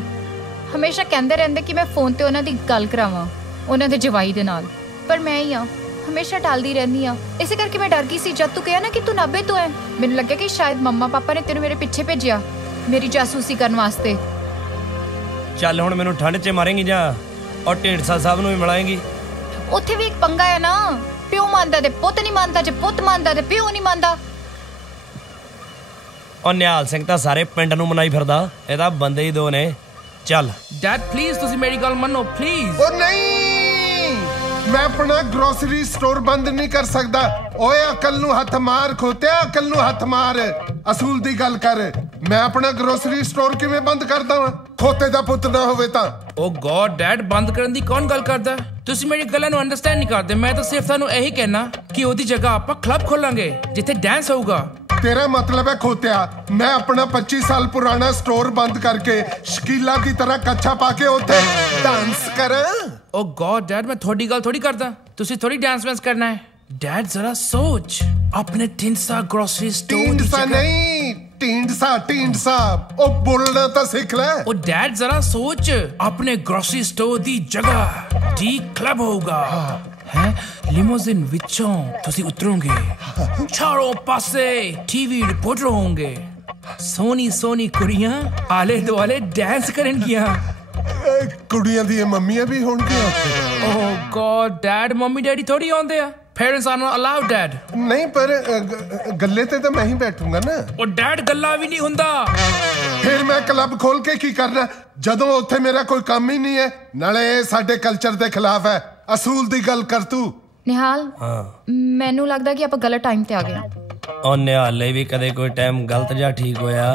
ਹਮੇਸ਼ਾ ਕਹਿੰਦੇ ਰਹਿੰਦੇ ਕਿ ਮੈਂ ਫੋਨ ਤੇ ਉਹਨਾਂ ਦੀ ਗੱਲ ਕਰਾਵਾਂ, ਉਹਨਾਂ ਦੇ ਜਵਾਈ ਦੇ ਨਾਲ। ਪਰ ਮੈਂ ਹੀ ਆ ਹਮੇਸ਼ਾ ਟਾਲਦੀ ਰਹਿੰਦੀ ਆ। ਇਸੇ ਕਰਕੇ ਮੈਂ ਡਰ ਗਈ ਸੀ ਜਦ ਤੂੰ ਕਿਹਾ ਨਾ ਕਿ ਤੂੰ ਨਾਭੇ ਤੋਂ ਹੈ। ਮੈਨੂੰ ਲੱਗਿਆ ਕਿ ਸ਼ਾਇਦ ਮੰਮਾ ਪਾਪਾ ਨੇ ਤੈਨੂੰ ਮੇਰੇ ਪਿੱਛੇ ਭੇਜਿਆ ਮੇਰੀ ਜਾਸੂਸੀ ਕਰਨ ਵਾਸਤੇ। ਚੱਲ ਹੁਣ ਮੈਨੂੰ ਠੰਡ 'ਚ ਮਾਰੇਂਗੀ ਜਾਂ ਔਰ ਢੀਂਡਸਾ ਸਾਹਿਬ ਨੂੰ ਵੀ ਮਿਲਾਏਂਗੀ? ਉੱਥੇ ਵੀ ਇੱਕ ਪੰਗਾ ਹੈ ਨਾ, ਪਿਓ ਮੰਨਦਾ ਤੇ ਪੁੱਤ ਨਹੀਂ ਮੰਨਦਾ, ਜੇ ਪੁੱਤ ਮੰਨਦਾ ਤੇ ਪਿਓ ਨਹੀਂ ਮੰਨਦਾ। ਔਰ ਨਿਹਾਲ ਸਿੰਘ ਤਾਂ ਸਾਰੇ ਪਿੰਡ ਨੂੰ ਮਨਾਈ ਫਿਰਦਾ, ਇਹ ਤਾਂ ਬੰਦੇ ਹੀ ਦੋ ਨੇ। ਚੱਲ ਡੈਡ ਪਲੀਜ਼ ਤੁਸੀਂ ਮੇਰੀ ਗੱਲ ਮੰਨੋ ਪਲੀਜ਼। ਉਹ ਨਹੀਂ, ਮੈਂ ਆਪਣਾ ਗਰੋਸਰੀ ਸਟੋਰ ਬੰਦ ਨਹੀਂ ਕਰ ਸਕਦਾ। ਓਏ ਅਕਲ ਨੂੰ ਹੱਥ ਮਾਰ ਖੋਤਿਆ, ਅਕਲ ਨੂੰ ਹੱਥ ਮਾਰ। ਅਸੂਲ ਦੀ ਗੱਲ ਕਰ। ਮੈਂ ਆਪਣਾ ਗਰੋਸਰੀ ਸਟੋਰ ਕਿਵੇਂ ਬੰਦ ਕਰਦਾ ਵਾਂ? ਖੋਤੇ ਦਾ ਪੁੱਤ ਨਾ ਹੋਵੇ ਤਾਂ। ਓ ਗॉड ਡੈਡ, ਬੰਦ ਕਰਨ ਦੀ ਕੌਣ ਗੱਲ ਕਰਦਾ? ਤੁਸੀਂ ਮੇਰੀ ਗੱਲਾਂ ਨੂੰ ਅੰਡਰਸਟੈਂਡ ਨਹੀਂ ਕਰਦੇ। ਮੈਂ ਤਾਂ ਸਿਰਫ ਤੁਹਾਨੂੰ ਇਹੀ ਕਹਿਣਾ ਕਿ ਉਹਦੀ ਜਗ੍ਹਾ ਆਪਾਂ ਕਲੱਬ ਖੋਲਾਂਗੇ ਜਿੱਥੇ ਡਾਂਸ ਹੋਊਗਾ। तेरा मतलब है खोत्या मैं अपना 25 साल पुराना स्टोर बंद करके शकीला की तरह कच्छा पाके उठे डांस करा? ओ गॉड डैड, मैं थोड़ी गल थोड़ी करता, तुसी थोड़ी डांस वांस करना है। डैड जरा सोच, अपने ढींडसा ग्रोसरी स्टोर ढींडसा नहीं, ढींडसा ओ बोलना तो सीख ले। ओ डैड जरा सोच, अपने ग्रोसरी स्टोर दी जगह डी क्लब होगा है। लिमोजिन विचों तुसी उतरोगे, चारों पासे टीवी रिपोर्टर होंगे, सोनी सोनी कुड़ियां आले दुआले डांस करनगियां। कुड़ियां दी मम्मियां भी होंगियां। Oh God dad, mummy daddy थोड़ी आंदे आ, parents are not allowed dad. नहीं पर गल्ले ते तो मैं ही बैठूंगा ना। ओ डैड गल्ला भी नहीं हुंदा। फिर मैं क्लब खोल के की करना ਜਦੋਂ ਉੱਥੇ ਮੇਰਾ ਕੋਈ ਕੰਮ ਹੀ ਨਹੀਂ ਹੈ? ਨਾਲੇ ਇਹ ਸਾਡੇ ਕਲਚਰ ਦੇ ਖਿਲਾਫ ਹੈ। ਅਸੂਲ ਦੀ ਗੱਲ ਕਰ ਤੂੰ। ਨਿਹਾਲ, ਮੈਨੂੰ ਲੱਗਦਾ ਕਿ ਆਪਾਂ ਗਲਤ ਟਾਈਮ ਤੇ ਆ ਗਏ। ਉਹ ਨਿਹਾਲ ਲਈ ਵੀ ਕਦੇ ਕੋਈ ਟਾਈਮ ਗਲਤ ਜਾਂ ਠੀਕ ਹੋਇਆ?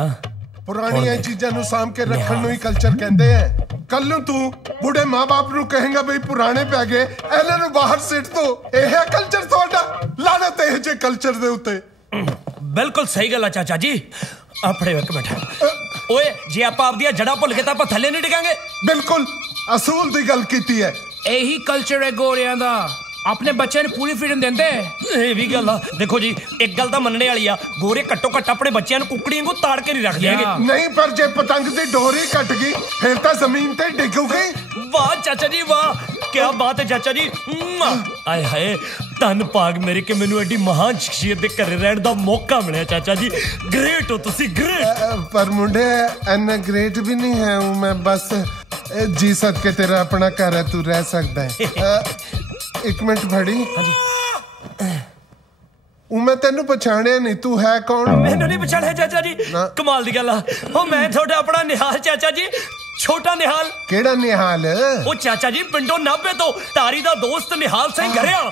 ਪੁਰਾਣੀਆਂ ਚੀਜ਼ਾਂ ਨੂੰ ਸਾਂਭ ਕੇ ਰੱਖਣ ਨੂੰ ਹੀ ਕਲਚਰ ਕਹਿੰਦੇ ਆ। ਕੱਲ ਨੂੰ ਤੂੰ ਬੁੱਢੇ ਮਾਂ-ਬਾਪ ਨੂੰ ਕਹੇਗਾ ਬਈ ਪੁਰਾਣੇ ਪੈ ਗਏ, ਇਹਨਾਂ ਨੂੰ ਬਾਹਰ ਸਿੱਟ ਦੋ। ਇਹ ਹੈ ਕਲਚਰ ਤੁਹਾਡਾ? ਲਾਨਤ ਇਹ ਜੇ ਕਲਚਰ ਦੇ ਉੱਤੇ। ਬਿਲਕੁਲ ਸਹੀ ਗੱਲ ਆ ਚਾਚਾ ਜੀ। ਆਪਣੇ ਇੱਕ ਮਿੰਟ ਓਏ, ਜੇ ਆਪਾਂ ਆਪਦੀਆਂ ਜੜ੍ਹਾਂ ਭੁੱਲ ਗਏ ਤਾਂ ਆਪਾਂ ਥੱਲੇ ਨਹੀਂ ਡਿੱਗਾਂਗੇ। ਬਿਲਕੁਲ ਅਸੂਲ ਦੀ ਗੱਲ ਕੀਤੀ ਹੈ। ਇਹੀ ਕਲਚਰ ਹੈ ਗੋਰਿਆਂ ਦਾ, ਆਪਣੇ ਬੱਚਿਆਂ ਨੂੰ ਪੂਰੀ ਫਰੀडम ਦਿੰਦੇ। ਇਹ ਵੀ ਗੱਲ ਆ। ਦੇਖੋ ਜੀ, ਇੱਕ ਗੱਲ ਤਾਂ ਮੰਨਣੇ ਵਾਲੀ ਆ, ਗੋਰੇ ਘੱਟੋ ਘੱਟ ਆਪਣੇ ਬੱਚਿਆਂ ਨੂੰ ਕੁੱਕੜੀ ਵਾਂਗੂ ਤਾੜ ਕੇ ਨਹੀਂ ਰੱਖਦੇ ਹੈਗੇ। ਨਹੀਂ, ਪਰ ਜੇ ਪਤੰਗ ਦੀ ਡੋਰੀ ਕੱਟ ਗਈ ਫਿਰ ਤਾਂ ਜ਼ਮੀਨ ਤੇ ਡਿੱਗੂਗੀ। ਵਾਹ ਚਾਚਾ ਜੀ ਵਾਹ, ਕੀ ਬਾਤ ਹੈ ਚਾਚਾ ਜੀ। ਆਏ ਹਾਏ, ਧੰਨ ਭਾਗ ਮੇਰੇ ਕਿ ਮੈਨੂੰ ਐਡੀ ਮਹਾਨ ਸ਼ਖਸੀਅਤ ਦੇ ਘਰੇ ਰਹਿਣ ਦਾ ਮੌਕਾ ਮਿਲਿਆ ਚਾਚਾ ਜੀ। ਗ੍ਰੇਟ ਹੋ ਤੁਸੀਂ, ਗ੍ਰੇਟ। ਪਰ ਮੁੰਡੇ ਐਨਾ ਗ੍ਰੇਟ ਵੀ ਨਹੀਂ ਹੈ ਮੈਂ, ਬਸ ਜੀ ਸਦਕੇ ਤੇਰਾ ਆਪਣਾ ਘਰ ਹੈ, ਤੂੰ ਰਹਿ ਸਕਦਾ ਹੈ। ਇੱਕ ਮਿੰਟ ਫੜੀ। ਮੈਂ ਤੈਨੂੰ ਪਛਾਣਿਆ ਨਹੀਂ, ਤੂੰ ਹੈ ਕੌਣ? ਮੈਨੂੰ ਨਹੀਂ ਪਛਾਣਿਆ ਚਾਚਾ ਜੀ। ਕਮਾਲ ਦੀ ਗੱਲ ਆ। ਉਹ ਮੈਂ ਤੁਹਾਡਾ ਆਪਣਾ ਨਿਹਾਲ ਚਾਚਾ ਜੀ, ਛੋਟਾ ਨਿਹਾਲ। ਕਿਹੜਾ ਨਿਹਾਲ? ਉਹ ਚਾਚਾ ਜੀ ਪਿੰਡੋਂ ਨਾਭੇ ਤੋਂ ਤਾਰੀ ਦਾ ਦੋਸਤ ਨਿਹਾਲ ਸਿੰਘ ਘਰਿਆ।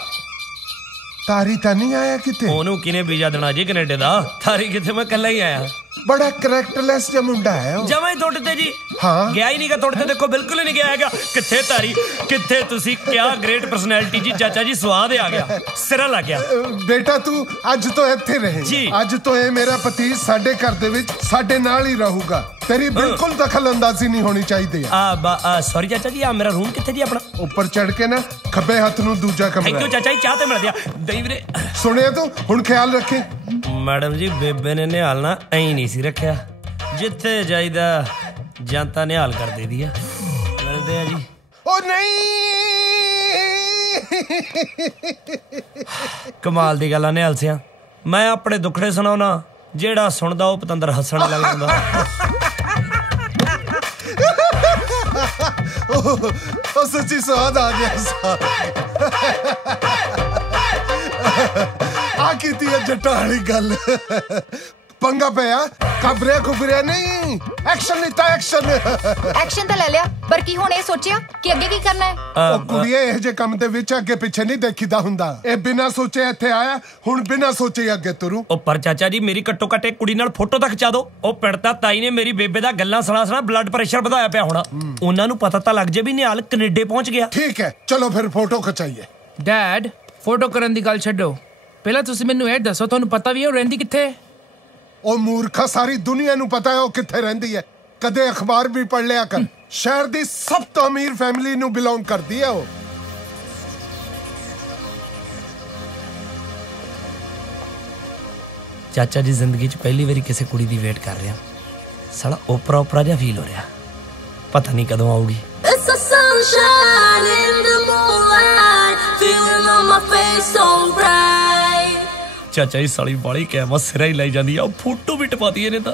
ਤਾਰੀ ਤਾਂ ਨਹੀਂ ਆਇਆ ਕਿਤੇ? ਉਹਨੂੰ ਕਿਨੇ ਵੀਜ਼ਾ ਦੇਣਾ ਜੀ ਕੈਨੇਡਾ ਦਾ? ਤਾਰੀ ਕਿੱਥੇ, ਮੈਂ ਇਕੱਲਾ ਹੀ ਆਇਆ। ਬੜਾ ਕਰੈਕਟਰਲੈਸ ਜਿਹਾ ਮੁੰਡਾ ਹੈ ਉਹ। ਜਮਾਂ ਹੀ ਤੁਹਾਡੇ ਤੇ ਜੀ। ਹਾਂ, ਗਿਆ ਹੀ ਨਹੀਂਗਾ ਤੁਹਾਡੇ ਤੇ। ਦੇਖੋ ਬਿਲਕੁਲ ਹੀ ਨਹੀਂ ਗਿਆ ਹੈਗਾ। ਕਿੱਥੇ ਤਾਰੀ, ਕਿੱਥੇ ਤੁਸੀਂ? ਕਿਆ ਗ੍ਰੇਟ ਪਰਸਨੈਲਿਟੀ ਜੀ ਚਾਚਾ ਜੀ, ਸਵਾਦ ਆ ਗਿਆ, ਸਿਰਾ ਲੱਗ ਗਿਆ। ਬੇਟਾ ਤੂੰ ਅੱਜ ਤੋਂ ਇੱਥੇ ਰਹੇ ਜੀ। ਅੱਜ ਤੋਂ ਇਹ ਮੇਰਾ ਪਤੀ ਸਾਡੇ ਘਰ ਦੇ ਵਿੱਚ ਸਾਡੇ ਨਾਲ ਹੀ ਰਹੂਗਾ। ਤੇਰੀ ਬਿਲਕੁਲ ਦਖਲ ਅੰਦਾਜ਼ੀ ਨਹੀਂ ਹੋਣੀ ਚਾਹੀਦੀ। ਸੌਰੀ ਚਾਚਾ ਜੀ, ਆ ਮੇਰਾ ਰੂਮ ਕਿੱਥੇ ਜੀ ਆਪਣਾ? ਉੱਪਰ ਚੜ ਕੇ ਨਾ ਖੱਬੇ ਹੱਥ ਨੂੰ ਦੂਜਾ ਕਮਰਾ। ਥੈਂਕ ਯੂ ਚਾਚਾ ਜੀ, ਚਾਹ ਤੇ ਮਿਲ ਗਿਆ। ਦਈ ਵੀਰੇ ਸੁਣਿਆ ਤੂੰ, ਹੁਣ ਖਿਆਲ ਰੱਖੇ। ਮੈਡਮ ਜੀ, ਬੇਬੇ ਨੇ ਨਿਹਾਲ ਨਾ ਐਂ ਨਹੀਂ ਸੀ ਰੱਖਿਆ। ਜਿੱਥੇ ਜਾਈਦਾ ਜਨਤਾ ਨਿਹਾਲ ਕਰ ਦੇਦੀ ਆ। ਮਿਲਦੇ ਆ ਜੀ। ਉਹ ਨਹੀਂ, ਕਮਾਲ ਦੀ ਗੱਲ ਆ ਨਿਹਾਲ ਸਿਆ। ਮੈਂ ਆਪਣੇ ਦੁੱਖੜੇ ਸੁਣਾਉਣਾ, ਜਿਹੜਾ ਸੁਣਦਾ ਉਹ ਪਤੰਦਰ ਹੱਸਣ ਲੱਗ ਜਾਂਦਾ। ਉਹ ਸੱਚੀ ਸਵਾਦ ਆ ਗਿਆ। ਆ ਕੀਤੀ ਹੈ ਜੱਟਾਂ ਵਾਲੀ ਗੱਲ। ਪੰਗਾ ਪਿਆ, ਖਬਰਿਆ ਖੁਬਰਿਆ ਨਹੀਂ, ਐਕਸ਼ਨ ਲਿੱਤਾ। ਐਕਸ਼ਨ ਤਾਂ ਲੈ ਲਿਆ, ਪਰ ਕੀ ਹੁਣ ਇਹ ਸੋਚਿਆ ਕਿ ਅੱਗੇ ਕੀ ਕਰਨਾ ਹੈ? ਉਹ ਕੁੜੀਏ, ਇਹ ਜੇ ਕੰਮ ਦੇ ਵਿੱਚ ਅੱਗੇ ਪਿੱਛੇ ਨਹੀਂ ਦੇਖੀਦਾ ਹੁੰਦਾ। ਇਹ ਬਿਨਾਂ ਸੋਚੇ ਇੱਥੇ ਆਇਆ, ਹੁਣ ਬਿਨਾਂ ਸੋਚੇ ਅੱਗੇ ਤੁਰੂ। ਉਹ ਪਰ ਚਾਚਾ ਜੀ, ਮੇਰੀ ਘੱਟੋ ਘੱਟ ਕੁੜੀ ਨਾਲ ਫੋਟੋ ਤਾਂ ਖਿਚਾ ਦਿਓ। ਉਹ ਪਿੰਡਤਾ ਤਾਈ ਨੇ ਮੇਰੀ ਬੇਬੇ ਦਾ ਗੱਲਾਂ ਸੁਣਾ ਬਲੱਡ ਪ੍ਰੈਸ਼ਰ ਵਧਾਇਆ ਪਿਆ ਹੋਣਾ। ਉਹਨਾਂ ਨੂੰ ਪਤਾ ਤਾਂ ਲੱਗ ਜੇ ਵੀ ਨਿਹਾਲ ਕੈਨੇਡਾ ਪਹੁੰਚ ਗਿਆ। ਠੀਕ ਹੈ, ਚਲੋ ਫਿਰ ਫੋਟੋ ਖਿਚਾਈਏ। ਡੈਡ, ਫੋਟੋ ਕਰਨ ਦੀ ਗੱਲ ਛੱਡੋ, ਪਹਿਲਾਂ ਤੁਸੀਂ ਮੈਨੂੰ ਇਹ ਦੱਸੋ, ਤੁਹਾਨੂੰ ਪਤਾ ਵੀ ਉਹ ਰਹਿੰਦੀ ਕਿੱਥੇ? ਉਹ ਮੂਰਖਾ, ਸਾਰੀ ਦੁਨੀਆ ਨੂੰ ਪਤਾ ਹੈ ਉਹ ਕਿੱਥੇ ਰਹਿੰਦੀ ਹੈ। ਕਦੇ ਅਖਬਾਰ ਵੀ ਪੜ੍ਹ ਲਿਆ ਕਰ। ਸ਼ਹਿਰ ਦੀ ਸਭ ਤੋਂ ਅਮੀਰ ਫੈਮਿਲੀ ਨੂੰ ਬਿਲੋਂਗ ਕਰਦੀ ਹੈ ਉਹ। ਚਾਚਾ ਜੀ, ਜ਼ਿੰਦਗੀ 'ਚ ਪਹਿਲੀ ਵਾਰੀ ਕਿਸੇ ਕੁੜੀ ਦੀ ਵੇਟ ਕਰ ਰਿਹਾ। ਸਾਲਾ ਓਪਰਾ ਜਿਹਾ ਫੀਲ ਹੋ ਰਿਹਾ। ਪਤਾ ਨਹੀਂ ਕਦੋਂ ਆਊਗੀ। It's the sunshine in the moonlight, feeling ਚਾਚਾ ਜੀ ਸਾਲੀ ਬਾਲੀ ਕੈਮਾ ਸਿਰਾ ਹੀ ਲਾਈ ਜਾਂਦੀ ਆ ਫੋਟੋ ਵੀ ਟਪਾਤੀ ਇਹਨੇ ਤਾਂ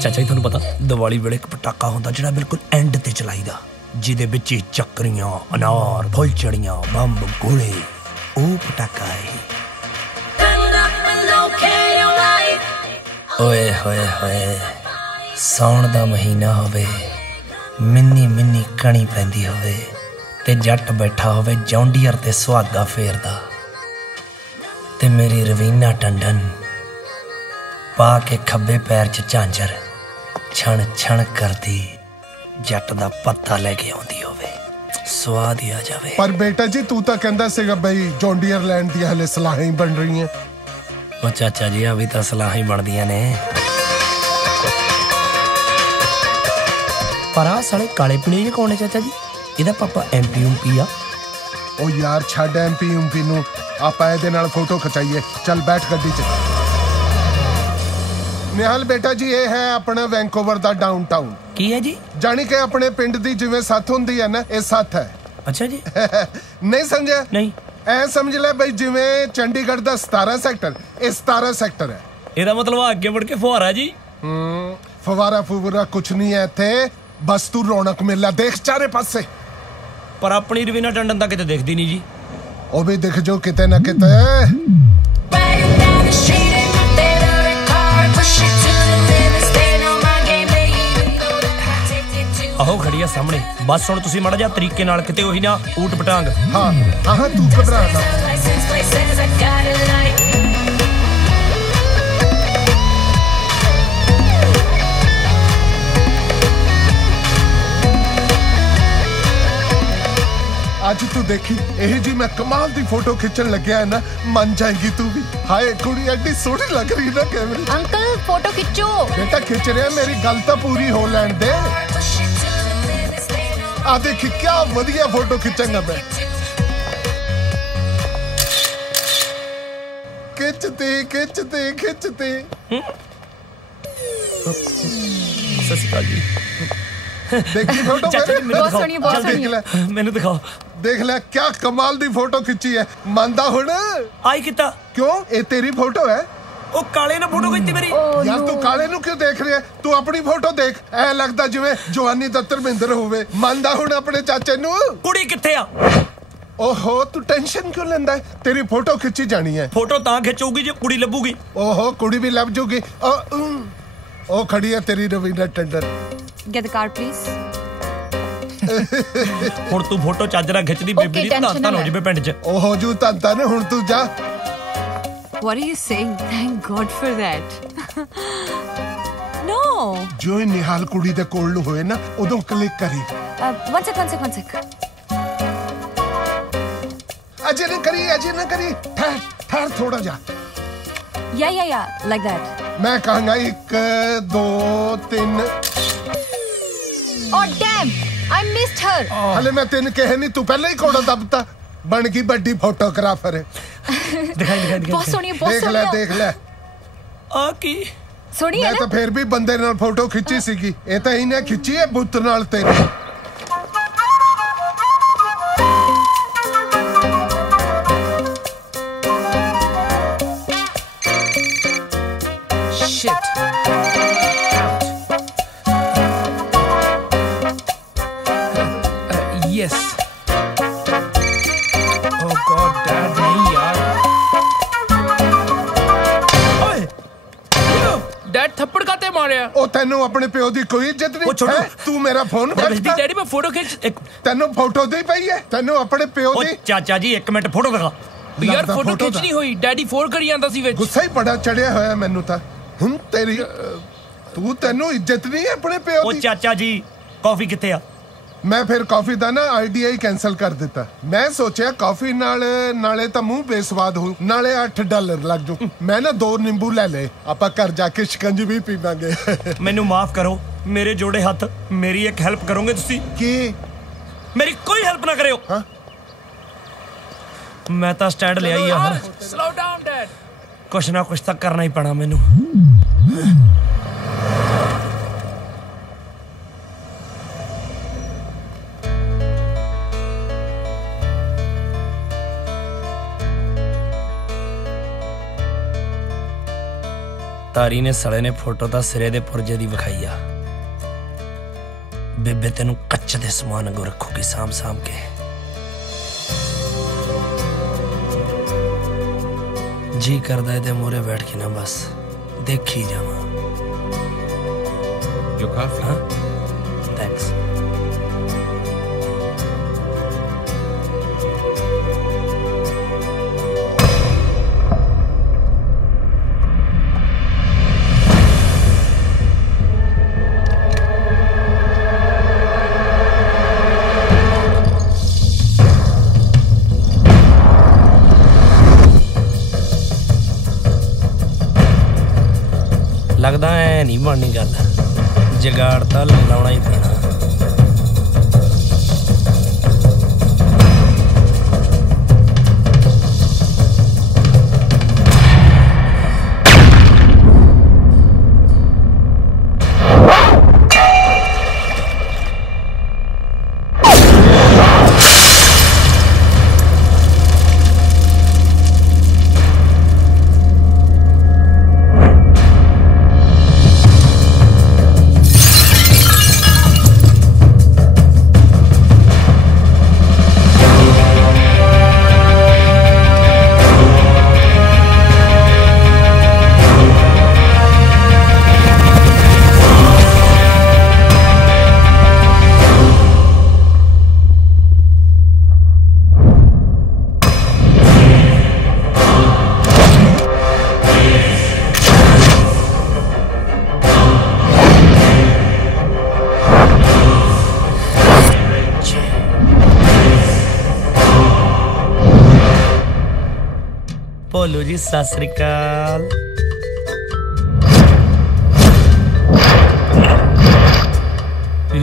ਚਾਚਾ ਜੀ ਤੁਹਾਨੂੰ ਪਤਾ ਦੀਵਾਲੀ ਵੇਲੇ ਇੱਕ ਪਟਾਕਾ ਹੁੰਦਾ ਜਿਹੜਾ ਬਿਲਕੁਲ ਐਂਡ ਤੇ ਚਲਾਈਦਾ ਜਿਹਦੇ ਵਿੱਚ ਚੱਕਰੀਆਂ ਅਨਾਰ ਫੁੱਲਝੜੀਆਂ ਬੰਬ ਗੋਲੇ ਉਹ ਪਟਾਕਾ ਹੈ ਓਏ ਹੋਏ ਹੋਏ ਸਾਉਣ ਦਾ ਮਹੀਨਾ ਹੋਵੇ ਮਿੰਨੀ ਮਿੰਨੀ ਕਣੀ ਪੈਂਦੀ ਹੋਵੇ ਤੇ ਜੱਟ ਬੈਠਾ ਹੋਵੇ ਜੌਂਡੀਅਰ ਤੇ ਸੁਹਾਗਾ ਫੇਰਦਾ ਤੇ ਮੇਰੀ ਰਵੀਨਾ ਟੰਡਨ ਪਾ ਕੇ ਖੱਬੇ ਪੈਰ 'ਚ ਝਾਂਜਰ ਛਣ ਛਣ ਕਰਦੀ ਜੱਟ ਦਾ ਪੱਤਾ ਲੈ ਕੇ ਆਉਂਦੀ ਹੋਵੇ ਸਵਾਦ ਹੀ ਆ ਜਾਵੇ ਪਰ ਬੇਟਾ ਜੀ ਤੂੰ ਤਾਂ ਕਹਿੰਦਾ ਸੀਗਾ ਬਈ ਜੌਂਡੀਅਰ ਲੈਂਡ ਦੀਆਂ ਹਲੇ ਸਲਾਹਾਂ ਹੀ ਬਣ ਰਹੀਆਂ ਉਹ ਚਾਚਾ ਜੀ ਆ ਵੀ ਤਾਂ ਸਲਾਹਾਂ ਹੀ ਬਣਦੀਆਂ ਨੇ ਪਰ ਆ ਸਾਲੇ ਕਾਲੇ ਪੀਣੇ ਕੌਣ ਹੈ ਚਾਚਾ ਜੀ ਇਹਦਾ ਪਾਪਾ MP ਆ ਉਹ ਯਾਰ ਛੱਡ MP ਨੂੰ ਆਪਾਂ ਇਹਦੇ ਨਾਲ ਫੋਟੋ ਖਿਚਾਈਏ ਚੱਲ ਬੈਠ ਗੱਡੀ 'ਚ ਨਿਹਾਲ ਬੇਟਾ ਜੀ ਇਹ ਹੈ ਆਪਣਾ ਵੈਂਕੂਵਰ ਦਾ ਡਾਊਨਟਾਊਨ ਕੀ ਹੈ ਜੀ ਜਾਣੀ ਕਿ ਆਪਣੇ ਪਿੰਡ ਦੀ ਜਿਵੇਂ ਸੱਥ ਹੁੰਦੀ ਹੈ ਨਾ ਇਹ ਸੱਥ ਹੈ ਅੱਛਾ ਜੀ ਨਹੀਂ ਸਮਝਿਆ ਨਹੀਂ ਐ ਸਮਝ ਲੈ ਬਈ ਜਿਵੇਂ ਚੰਡੀਗੜ੍ਹ ਦਾ 17 ਸੈਕਟਰ ਇਹ 17 ਸੈਕਟਰ ਹੈ ਇਹਦਾ ਮਤਲਬ ਅੱਗੇ ਵੜ ਕੇ ਫੁਹਾਰਾ ਜੀ ਫਵਾਰਾ ਫੁਵਰਾ ਕੁਛ ਨਹੀਂ ਹੈ ਇੱਥੇ ਬਸ ਤੂੰ ਰੌਣਕ ਮੇਲਾ ਦੇਖ ਚਾਰੇ ਪਾਸੇ ਪਰ ਆਪਣੀ ਰਵੀਨਾ ਟੰਡਨ ਤਾਂ ਕਿਤੇ ਦਿਖਦੀ ਨਹੀਂ ਜੀ ਉਹ ਵੀ ਦਿਖ ਜੋ ਕਿਤੇ ਨਾ ਕਿਤੇ ਆਹੋ ਖੜੀ ਆ ਸਾਹਮਣੇ ਬਸ ਹੁਣ ਤੁਸੀਂ ਮਾੜਾ ਜਿਹਾ ਤਰੀਕੇ ਨਾਲ ਕਿਤੇ ਉਹੀ ਨਾ ਊਟ ਪਟਾਂਗ ਹਾਂ ਆਹ ਤੂੰ ਘਬਰਾ ਨਾ ਅੱਜ ਤੂੰ ਦੇਖੀ ਇਹ ਜੀ ਮੈਂ ਕਮਾਲ ਦੀ ਫੋਟੋ ਖਿੱਚਣ ਲੱਗਿਆ ਨਾ ਮੰਨ ਜਾਏਗੀ ਤੂੰ ਵੀ ਹਾਏ ਕੁੜੀ ਐਡੀ ਸੋਹਣੀ ਲੱਗ ਰਹੀ ਨਾ ਕੈਮਰੇ 'ਚ ਅੰਕਲ ਫੋਟੋ ਖਿੱਚੋ ਬੇਟਾ ਖਿੱਚ ਰਿਹਾ ਮੇਰੀ ਗੱਲ ਤਾਂ ਪੂਰੀ ਹੋ ਲੈਣ ਦੇ ਆ ਦੇਖ ਕੀ ਵਧੀਆ ਫੋਟੋ ਖਿੱਚਾਂਗਾ ਮੈਂ ਖਿੱਚਦੇ ਸਤਿ ਸ਼੍ਰੀ ਅਕਾਲ ਜੀ ਦੇਖੀ ਫੋਟੋ ਬਹੁਤ ਸੋਹਣੀ ਬਹੁਤ ਸੋਹਣੀ ਮੈਨੂੰ ਦਿਖਾਓ ਦੇਖ ਲੈ ਕੀ ਕਮਾਲ ਦੀ ਫੋਟੋ ਖਿੱਚੀ ਹੈ ਮੰਨਦਾ ਹੁਣ ਆਈ ਕਿਤਾ ਕਿਉਂ ਇਹ ਤੇਰੀ ਫੋਟੋ ਹੈ ਉਹ ਕਾਲੇ ਨੇ ਫੋਟੋ ਖਿੱਚੀ ਮੇਰੀ ਯਾਰ ਤੂੰ ਕਾਲੇ ਨੂੰ ਕਿਉਂ ਦੇਖ ਰਿਹਾ ਤੂੰ ਆਪਣੀ ਫੋਟੋ ਦੇਖ ਐ ਲੱਗਦਾ ਜਿਵੇਂ ਜਵਾਨੀ ਦਾ ਧਰਮਿੰਦਰ ਹੋਵੇ ਮੰਨਦਾ ਹੁਣ ਆਪਣੇ ਚਾਚੇ ਨੂੰ ਕੁੜੀ ਕਿੱਥੇ ਆ ਓਹੋ ਤੂੰ ਟੈਨਸ਼ਨ ਕਿਉਂ ਲੈਂਦਾ ਤੇਰੀ ਫੋਟੋ ਖਿੱਚੀ ਜਾਣੀ ਹੈ ਫੋਟੋ ਤਾਂ ਖਿੱਚੂਗੀ ਜੇ ਕੁੜੀ ਲੱਭੂਗੀ ਓਹੋ ਕੁੜੀ ਵੀ ਲੱਭ ਜੂਗੀ ਉਹ ਖੜੀ ਹੈ ਤੇਰੀ Raveena Tandon Get the card, please. ਹੁਣ ਤੂੰ ਫੋਟੋ ਚੱਜ ਨਾਲ ਖਿੱਚਦੀ ਬੇਬੀ ਦੀ ਤਾਂ ਹੋ ਜਵੇ ਪਿੰਡ 'ਚ ਉਹ ਹੋ ਜੂ ਤਾਂ ਹੁਣ ਤੂੰ ਜਾ What are you saying? Thank God for that. No. ਜੋ ਨਿਹਾਲ ਕੁੜੀ ਦੇ ਕੋਲ ਨੂੰ ਹੋਏ ਨਾ ਉਦੋਂ ਕਲਿੱਕ ਕਰੀ One sec. ਅਜੇ ਨਾ ਕਰੀ ਠਹਿਰ ਥੋੜਾ ਜਾ Yeah, like that. ਮੈਂ ਕਹਾਂਗਾ 1 2 3 Oh damn! I missed her. ਹਲੇ ਮੈਂ ਤੈਨੂੰ ਕਹੇ ਨਹੀਂ ਤੂੰ ਪਹਿਲਾਂ ਹੀ ਕੋੜਾ ਦੱਬਤਾ ਬਣ ਗਈ ਵੱਡੀ ਫੋਟੋਗ੍ਰਾਫਰ ਦਿਖਾਈ ਬਹੁਤ ਸੋਹਣੀ ਦੇਖ ਲੈ ਆ ਕੀ ਸੋਹਣੀ ਹੈ ਮੈਂ ਤਾਂ ਫੇਰ ਵੀ ਬੰਦੇ ਨਾਲ ਫੋਟੋ ਖਿੱਚੀ ਸੀਗੀ ਇਹ ਤਾਂ ਇਹਨੇ ਖਿੱਚੀ ਹੈ ਬੁੱਤ ਨਾਲ ਤੇਰੀ Shit. Yes. Oh God, Dad, नहीं यार. ओए, Dad थप्पड़ काते मारे? ਉਹ ਤੈਨੂੰ ਆਪਣੇ ਪਿਓ ਦੀ ਕੋਈ ਇੱਜ਼ਤ ਨਹੀਂ ਹੈ ਤੂੰ ਮੇਰਾ ਫੋਨ ਕੱਟਦਾ ਡੈਡੀ ਮੈਂ ਫੋਟੋ ਖਿੱਚ ਤੈਨੂੰ ਫੋਟੋ ਦੇ ਪਈ ਹੈ ਤੈਨੂੰ ਆਪਣੇ ਪਿਓ ਦੀ ਓ ਚਾਚਾ ਜੀ 1 ਮਿੰਟ ਫੋਟੋ ਦਿਖਾ ਯਾਰ ਫੋਟੋ ਖਿੱਚਣੀ ਹੋਈ ਡੈਡੀ ਫੋਨ ਕਰੀ ਜਾਂਦਾ ਸੀ ਵਿੱਚ ਗੁੱਸਾ ਹੀ ਬੜਾ ਚੜਿਆ ਹੋਇਆ ਮੈਨੂੰ ਤਾਂ ਹੁਣ ਤੇਰੀ ਤੈਨੂੰ ਇੱਜ਼ਤ ਨਹੀਂ ਆਪਣੇ ਪਿਓ ਦੀ ਓ ਚਾਚਾ ਜੀ ਕਾਫੀ ਕਿੱਥੇ ਆ ਮੈਂ ਫਿਰ ਕਾਫੀ ਦਾ ਨਾ ਆਈਡੀਆ ਹੀ ਕੈਨਸਲ ਕਰ ਦਿੱਤਾ ਮੈਂ ਸੋਚਿਆ ਕਾਫੀ ਨਾਲੇ ਤਾਂ ਮੂੰਹ ਬੇਸਵਾਦ ਹੋ ਨਾਲੇ $8 ਲੱਗ ਜੂ ਮੈਂ ਨਾ 2 ਨਿੰਬੂ ਲੈ ਲਏ ਆਪਾਂ ਘਰ ਜਾ ਕੇ ਸ਼ਿਕੰਜਵੀ ਪੀਵਾਂਗੇ ਮੈਨੂੰ ਮਾਫ ਕਰੋ ਮੇਰੇ ਜੋੜੇ ਹੱਥ ਮੇਰੀ ਇੱਕ ਹੈਲਪ ਕਰੋਗੇ ਤੁਸੀਂ ਕੀ ਮੇਰੀ ਕੋਈ ਹੈਲਪ ਨਾ ਕਰਿਓ ਹਾਂ ਮੈਂ ਤਾਂ ਸਟੈਂਡ ਲਿਆ ਹੀ ਆ ਹੁਣ ਸਲੋ ਡਾਊਨ ਡੈਡ ਕੁਛ ਨਾ ਕੁਛ ਤਾਂ ਕਰਨਾ ਹੀ ਪੈਣਾ ਮੈਨੂੰ तारी ने सड़े ने फोटो तो सिरे दे पुरजे दी विखाई आ। बेबे तेनू कच्चे दे समान अगो रखूगी साम साम के। जी करदा है ते मोरे बैठ के ना बस देखी जावा। जो काफी। हाँ थैंक्स। लगदा है नहीं बननी गल, जगाड़ तां लाउणा ही पैना। बोलो जी सत श्री अकाल।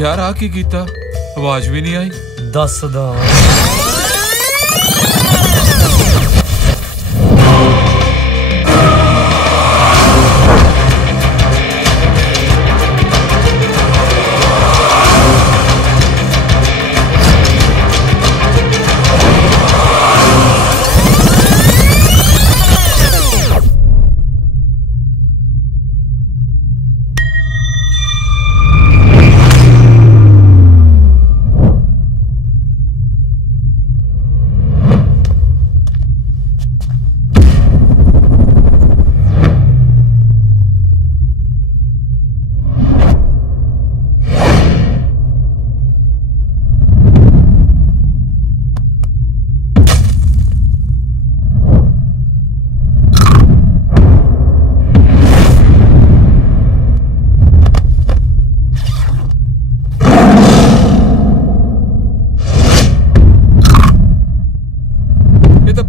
यार आ की कीता, आवाज भी नहीं आई। दस दो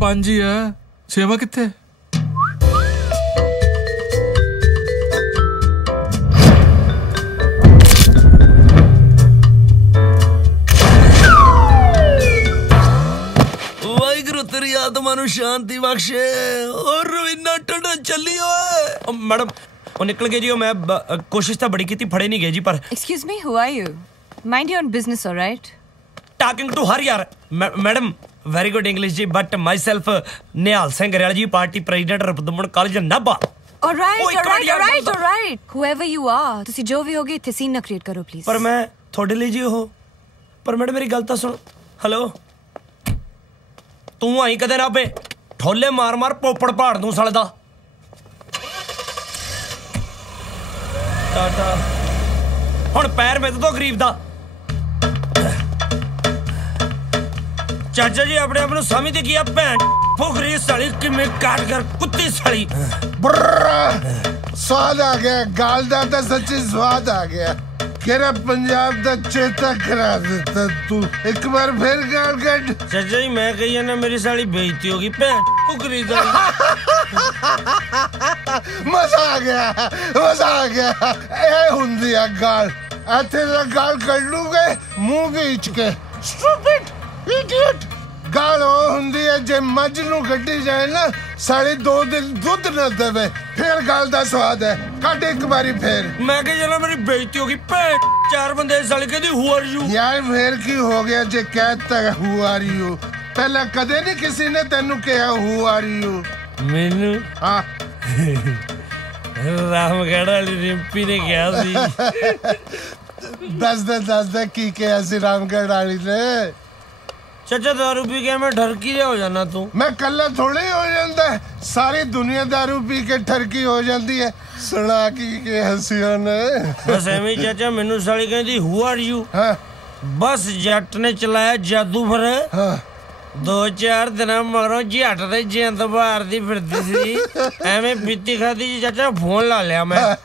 पंज ही है, सेवा कित्थे? वाहिगुरु तेरी आत्मा नू शांति बख्शे। और इन्ना ठंडा चली ओए। मैडम वो निकल गए जी। मैं कोशिश तो बड़ी की थी, फड़े नहीं गए जी। पर excuse me, who are you? Mind your own business, alright? Talking to her यार। मैडम वेरी गुड इंग्लिश जी, but myself Nihal Singh Grewal ji, party president Ripudaman college Nabha. Alright whoever you are, ਤੁਸੀਂ ਜੋ ਵੀ ਹੋਗੇ ਇੱਥੇ ਸੀਨ ਨਾ ਕ੍ਰੀਏਟ ਕਰੋ ਪਲੀਜ਼। ਪਰ ਮੈਂ ਤੁਹਾਡੇ ਲਈ ਜੀ ਉਹ। ਪਰ ਮੈਡਮ ਮੇਰੀ ਗੱਲ ਤਾਂ ਸੁਣ। ਹੈਲੋ ਤੂੰ ਆਈ ਕਦੇ ਨਾ ਪੇ ਠੋਲੇ ਮਾਰ ਮਾਰ ਪੋਪੜ ਪਹਾੜ ਨੂੰ ਸਲਦਾ। ਟਾਟਾ ਹੁਣ ਪੈਰ ਮੇਰੇ ਤੋਂ ਗਰੀਬ ਦਾ। चाचा जी अपने आप समझते कि भैन फुकरी साली किमें काट कर कुत्ती साली। स्वाद आ गया, गाल दा तो सच्ची स्वाद आ गया। केरा पंजाब दा चेता करा देता तू। एक बार फिर गाल कट। चाचा जी मैं कही ना मेरी साली बेइज्जती होगी भैन फुकरी साली। मजा आ गया, मजा आ गया। ए हुंदी आ गाल। इत्थे दा गाल कट लूगे मुंह बीच के। Stupid idiot. गाल वो हुंदी है जे मज नू कड्डी जाए ना, साढ़े 2 दिन दुध न देवे, फिर गाल दा स्वाद है। कट एक बारी फिर। मैं कह जना मेरी बेइज्जती होगी भैन। 4 बंदे साली कहदी हु आर यू। यार फिर की हो गया जे कहता है हु आर यू? पहले कदे नहीं किसी ने तेनू कहा हु आर यू? मेनू हाँ ਰਾਮਗੜ੍ਹ ਵਾਲੀ ਰਿੰਪੀ ਨੇ ਕਿਹਾ ਸੀ। ਦੱਸ ਦੇ ਕੀ ਕਿਹਾ ਸੀ ਰਾਮਗੜ੍ਹ ਵਾਲੀ ਨੇ? ਚਾਚਾ दारू पी के मैं ठरकी हो जाना तू। मैं कल्ला थोड़ी हो जाता है, सारी दुनिया दारू पी के ठरकी हो जाती है। सुना की हंसियों ने बस एवं चाचा मैनू साली कहती हु आर यू। बस जट ने चलाया जादू फिर 2-4 दिन मगरों जट ते जिंद मारदी फिरदी सी। एवें पीती खादी चाचा फोन ला लिया मैं।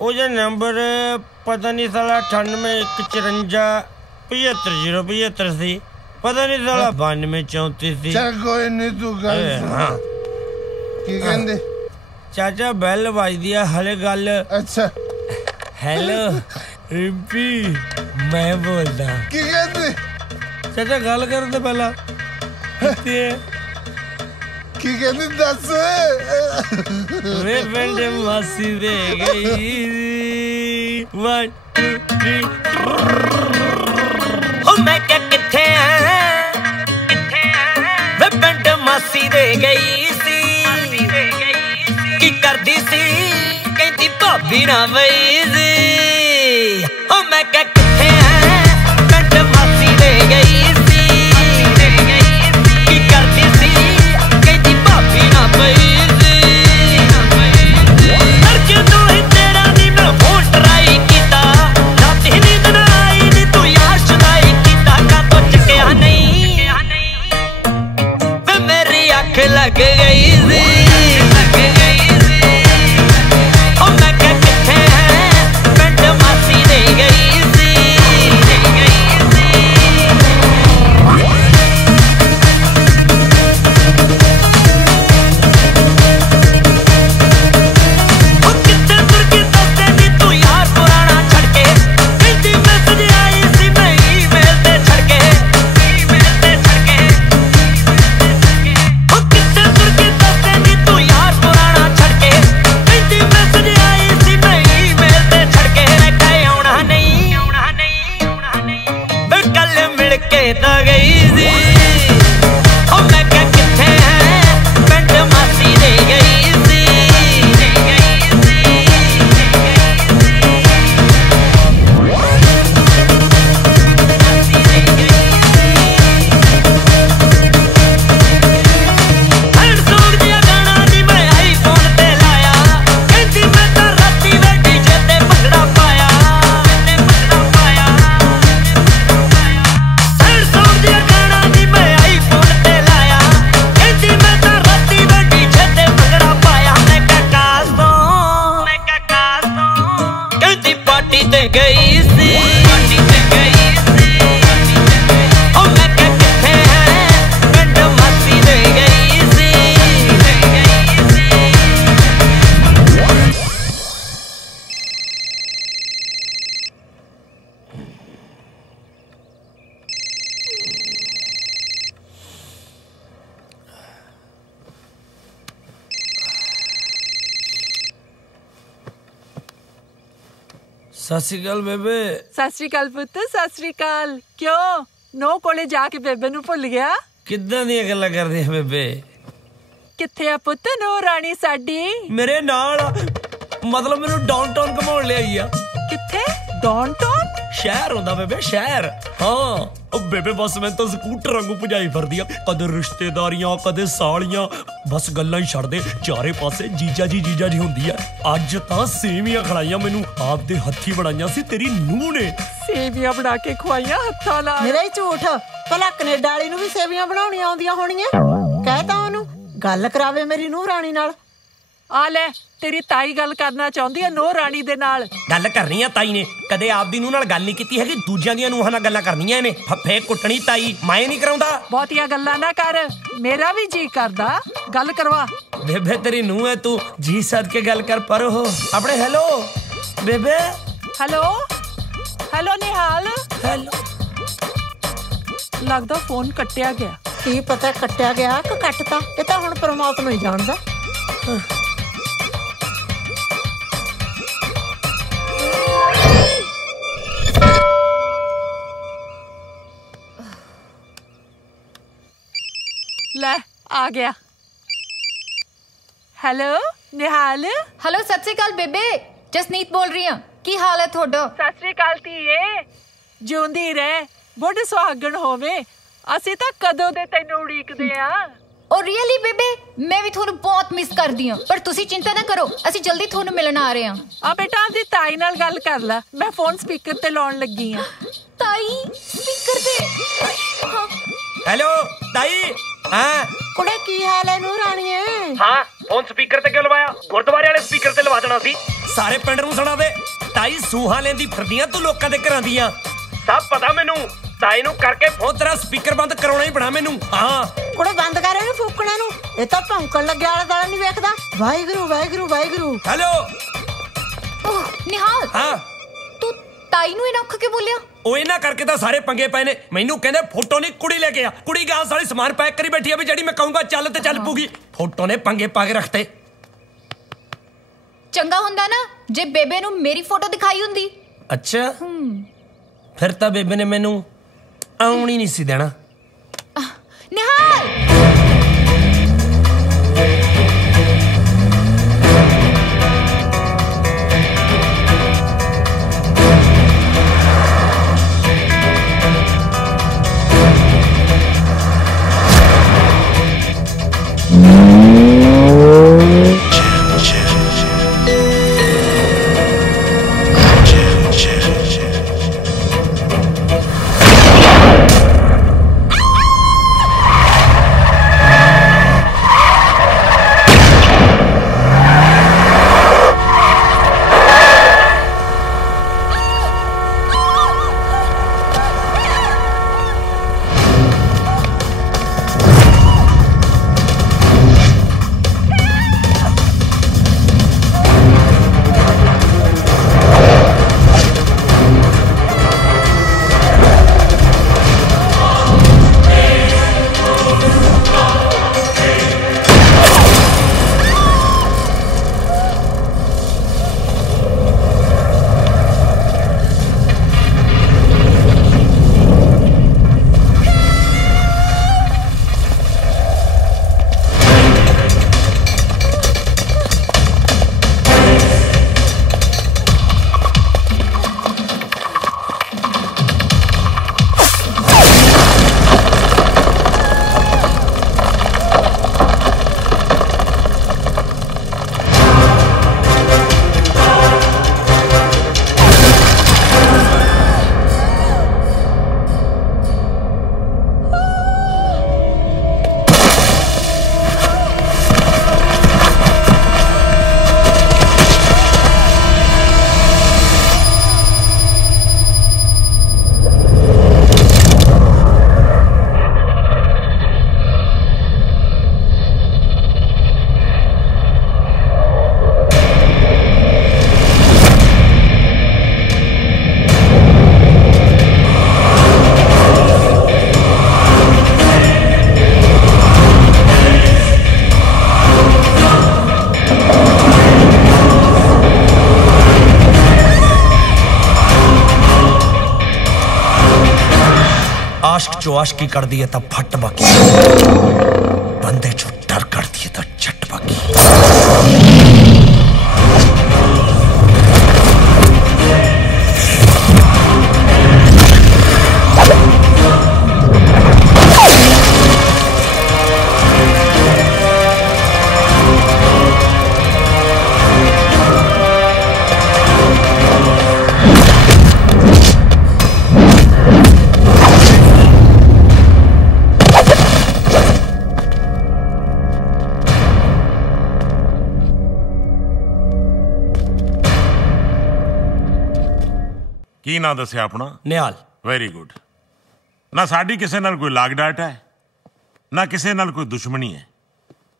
वो जो नंबर पता नहीं साला 98-54-75-075 सी, पता नहीं साला 92-34 सी। चल कोई नहीं तू गल की कहंदे? चाचा बैल बजदी है हले गल। अच्छा हेलो रिंपी मैं बोलदा। की कहंदे? चाचा गल कर दे पहला कितने की कहंदे दस। वे पिंड मासी दे गई 1 2 3 ओ मैं क्या किथे वे पिंड मासी दे गई सी की करदी सी कहती भाभी ना वई सी। ओ मैं क्या किथे पिंड मासी दे गई सी की करदी सी कहती भाभी ना वई सी। लड़के तो ही तेरा नी मैं फोन ट्राई कीता, रात ही नींद ना आई नी तू यार शुदाई कीता का तो चकिया नहीं वे मेरी आँख लग गई सी। ओ मैं क्या किथे पिंड मासी दे गई सी। सत श्री अकाल बेबे। सत श्री अकाल पुੱਤ सत श्री अकाल। क्यों नो कोले जाके बेबे ਨੂੰ ਭੁੱਲ ਗਿਆ? ਕਿੱਦਾਂ ਦੀਆਂ ਗੱਲਾਂ ਕਰਦੇ ਆ ਬੇਬੇ? ਕਿੱਥੇ ਆ ਪੁੱਤ ਨੋ ਰਾਣੀ ਸਾਡੀ? ਮੇਰੇ ਨਾਲ ਮਤਲਬ ਮੈਨੂੰ ਡਾਊਨਟਾਊਨ ਘਮਾਉਣ ਲਈ ਆ। ਕਿੱਥੇ ਡਾਊਨਟਾਊਨ? ਸ਼ਹਿਰ ਹੁੰਦਾ ਬੇਬੇ ਸ਼ਹਿਰ। ਹਾਂ ਉਹ ਬੇਬੇ ਬਸ ਮੈਂ ਤਾਂ ਸਕੂਟਰ ਵਾਂਗੂ ਭਜਾਈ ਫਿਰਦੀ ਆ, ਕਦੇ ਰਿਸ਼ਤੇਦਾਰੀਆਂ ਕਦੇ ਸਾਲੀਆਂ, ਬਸ ਗੱਲਾਂ ਹੀ ਛੱਡ ਦੇ ਚਾਰੇ ਪਾਸੇ ਜੀਜਾ ਜੀ ਹੁੰਦੀ ਆ। ਅੱਜ ਤਾਂ ਸੇਵੀਆਂ ਖਲਾਈਆਂ ਮੈਨੂੰ ਆਪਦੇ ਹੱਥੀ ਬਣਾਈਆਂ ਸੀ ਤੇਰੀ ਨੂੰਹ ਨੇ। ਸੇਵੀਆਂ ਬਣਾ ਕੇ ਖਵਾਈਆਂ ਹੱਥਾਂ ਨਾਲ? ਮੇਰਾ ਹੀ ਝੂਠ। ਭਲਾ ਕੈਨੇਡਾ ਵਾਲੀ ਨੂੰ ਵੀ ਸੇਵੀਆਂ ਬਣਾਉਣੀਆਂ ਆਉਂਦੀਆਂ ਹੋਣੀਆਂ। ਕਹਿ ਤਾ ਉਹਨੂੰ ਗੱਲ ਕਰਾਵੇ ਮੇਰੀ ਨੂੰਹ ਰਾਣੀ ਨਾਲ। ਆ ਲੈ ਤੇਰੀ ਤਾਈ ਗੱਲ ਕਰਨਾ ਚਾਹੁੰਦੀ ਆ ਨੂੰਹ ਰਾਣੀ ਦੇ ਨਾਲ। ਗੱਲ ਕਰਨੀ ਆ ਤਾਈ ਨੇ, ਕਦੇ ਆਪਦੀ ਨੂੰਹ ਨਾਲ ਗੱਲ ਨਹੀਂ ਕੀਤੀ ਹੈਗੀ, ਦੂਜਿਆਂ ਦੀਆਂ ਨੂੰਹਾਂ ਨਾਲ ਗੱਲਾਂ ਕਰਨੀਆਂ ਇਹਨੇ। ਫੱਫੇ ਕੁੱਟਣੀ ਤਾਈ ਮੈਂ ਨਹੀਂ ਕਰਾਉਂਦਾ। ਬਹੁਤੀਆਂ ਗੱਲਾਂ ਨਾ ਕਰ, ਮੇਰਾ ਵੀ ਜੀ ਕਰਦਾ ਗੱਲ ਕਰਵਾ। ਬੇਬੇ ਤੇਰੀ ਨੂੰਹ ਹੈ, ਤੂੰ ਜੀ ਸਦ ਕੇ ਗੱਲ ਕਰ ਪਰ ਹੋ ਆਪਣੇ। ਹੈਲੋ ਬੇਬੇ। ਹੈਲੋ ਹੈਲੋ ਨਿਹਾਲ। ਹੈਲੋ ਲੱਗਦਾ ਫੋਨ ਕੱਟਿਆ ਗਿਆ। ਕੀ ਪਤਾ ਕੱਟਿਆ ਗਿਆ ਕਿ ਕੱਟਤਾ, ਇਹ ਤਾਂ ਹੁਣ ਪਰਮਾਤਮਾ ਹੀ ਜਾਣਦਾ। ਲੈ ਆ ਗਿਆ। हेलो निहाल। हेलो सत श्री अकाल बेबे, जसनीत बोल रही हूं। की हाल है थोड़ा? सत श्री अकाल धीए, जिउंदी रह, बड़े सुहागण होवे। ਅਸੀਂ ਤਾਂ ਕਦੋਂ ਦੇ ਤੈਨੂੰ ਉਡੀਕਦੇ ਆ। और रियली बेबे मैं भी ਤੁਹਾਨੂੰ ਬਹੁਤ ਮਿਸ ਕਰਦੀ ਹਾਂ, ਪਰ ਤੁਸੀਂ ਚਿੰਤਾ ਨਾ ਕਰੋ, ਅਸੀਂ ਜਲਦੀ ਤੁਹਾਨੂੰ ਮਿਲਣ ਆ ਰਹੇ ਹਾਂ। ਆ ਬੇਟਾ ਆਪਦੀ ਤਾਈ ਨਾਲ ਗੱਲ ਕਰ ਲੈ, ਮੈਂ ਫੋਨ ਸਪੀਕਰ ਤੇ ਲਾਉਣ ਲੱਗੀ ਆ। ਤਾਈ ਸਪੀਕਰ ਤੇ? ਹੈਲੋ ਤਾਈ। ਹਾਂ ਕੁੜੇ ਕੀ ਹਾਲ ਹੈ ਨੂੰ ਰਾਣੀਏ? ਹਾਂ ਫੋਨ ਸਪੀਕਰ ਤੇ ਕਿਉਂ ਲਵਾਇਆ? ਗੁਰਦੁਆਰੇ ਵਾਲੇ ਸਪੀਕਰ ਤੇ ਲਵਾ ਦੇਣਾ ਸੀ। ਸਾਰੇ ਪਿੰਡ ਨੂੰ ਸੁਣਾ ਦੇ। ਤਾਈ ਸੂਹਾਂ ਲੈਂਦੀ ਫਿਰਦੀਆਂ ਤੂੰ ਲੋਕਾਂ ਦੇ ਘਰਾਂ ਦੀਆਂ। ਸਭ ਪਤਾ ਮੈਨੂੰ। ਤਾਈ ਨੂੰ ਕਰਕੇ ਫੋਨ ਤੇਰਾ ਸਪੀਕਰ ਬੰਦ ਕਰਾਉਣਾ ਹੀ ਪੈਣਾ ਮੈਨੂੰ। ਹਾਂ ਕੁੜੇ ਬੰਦ ਕਰ ਇਹਨੂੰ ਫੂਕਣੇ ਨੂੰ, ਇਹ ਤਾਂ ਭੌਂਕਣ ਲੱਗਿਆ ਆਲਾ ਦਾਲਾ ਨਹੀਂ ਵੇਖਦਾ। ਵਾਹਿਗੁਰੂ ਵਾਹਿਗੁਰੂ ਵਾਹਿਗੁਰੂ। ਹੈਲੋ ਨਿਹਾਲ। ਹਾਂ ਤੂੰ ਤਾਈ ਨੂੰ ਇਹਨਾਂ ਅੱਖ ਕੇ ਬੋਲਿਆ? ਉਹ ਇਹਨਾਂ ਕਰਕੇ ਤਾਂ ਸਾਰੇ ਪੰਗੇ ਪਏ ਨੇ। ਮੈਨੂੰ ਕਹਿੰਦੇ ਫੋਟੋ ਨਹੀਂ ਕੁੜੀ ਲੈ ਕੇ ਆ। ਕੁੜੀ ਗਾਂ ਸਾਰੀ ਸਮਾਨ ਪੈਕ ਕਰੀ ਬੈਠੀ ਆ ਵੀ ਜਿਹੜੀ ਮੈਂ ਕਹੂੰਗਾ ਚੱਲ ਤੇ ਚੱਲ ਪੂਗੀ। ਫੋਟੋ ਨੇ ਪੰਗੇ ਪਾ ਕੇ ਰੱਖਤੇ। ਚੰਗਾ ਹੁੰਦਾ ਨਾ ਜੇ ਬੇਬੇ ਨੂੰ ਮੇਰੀ ਫੋਟੋ ਦਿਖਾਈ ਹੁੰਦੀ। ਅੱਛਾ ਫਿਰ ਤਾਂ ਬੇਬੇ ਨੇ ਮੈਨੂੰ ਆਉਣੀ ਨਹੀਂ ਸੀ ਦੇਣਾ। ਨਿਹਾਲ चो आशिकी कर दिए तो फट बाकी, बंदे चो डर कर दिए तो चट बाकी। ਕੀ ਨਾਂ ਦੱਸਿਆ ਆਪਣਾ? ਨਿਹਾਲ। Very good. ਨਾ ਸਾਡੀ ਕਿਸੇ ਨਾਲ ਕੋਈ ਲਾਗ ਡਾਟ ਹੈ, ਨਾ ਕਿਸੇ ਨਾਲ ਕੋਈ ਦੁਸ਼ਮਣੀ ਹੈ।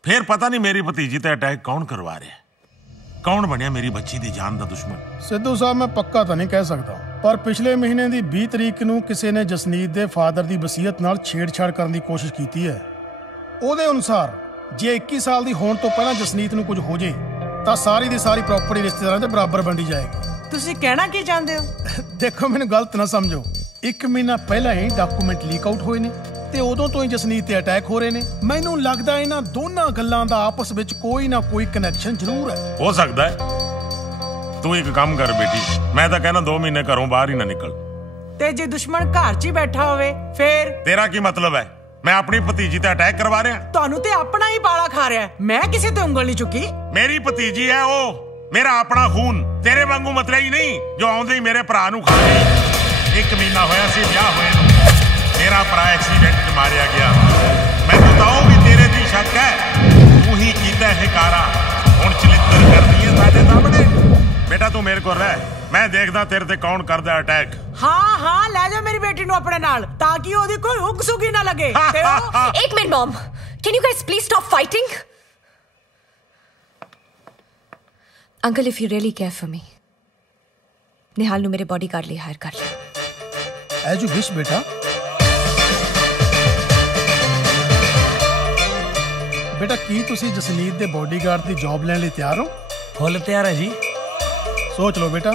ਫਿਰ ਪਤਾ ਨਹੀਂ ਮੇਰੀ ਭਤੀਜੀ ਤੇ ਅਟੈਕ ਕੌਣ ਕਰਵਾ ਰਿਹਾ, ਕੌਣ ਬਣਿਆ ਮੇਰੀ ਬੱਚੀ ਦੀ ਜਾਨ ਦਾ ਦੁਸ਼ਮਣ। ਸਿੱਧੂ ਸਾਹਿਬ ਮੈਂ ਪੱਕਾ ਤਾਂ ਨਹੀਂ ਕਹਿ ਸਕਦਾ, ਪਰ ਪਿਛਲੇ ਮਹੀਨੇ ਦੀ 20 ਤਰੀਕ ਨੂੰ ਕਿਸੇ ਨੇ ਜਸਨੀਤ ਦੇ ਫਾਦਰ ਦੀ ਵਸੀਅਤ ਨਾਲ ਛੇੜਛਾੜ ਕਰਨ ਦੀ ਕੋਸ਼ਿਸ਼ ਕੀਤੀ ਹੈ। ਉਹਦੇ ਅਨੁਸਾਰ ਜੇ 21 ਸਾਲ ਦੀ ਹੋਣ ਤੋਂ ਪਹਿਲਾਂ ਜਸਨੀਤ ਨੂੰ ਕੁਝ ਹੋ ਜੇ ਤਾਂ ਸਾਰੀ ਦੀ ਸਾਰੀ ਪ੍ਰਾਪਰਟੀ ਰਿਸ਼ਤੇਦਾਰਾਂ ਦੇ ਬਰਾਬਰ ਵੰਡੀ ਜਾਏਗੀ। ਤੁਸੀਂ ਕਹਿਣਾ ਕੀ ਚਾਹੁੰਦੇ ਹੋ? ਦੇਖੋ ਮੈਨੂੰ ਗਲਤ ਨਾ ਸਮਝੋ, 1 ਮਹੀਨਾ ਪਹਿਲਾਂ ਹੀ ਡਾਕੂਮੈਂਟ ਲੀਕ ਆਊਟ ਹੋਏ ਨੇ ਤੇ ਉਦੋਂ ਤੋਂ ਹੀ ਜਸਨੀਤ ਤੇ ਅਟੈਕ ਹੋ ਰਹੇ ਨੇ। ਮੈਨੂੰ ਲੱਗਦਾ ਇਹਨਾਂ ਦੋਨਾਂ ਗੱਲਾਂ ਦਾ ਆਪਸ ਵਿੱਚ ਕੋਈ ਨਾ ਕੋਈ ਕਨੈਕਸ਼ਨ ਜ਼ਰੂਰ ਹੈ। ਹੋ ਸਕਦਾ ਹੈ। ਤੂੰ ਇੱਕ ਕੰਮ ਕਰ ਬੇਟੀ, ਮੈਂ ਤਾਂ ਕਹਿਣਾ 2 ਮਹੀਨੇ ਘਰੋਂ ਬਾਹਰ ਹੀ ਨਾ ਨਿਕਲ। ਤੇ ਜੇ ਦੁਸ਼ਮਣ ਘਰ 'ਚ ਹੀ ਬੈਠਾ ਹੋਵੇ ਫੇਰ? ਤੇਰਾ ਕੀ ਮਤਲਬ ਹੈ? ਮੈਂ ਆਪਣੀ ਭਤੀਜੀ ਤੇ ਅਟੈਕ ਕਰਵਾ ਰਿਹਾ? ਤੁਹਾਨੂੰ ਤੇ ਆਪਣਾ ਹੀ ਬਾਲਾ ਖਾ ਰਿਹਾ। ਮੈਂ ਕਿਸੇ ਤੇ ਉਂਗਲ ਨਹੀਂ ਚੁੱਕੀ। ਮੇਰੀ ਭਤੀਜੀ ਹੈ ਉਹ, ਮੇਰਾ ਆਪਣਾ ਖੂਨ। ਤੇਰੇ ਵਾਂਗੂ ਮਤਲਬ ਹੀ ਨਹੀਂ ਜੋ ਆਉਂਦੇ ਹੀ ਮੇਰੇ ਭਰਾ ਨੂੰ ਖਾ ਗਈ। 1 ਮਹੀਨਾ ਹੋਇਆ ਸੀ ਵਿਆਹ ਹੋਏ ਨੂੰ, ਮੇਰਾ ਭਰਾ ਐਕਸੀਡੈਂਟ 'ਚ ਮਾਰਿਆ ਗਿਆ। ਮੈਨੂੰ ਤਾਂ ਉਹ ਵੀ ਤੇਰੇ ਦੀ ਸ਼ੱਕ ਹੈ। ਤੂੰ ਹੀ ਕੀਤਾ ਇਹ ਕਾਰਾ, ਹੁਣ ਚਲਿੱਤਰ ਕਰਦੀ ਹੈ ਸਾਡੇ ਸਾਹਮਣੇ। ਬੇਟਾ ਤੂੰ ਮੇਰੇ ਕੋਲ ਰਹਿ, ਮੈਂ ਦੇਖਦਾ ਤੇਰੇ ਤੇ ਕੌਣ ਕਰਦਾ ਅਟੈਕ। ਹਾਂ ਹਾਂ ਲੈ ਜਾ ਮੇਰੀ ਬੇਟੀ ਨੂੰ ਆਪਣੇ ਨਾਲ, ਤਾਂ ਕਿ ਉਹਦੀ ਕੋਈ ਹੁੱਕ ਸੁਗੀ ਨਾ ਲੱਗੇ। एक minute mom, can you guys please stop fighting? Uncle if you really care for me, Nihal नु मेरे बॉडीगार्ड ਲਈ ਹਾਇਰ ਕਰ ਲਿਆ। ਐਜ ਯੂ ਵਿਸ਼ ਬੇਟਾ। ਬੇਟਾ ਕੀ ਤੁਸੀਂ ਜਸਨੀਤ ਦੇ ਬॉडीगार्ड ਦੀ ਜੌਬ ਲੈਣ ਲਈ ਤਿਆਰ ਹੋ? ਫੁੱਲ ਤਿਆਰ ਹੈ ਜੀ। ਸੋਚ ਲਓ ਬੇਟਾ,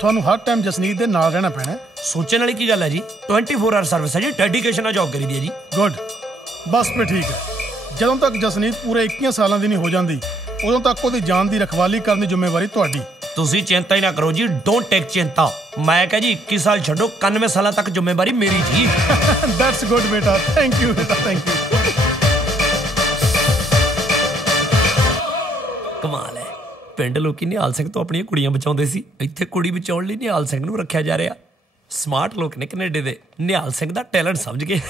ਤੁਹਾਨੂੰ ਹਰ ਟਾਈਮ ਜਸਨੀਤ ਦੇ ਨਾਲ ਰਹਿਣਾ ਪੈਣਾ। ਸੋਚਣ ਵਾਲੀ ਕੀ ਗੱਲ ਹੈ ਜੀ? 24 ਆਵਰ ਸਰਵਿਸ ਹੈ ਜੀ, ਡੈਡੀਕੇਸ਼ਨ ਨਾਲ ਜੌਬ ਕਰੀਦੀ ਹੈ ਜੀ। ਗੁੱਡ, ਬਸ ਫਿਰ ਠੀਕ ਹੈ। ਜਦੋਂ ਤੱਕ ਜਸਨੀਤ ਪੂਰੇ 21 ਸਾਲਾਂ ਦੀ ਨਹੀਂ ਹੋ ਜਾਂਦੀ, ਉਦੋਂ ਤੱਕ ਉਹਦੀ ਜਾਨ ਦੀ ਰਖਵਾਲੀ ਕਰਨ ਦੀ ਜ਼ਿੰਮੇਵਾਰੀ ਤੁਹਾਡੀ। ਤੁਸੀਂ ਚਿੰਤਾ ਹੀ ਨਾ ਕਰੋ ਜੀ, ਡੋਂਟ ਟੇਕ ਚਿੰਤਾ। ਮੈਂ ਕਹਾਂ ਜੀ 21 ਸਾਲ ਛੱਡੋ, 91 ਸਾਲਾਂ ਤੱਕ ਜ਼ਿੰਮੇਵਾਰੀ ਮੇਰੀ ਜੀ। ਦੈਟਸ ਗੁੱਡ ਬੇਟਾ, ਥੈਂਕ ਯੂ ਬੇਟਾ, ਥੈਂਕ ਯੂ। ਕਮਾਲ ਹੈ, ਪਿੰਡ ਲੋਕੀ ਨਿਹਾਲ ਸਿੰਘ ਤੋਂ ਆਪਣੀਆਂ ਕੁੜੀਆਂ ਬਚਾਉਂਦੇ ਸੀ, ਇੱਥੇ ਕੁੜੀ ਬਚਾਉਣ ਲਈ ਨਿਹਾਲ ਸਿੰਘ ਨੂੰ ਰੱਖਿਆ ਜਾ ਰਿਹਾ। ਸਮਾਰਟ ਲੋਕ ਨੇ ਕੈਨੇਡਾ ਦੇ, ਨਿਹਾਲ ਸਿੰਘ ਦਾ ਟੈਲੈਂਟ ਸਮਝ ਗਏ।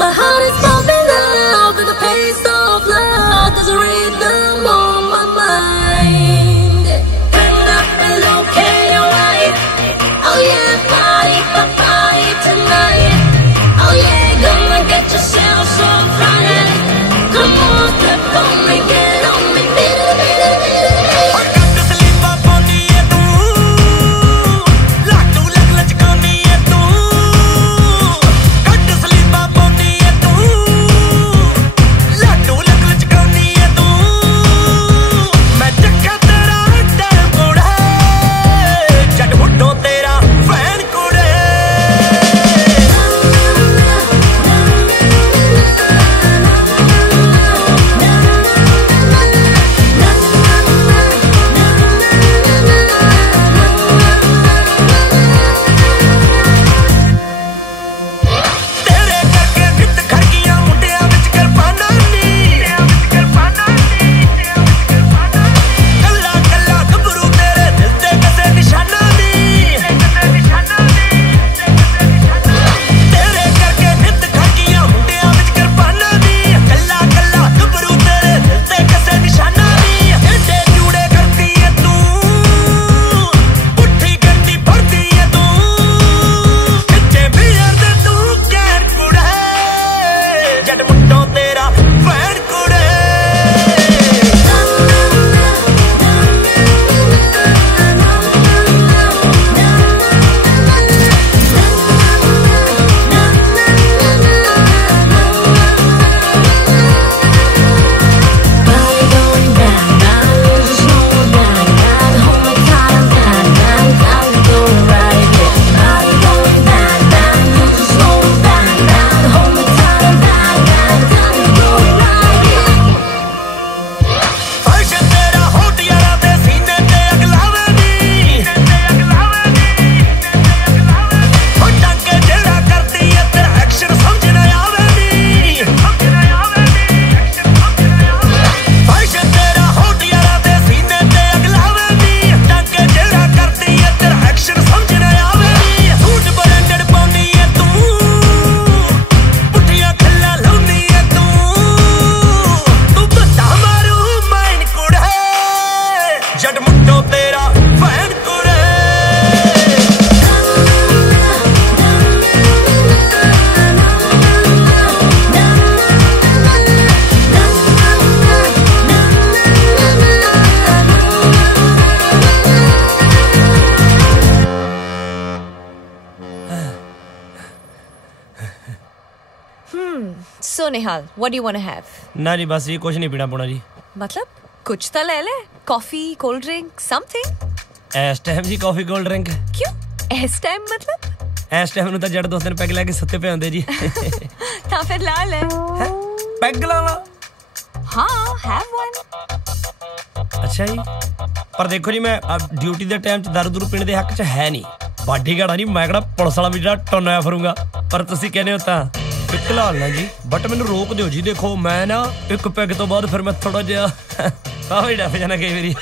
My heart is pumping up with the pace of love. There's a rhythm on my mind. Turn up and low, can you ride? Oh yeah, party tonight. Oh yeah, gonna get yourself some Friday. Come on, flip on me, get on me, beat it, beat it, beat it. So Nihal, what do you want to have? ना जी बस ये कुछ नहीं पीना पोना जी। मतलब कुछ तो ले ले, कॉफी, कोल्ड ड्रिंक, something. इस टाइम जी कॉफी कोल्ड ड्रिंक क्यों इस टाइम मतलब इस टाइम ਨੂੰ ਤਾਂ ਜੜ ਦੋਸਤ ਨੇ ਪੈਗ ਲੈ ਕੇ ਸੁੱਤੇ ਪਏ ਹੁੰਦੇ ਜੀ ਤਾਂ ਫਿਰ ਲਾ ਲੈ ਪੈਗ ਲਾ ਲਾ ਹਾਂ ਹੈਵ ਵਨ ਅੱਛਾ ਜੀ ਪਰ ਦੇਖੋ ਜੀ ਮੈਂ ਡਿਊਟੀ ਦੇ ਟਾਈਮ 'ਚ ਦਾਰੂ ਦੂਰੂ ਪੀਣ ਦੇ ਹੱਕ 'ਚ ਹੈ ਨਹੀਂ ਬਾਡੀਗਾਰਡ ਨਹੀਂ ਮੈਂ ਕਿਹੜਾ ਪੁਲਿਸ ਵਾਲਾ ਵੀ ਜਿਹੜਾ ਟੋਨਿਆ ਫਿਰੂੰਗਾ ਪਰ ਤੁਸੀਂ ਕਹਿੰਦੇ ਹੋ ਤਾਂ ਇੱਕ ਲਾ ਲੈਣਾ ਜੀ ਬਟ ਮੈਨੂੰ ਰੋਕ ਦਿਓ ਜੀ ਦੇਖੋ ਮੈਂ ਨਾ ਇੱਕ ਪੈਗ ਤੋਂ ਬਾਅਦ ਫਿਰ ਮੈਂ ਥੋੜਾ ਜਿਹਾ ਆਹ ਵੀ ਡੱਫ ਜਾਣਾ ਕਈ ਵਾਰੀ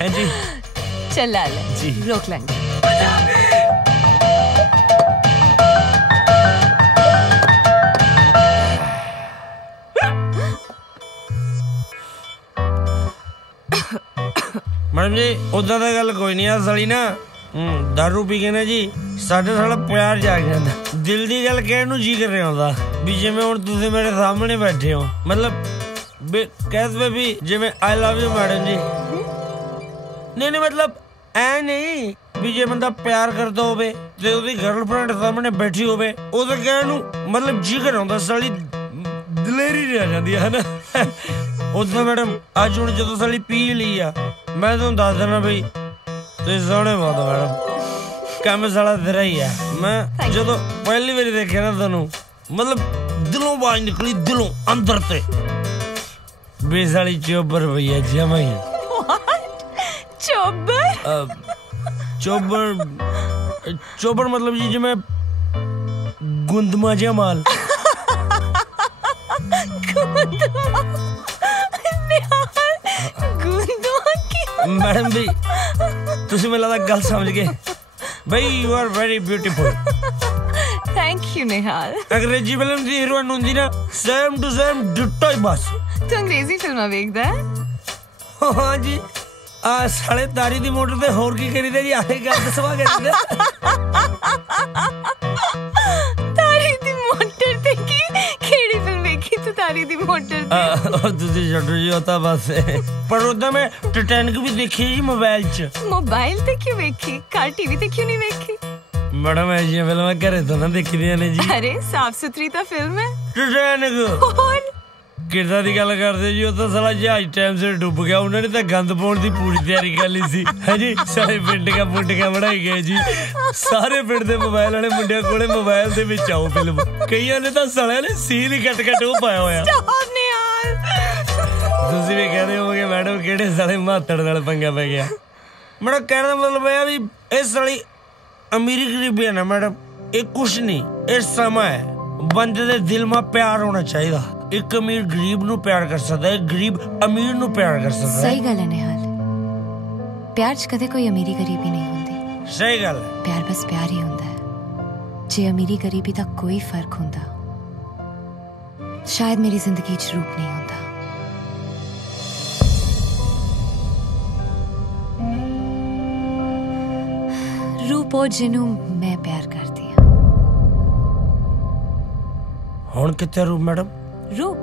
ਹੈ ਜੀ ਚੱਲ ਲਾ ਲੈ ਜੀ ਰੋਕ ਲੈਂਗੇ मैडम जी उदा तो गल कोई नहीं साली ना दारू पी के ना जी साडे साला प्यार जाग जाता दिल की गल कहने जी कर रहा होंदा भी जिवें हुण तुसीं मेरे सामने बैठे हो मतलब कहते भी जिवें आई लव यू मैडम जी नहीं नहीं मतलब ऐ नहीं भी जे बंदा प्यार करता होवे ते ओदी गर्लफ्रेंड सामने बैठी होवे ओदे कहण नूं मतलब जी कर होंदा साली दलेरी रह जाती है ना उदा मैडम अज हुण जदों साली पी ली आ मैं तुहानूं दस देना बई तुसीं सोहणे बहुत हो मैडम काम साला तेरा ही है मैं जदों पहली बारी देखिया ना तुहानूं मतलब दिलों आवाज निकली दिलों अंदर ते बे साली चोबर भैया जमा ही चोबर चोबर मतलब जी जिवें गुंदमा जिहा माल मैडम भी तुसी मैं लगता गल समझ गए भाई you are very beautiful thank you Nihal अंग्रेजी फिल्म दी हीरोइन हुंदी ना सेम टू सेम डिट्टो ही बस तू अंग्रेजी फिल्मां देखदा है हां जी आ साले तारी दी मोटर ते होर की करीदा जी आके गल दसवा करीदा तारी दी मोटर ते की केड़ी फिल्म देखी तू तारी दी मोटर ते तुसी छड्डो जी होता बस पर उदा मैं टाइटैनिक भी देखी जी मोबाइल च मोबाइल ते क्यों देखी कार टीवी ते क्यों नहीं देखी मैडम ऐसी फिल्मां घरे तो ना देखी दियां ने जी अरे साफ सुथरी तो फिल्म है टाइटैनिक और किरदा दी गल करदे जी ओ तो साला जहाज टाइम से डूब गया उन्होंने तो गंद पाउण दी पूरी तैयारी कर ली सी है जी सारे पिंड का बनाई गए जी सारे पिंड दे मोबाइल वाले मुंडियां कोले मोबाइल दे विच आओ फिल्म कईयां ने तां सालियां ने सील ही कट ओ पाया होया तुसीं भी कहदे होगे मैडम किहड़े साले मातड़ नाल पंगा पै गया मेरा कहने दा मतलब है भी इस साली अमीरी गरीबी है ना मैडम ये कुछ नहीं ये समा है बंदे दे दिल में प्यार होना चाहिए एक अमीर गरीब नू प्यार कर सकता है गरीब अमीर नू प्यार कर सकता है सही गल है निहाल प्यार च कदे कोई अमीरी गरीबी नहीं होंदी सही गल है प्यार बस प्यार ही होंदा है जे अमीरी गरीबी दा कोई फर्क होंदा शायद मेरी जिंदगी च रूप नहीं होंदा रूप ओ जिन्नू मैं प्यार करती हां हुण कित्थे रूप मैडम रूप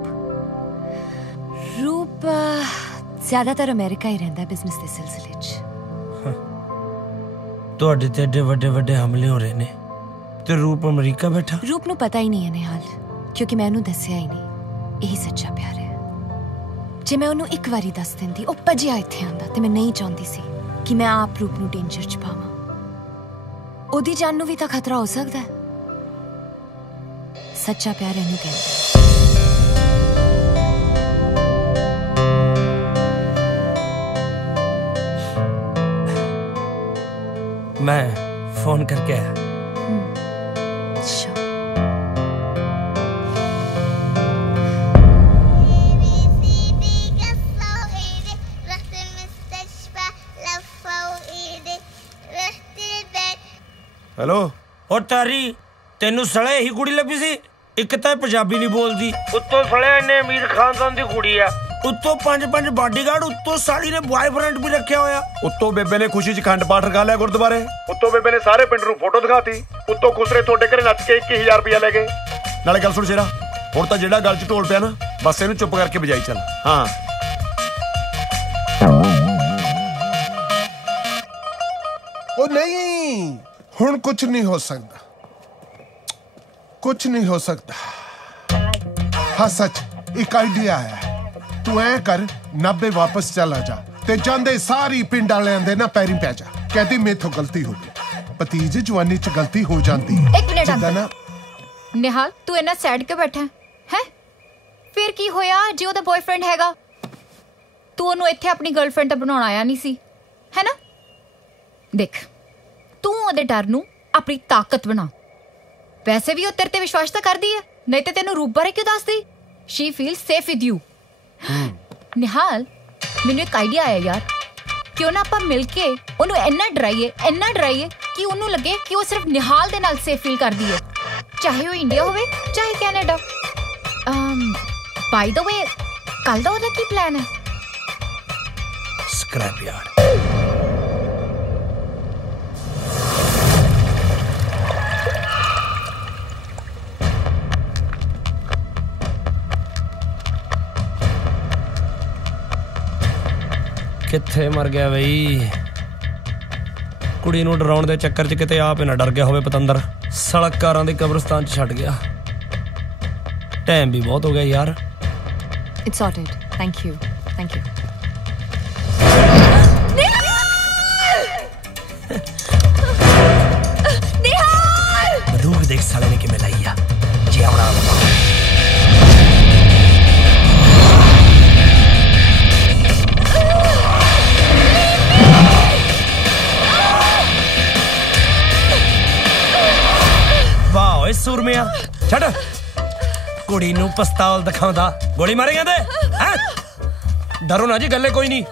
ज्यादातर अमेरिका ही रहता है बिजनेस के सिलसिले च तुहाडे ते एडे वड्डे वड्डे हमले हो रहे ने ते रूप अमेरिका बैठा रूप नू पता ही नहीं है निहाल क्योंकि मैं उन्हें दस्सिया ही नहीं यही सच्चा प्यार है जे मैं उन्हें एक बारी दस दिंदी ओ भजिया इत्थे आंदा ते मैं नहीं चाहती सी कि मैं आप रूप नू डेंजर च पावां ओदी जान नू भी तां खतरा हो सकदा है सच्चा प्यार इहनू कहंदे मैं फोन करके आया हेलो और तारी तेनू सले ही कुड़ी लभी सी एक तो पंजाबी नहीं बोलती उत्तों सले इन्ने अमीर खानदान दी कुड़ी है उत्तों 5 बॉडीगार्ड उत्तों साली ने बॉयफ्रेंड भी रखा होया उत्तों बेबे ने खुशी च खंड पाठ रखा लिया गुरुद्वारे उत्तों बेबे ने सारे पिंड नूं फोटो दिखाती उत्तों खुसरे तोड़े घरे नच के 1000 रुपया ले गए नाले गल सुन शेरा हुण तां जेड़ा गल च ढोल पिया ना बस इहनूं चुप करके बजाई चल हां ओ नहीं हुण कुछ नहीं हो सकता कुछ नहीं हो सकता हाँ सच एक आइडिया है तू ऐ कर 90 वापस चला जा ते जांदे सारी पिंड वालियां दे ना पैरी पै जा, कहती मेथों गलती हो गई। भतीज जवानी च गलती हो जाती है। एक मिनट जिद्दां ना निहाल, तू इन्ना सैड क्यों बैठा है? फिर की होया जे ओदा बॉयफ्रेंड हैगा? तू ओनू इत्थे अपनी गर्लफ्रेंड तां बनाउण आया नहीं सी, है ना? देख, तू ओदे डर नू अपनी ताकत बना। वैसे भी ओ तेरे ते विश्वास तां करदी है, नहीं ते तेनू रूप बारे क्यों दसदी? She feel safe with you. Nihal, मैनू एक आइडिया आया यार, क्यों ना आपां मिलके ओनू इन्ना डराइए कि ओनू लगे कि वो सिर्फ निहाल दे नाल सेफ फील करदी है, चाहे वो इंडिया होवे चाहे कैनेडा। बाय द वे, कल दा ओदा की प्लान है? Scrap yard. किथे मर गया बई? कुड़ी नूं डराउण दे चक्कर च किते आप ना डर गया होवे पतंदर। सड़क कारां दे कब्रिस्तान च छड्ड गया। टाइम भी बहुत हो गया यार। It's sorted. Thank you. Thank you. बंदूक देख साले ने किवें लाई आ। जी आवड़ा वाह सूरमिया छड़ कुड़ी नू पिस्तौल दिखाउंदा गोली मारेगा ते हैं? डरो ना जी, गल्ले कोई नहीं।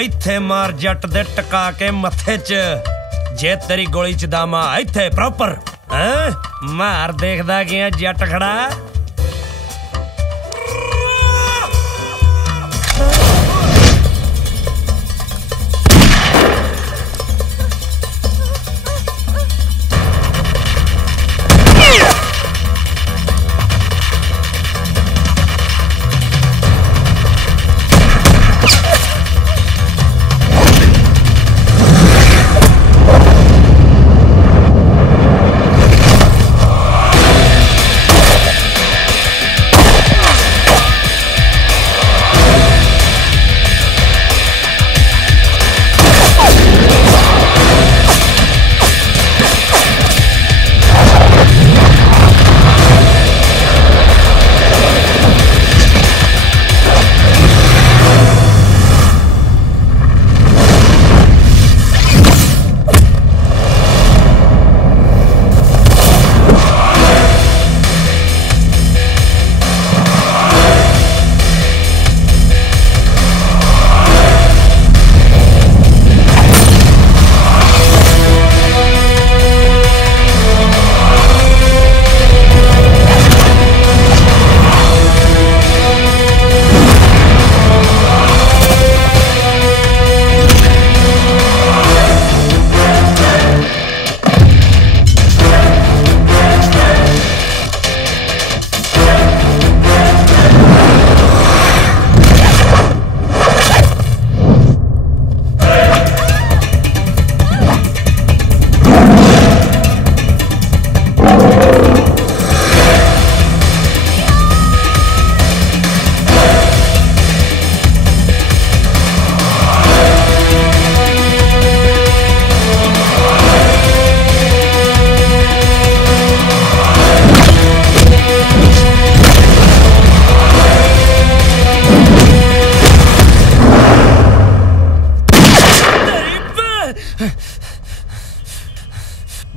इत्थे मार जट दे टका के मथे च, जे तेरी गोली च दामा इत्थे प्रॉपर हैं? मार देखदा कि जट खड़ा।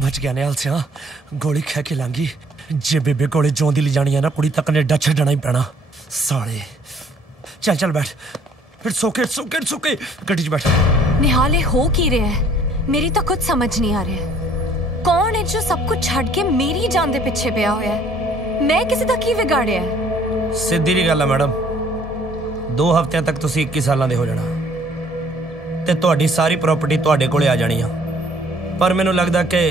बच गया निहाल सिया, गोली खा के लांगी। जे बेबे कोले जोंदी ले जानी है ना, कुड़ी तक कनेडा छड्डना ही पैना साले। चल चल बैठ, फिर सोके सोके सोके गड्डी च बैठ। निहाल हो की रहा है? मेरी तो कुछ समझ नहीं आ रहा है। कौन है जो सब कुछ छड़ के मेरी जान दे पिछे पिया होया है? मैं किसी दा की विगाड़िया है? सीधी जी गल है मैडम, 2 हफ्तियां तक तुसी 21 सालां दे हो जाना ते तुहाडी सारी प्रॉपर्टी तुहाडे कोले आ जानी है। पर मैनूं लगदा कि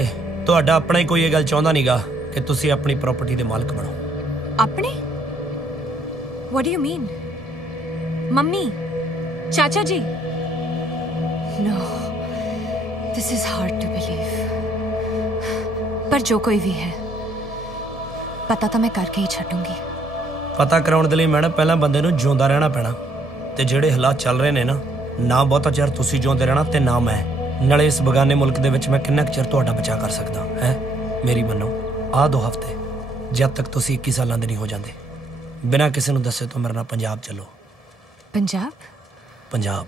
तुहाडा अपना ही कोई ये गल चाहुंदा नहींगा कि तुसी अपनी प्रॉपर्टी दे मालक बनो। अपने? What do you mean? Mummy, चाचा जी? No, this is hard to believe. पर जो कोई भी है, पता तो मैं करके ही छड्डूंगी। पता कराउण दे लई मैडम पहला बंदे नूं जिउंदा रहना पैना, ते ਜਿਹੜੇ ਹਾਲਾਤ ਚੱਲ ਰਹੇ ਨੇ ਨਾ ਨਾ ਬਹੁਤਾ ਚਿਰ ਤੁਸੀਂ ਜਿਉਂਦੇ ਰਹਿਣਾ ਤੇ ਨਾ ਮੈਂ। ਨਾਲੇ ਇਸ ਬਗਾਨੇ ਮੁਲਕ ਦੇ ਵਿੱਚ ਮੈਂ ਕਿੰਨਾ ਕੁ ਚਿਰ ਤੁਹਾਡਾ ਬਚਾਅ ਕਰ ਸਕਦਾ ਹੈ। ਮੇਰੀ ਮੰਨੋ, ਆਹ 2 ਹਫ਼ਤੇ ਜਦ ਤੱਕ ਤੁਸੀਂ 21 ਸਾਲਾਂ ਦੇ ਨਹੀਂ ਹੋ ਜਾਂਦੇ, ਬਿਨਾਂ ਕਿਸੇ ਨੂੰ ਦੱਸੇ ਤੋਂ ਮੇਰੇ ਨਾਲ ਪੰਜਾਬ ਚੱਲੋ। ਪੰਜਾਬ? ਪੰਜਾਬ।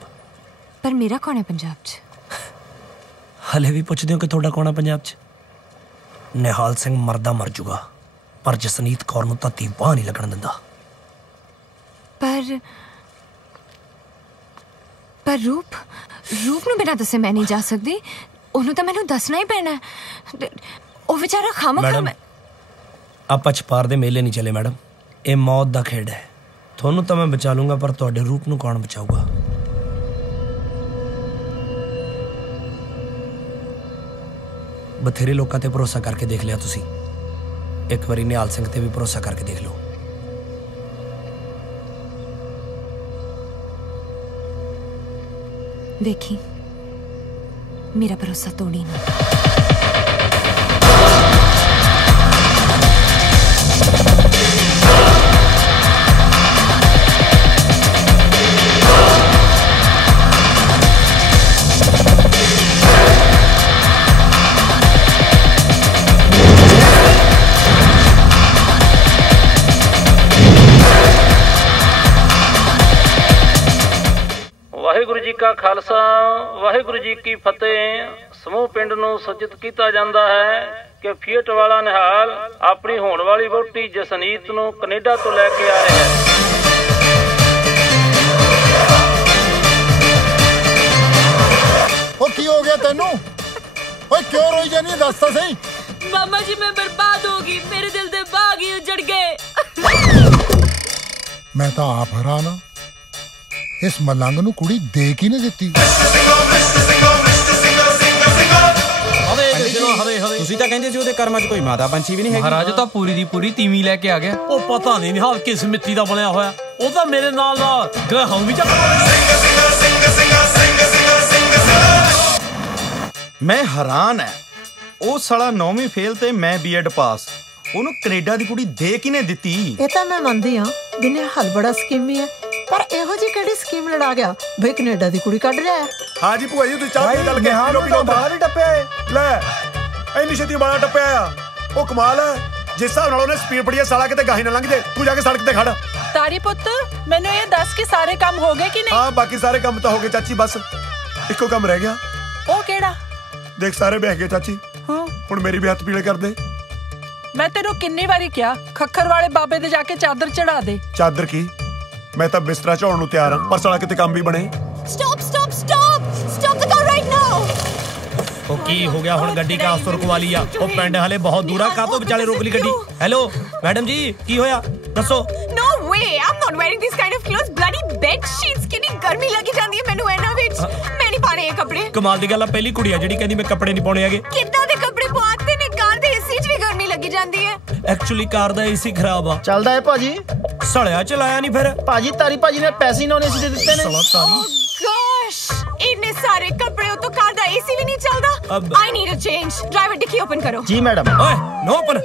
ਪਰ ਮੇਰਾ ਕੌਣ ਹੈ ਪੰਜਾਬ 'ਚ? ਹਲੇ ਵੀ ਪੁੱਛਦੇ ਹੋ ਕਿ ਤੁਹਾਡਾ ਕੌਣ ਹੈ ਪੰਜਾਬ 'ਚ? ਨਿਹਾਲ ਸਿੰਘ ਮਰਦਾ ਮਰ ਜੂਗਾ, ਪਰ ਜਸਨੀਤ ਕੌਰ ਨੂੰ ਧਰਤੀ ਬਾਹ ਨਹੀਂ ਲੱਗਣ ਦਿੰਦਾ। ਪਰ ਰੂਪ ਨੂੰ ਬਿਨਾਂ ਦੱਸੇ ਮੈਂ ਨਹੀਂ ਜਾ ਸਕਦੀ। ਉਹਨੂੰ ਤਾਂ ਮੈਨੂੰ ਦੱਸਣਾ ਹੀ ਪੈਣਾ। ਉਹ ਵਿਚਾਰਾ ਖਾਮਖਾ। ਆਪਾਂ ਛਪਾਰ ਦੇ ਮੇਲੇ ਨਹੀਂ ਚੱਲੇ ਮੈਡਮ, ਇਹ ਮੌਤ ਦਾ ਖੇਡ ਹੈ। ਤੁਹਾਨੂੰ ਤਾਂ ਮੈਂ ਬਚਾ ਲੂੰਗਾ, ਪਰ ਤੁਹਾਡੇ ਰੂਪ ਨੂੰ ਕੌਣ ਬਚਾਊਗਾ? ਬਥੇਰੇ ਲੋਕਾਂ ਤੇ ਭਰੋਸਾ ਕਰਕੇ ਦੇਖ ਲਿਆ ਤੁਸੀਂ, ਇੱਕ ਵਾਰੀ ਨਿਹਾਲ ਸਿੰਘ ਤੇ ਵੀ ਭਰੋਸਾ ਕਰਕੇ ਦੇਖ ਲਓ। ਵੇਖੀ, ਮੇਰਾ ਭਰੋਸਾ ਤੋੜੀ ਨਾ। ਵਾਹਿਗੁਰੂ ਜੀ ਕਾ ਖਾਲਸਾ, ਵਾਹਿਗੁਰੂ ਜੀ ਕੀ ਫਤਿਹ। ਸਮੂਹ ਪਿੰਡ ਨੂੰ ਸੂਚਿਤ ਕੀਤਾ ਜਾਂਦਾ ਹੈ ਕਿ ਫੀਟ ਵਾਲਾ ਨਿਹਾਲ ਆਪਣੀ ਹੋਣ ਵਾਲੀ ਵਹੁਟੀ ਜਸਨੀਤ ਨੂੰ ਕੈਨੇਡਾ ਤੋਂ ਲੈ ਕੇ ਆ ਰਿਹਾ ਹੈ। ਉਹ ਕੀ ਹੋ ਗਿਆ ਤੈਨੂੰ? ਓਏ ਕਿਉਂ ਰੋਈ ਜਾਨੀ ਹੈ? ਦੱਸ ਤਾਂ ਸਹੀ। ਮਾਮਾ ਜੀ ਮੈਂ ਬਰਬਾਦ ਹੋ ਗਈ, ਮੇਰੇ ਦਿਲ ਦੇ ਬਾਗ ਹੀ ਉਜੜ ਗਏ। ਮੈਂ ਤਾਂ ਆਪ ਹੈਰਾਨ ਹਾਂ, ਇਸ ਮਲੰਗ ਨੂੰ ਕੁੜੀ ਦੇ ਕੀ ਨਹੀਂ ਦਿੱਤੀ। ਤੁਸੀਂ ਤਾਂ ਕਹਿੰਦੇ ਸੀ ਉਹਦੇ ਕਰਮਾਂ 'ਚ ਕੋਈ ਮਾਤਾ ਪੰਛੀ ਵੀ ਨਹੀਂ ਹੈਗੀ। ਮਹਾਰਾਜ ਤਾਂ ਪੂਰੀ ਦੀ ਪੂਰੀ ਤੀਵੀਂ ਲੈ ਕੇ ਆ ਗਿਆ। ਉਹ ਪਤਾ ਨਹੀਂ ਨਿਹਾਲ ਕਿਸ ਮਿੱਟੀ ਦਾ ਬਣਿਆ ਹੋਇਆ। ਉਹ ਤਾਂ ਮੇਰੇ ਨਾਲ ਦਾ ਗ੍ਰਹਿ ਵੀ ਚੱਕ। ਮੈਂ ਹੈਰਾਨ ਹੈ, ਉਹ ਸਾਲਾ 9ਵੀਂ ਫੇਲ ਤੇ ਮੈਂ B.Ed ਪਾਸ, ਉਹਨੂੰ ਕੈਨੇਡਾ ਦੀ ਕੁੜੀ ਦੇ ਕਿਨੇ ਦਿੱਤੀ? ਇਹ ਤਾਂ ਮੈਂ ਮੰਨਦੀ ਹਾਂ ਵੀ ਨਿਹਾਲ ਬੜਾ ਸਕੀਮੀ ਹੈ, ਪਰ ਇਹੋ ਜਿਹੀ ਕਿਹੜੀ ਸਕੀਮ ਲੜਾ ਗਿਆ ਬਈ ਕੈਨੇਡਾ ਦੀ ਕੁੜੀ ਕੱਢ ਰਿਹਾ ਹੈ? ਹਾਂ ਜੀ ਭੂਆ ਜੀ, ਤੁਸੀਂ ਚਾਹ ਪੀ ਚੱਲ ਕੇ ਪੀਲੋ ਬਾਹਰ ਹੀ ਟੱਪਿਆ ਏ। ਲੈ ਇੰਨੀ ਛੇਤੀ ਬਾਹਰ ਟੱਪਿਆ ਆ, ਉਹ ਕਮਾਲ ਹੈ। ਜਿਸ ਹਿਸਾਬ ਨਾਲ ਉਹਨੇ ਸਪੀਡ ਫੜੀ ਹੈ, ਸਾਲਾ ਕਿਤੇ ਗਾਹੀ ਨਾ ਲੰਘ ਜੇ। ਤੂੰ ਜਾ ਕੇ ਸੜਕ ਤੇ ਖੜ। ਤਾਰੀ ਪੁੱਤ, ਮੈਨੂੰ ਇਹ ਦੱਸ ਕਿ ਸਾਰੇ ਕੰਮ ਹੋ ਗਏ ਕਿ ਨਹੀਂ? ਹਾਂ, ਬਾਕੀ ਸਾਰੇ ਕੰਮ ਤਾਂ ਹੋ ਗਏ ਚਾਚੀ, ਬਸ ਇੱਕੋ ਕੰਮ ਰਹਿ ਗਿਆ। ਉਹ ਕਿਹੜਾ? ਦੇਖ ਸਾਰੇ ਬਹਿ ਗਏ ਚਾਚੀ, ਹੁਣ ਮੇਰੀ ਵੀ ਹੱਥ ਪੀਲੇ ਕਰ ਦੇ। ਮੈਂ ਤੈਨੂੰ ਕਿੰਨੀ ਵਾਰੀ ਕਿਹਾ ਖੱਖਰ ਵਾਲੇ ਬਾਬੇ ਦੇ ਜਾ ਕੇ ਚਾਦਰ ਚੜਾ ਦੇ। ਚਾਦਰ ਕੀ, ਮੈਂ ਤਾਂ ਬਿਸਤਰਾ ਝਾਉਣ ਨੂੰ ਤਿਆਰ ਹਾਂ, ਪਰ ਸਾਲਾ ਕਿਤੇ ਕੰਮ ਵੀ ਬਣੇ। ਸਟਾਪ ਸਟਾਪ ਸਟਾਪ ਸਟਾਪ ਦ ਕਾਰ ਰਾਈਟ ਨਾਓ। ਉਹ ਕੀ ਹੋ ਗਿਆ ਹੁਣ? ਗੱਡੀ ਕਾਸ ਤੋਂ ਰੁਕਵਾ ਲਈ ਆ। ਉਹ ਪਿੰਡ ਹਲੇ ਬਹੁਤ ਦੂਰ ਆ, ਕਾਹਤੋਂ ਵਿਚਾਲੇ ਰੋਕ ਲਈ ਗੱਡੀ? ਹੈਲੋ ਮੈਡਮ ਜੀ, ਕੀ ਹੋਇਆ ਦੱਸੋ। No way, I'm not wearing these kind of clothes. Bloody bed sheets, ਕਿੰਨੀ ਗਰਮੀ ਲੱਗੀ ਜਾਂਦੀ ਹੈ ਮੈਨੂੰ ਇਹਨਾਂ ਵਿੱਚ। ਮੈਂ ਨਹੀਂ ਪਾਣੇ ਇਹ ਕੱਪੜੇ। ਕਮਾਲ ਦੀ ਗੱਲ ਆ, ਪਹਿਲੀ ਕੁੜੀ ਆ ਜਿਹੜੀ ਕਹਿੰਦੀ ਮੈਂ ਕੱਪੜੇ ਨਹੀਂ ਪਾਉਣੇ ਹੈਗੇ। ਕਿੱਦਾਂ ਦੇ ਕੱਪੜੇ ਪਵਾਤੇ ਨੇ? ਕਾਰ ਦੇ ਏਸੀ 'ਚ ਵੀ ਗਰਮੀ ਲੱਗੀ ਜਾਂਦੀ ਹੈ। ਐਕਚੁਅਲੀ ਕਾਰ ਦਾ ਏਸੀ ਖਰਾਬ ਆ। ਚੱਲਦਾ ਹੈ ਭਾਜੀ। ਸੜਿਆ ਚਲਾਇਆ ਨਹੀਂ ਫਿਰ ਭਾਜੀ। ਤਾਰੀ ਭਾਜੀ ਨੇ ਪੈਸੇ ਨਾ ਏਸੀ ਦੇ ਦਿੱਤੇ ਨੇ। ਸਾਲਾ ਤਾਰੀ। Gosh, ਇੰਨੇ ਸਾਰੇ ਕੱਪੜੇ ਉਹ ਤੋਂ ਕਾਰ ਦਾ ਏਸੀ ਵੀ ਨਹੀਂ ਚੱਲਦਾ। I need a change. Driver dicky open करो। जी मैडम। ओए नो ओपन।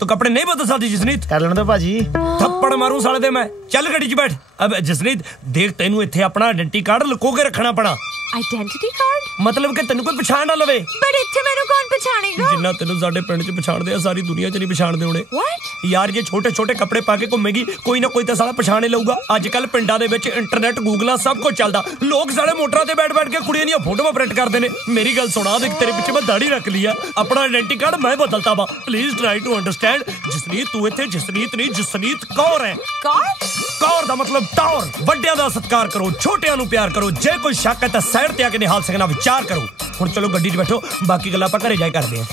तो कपड़े नहीं बदल सकती जसनीत? कर लेने दो भाजी। थप्पड़ मारू साले दे मैं। चल गड्डी च बैठ। अब जसनीत देख, तेनू इत्थे अपना आइडेंटिटी कार्ड लुको के रखना पड़ा। Identity card? मतलब कि तेनू कोई पछाण ना लवे। पर इत्थे मैनू कौन पछाणेगा? जिन्ना तेनू साडे पिंड च पछाणदे आ, सारी दुनिया च नहीं पछाणदे होणे। What? यार जे छोटे छोटे कपड़े पा के घूमेगी, कोई ना कोई तो साला पछाणे लऊगा। अजकल पिंडां दे विच इंटरनेट गूगल सब कुछ चलदा। लोग साले मोटरां ते बैठ बैठ के कुड़ियां दी फोटोआं प्रिंट करदे ने। मेरी गल सुना, देख तेरे पिछे मैं दाढ़ी रख ली है, अपना आइडेंटिटी कार्ड मैं बदलता वा। Please try to understand. Jasneet तू इत्थे जसनीत नहीं, जसनीत कौर है। कौर दा मतलब टौर। वड्डियां दा सत्कार करो, छोटियां नू प्यार करो। जे कोई शक है तां साइड ते आके निहाल सिंह नाल विचार करो। हुण चलो गड्डी 'च बैठो, बाकी गल्लां आपां घरे जाके करदे हां।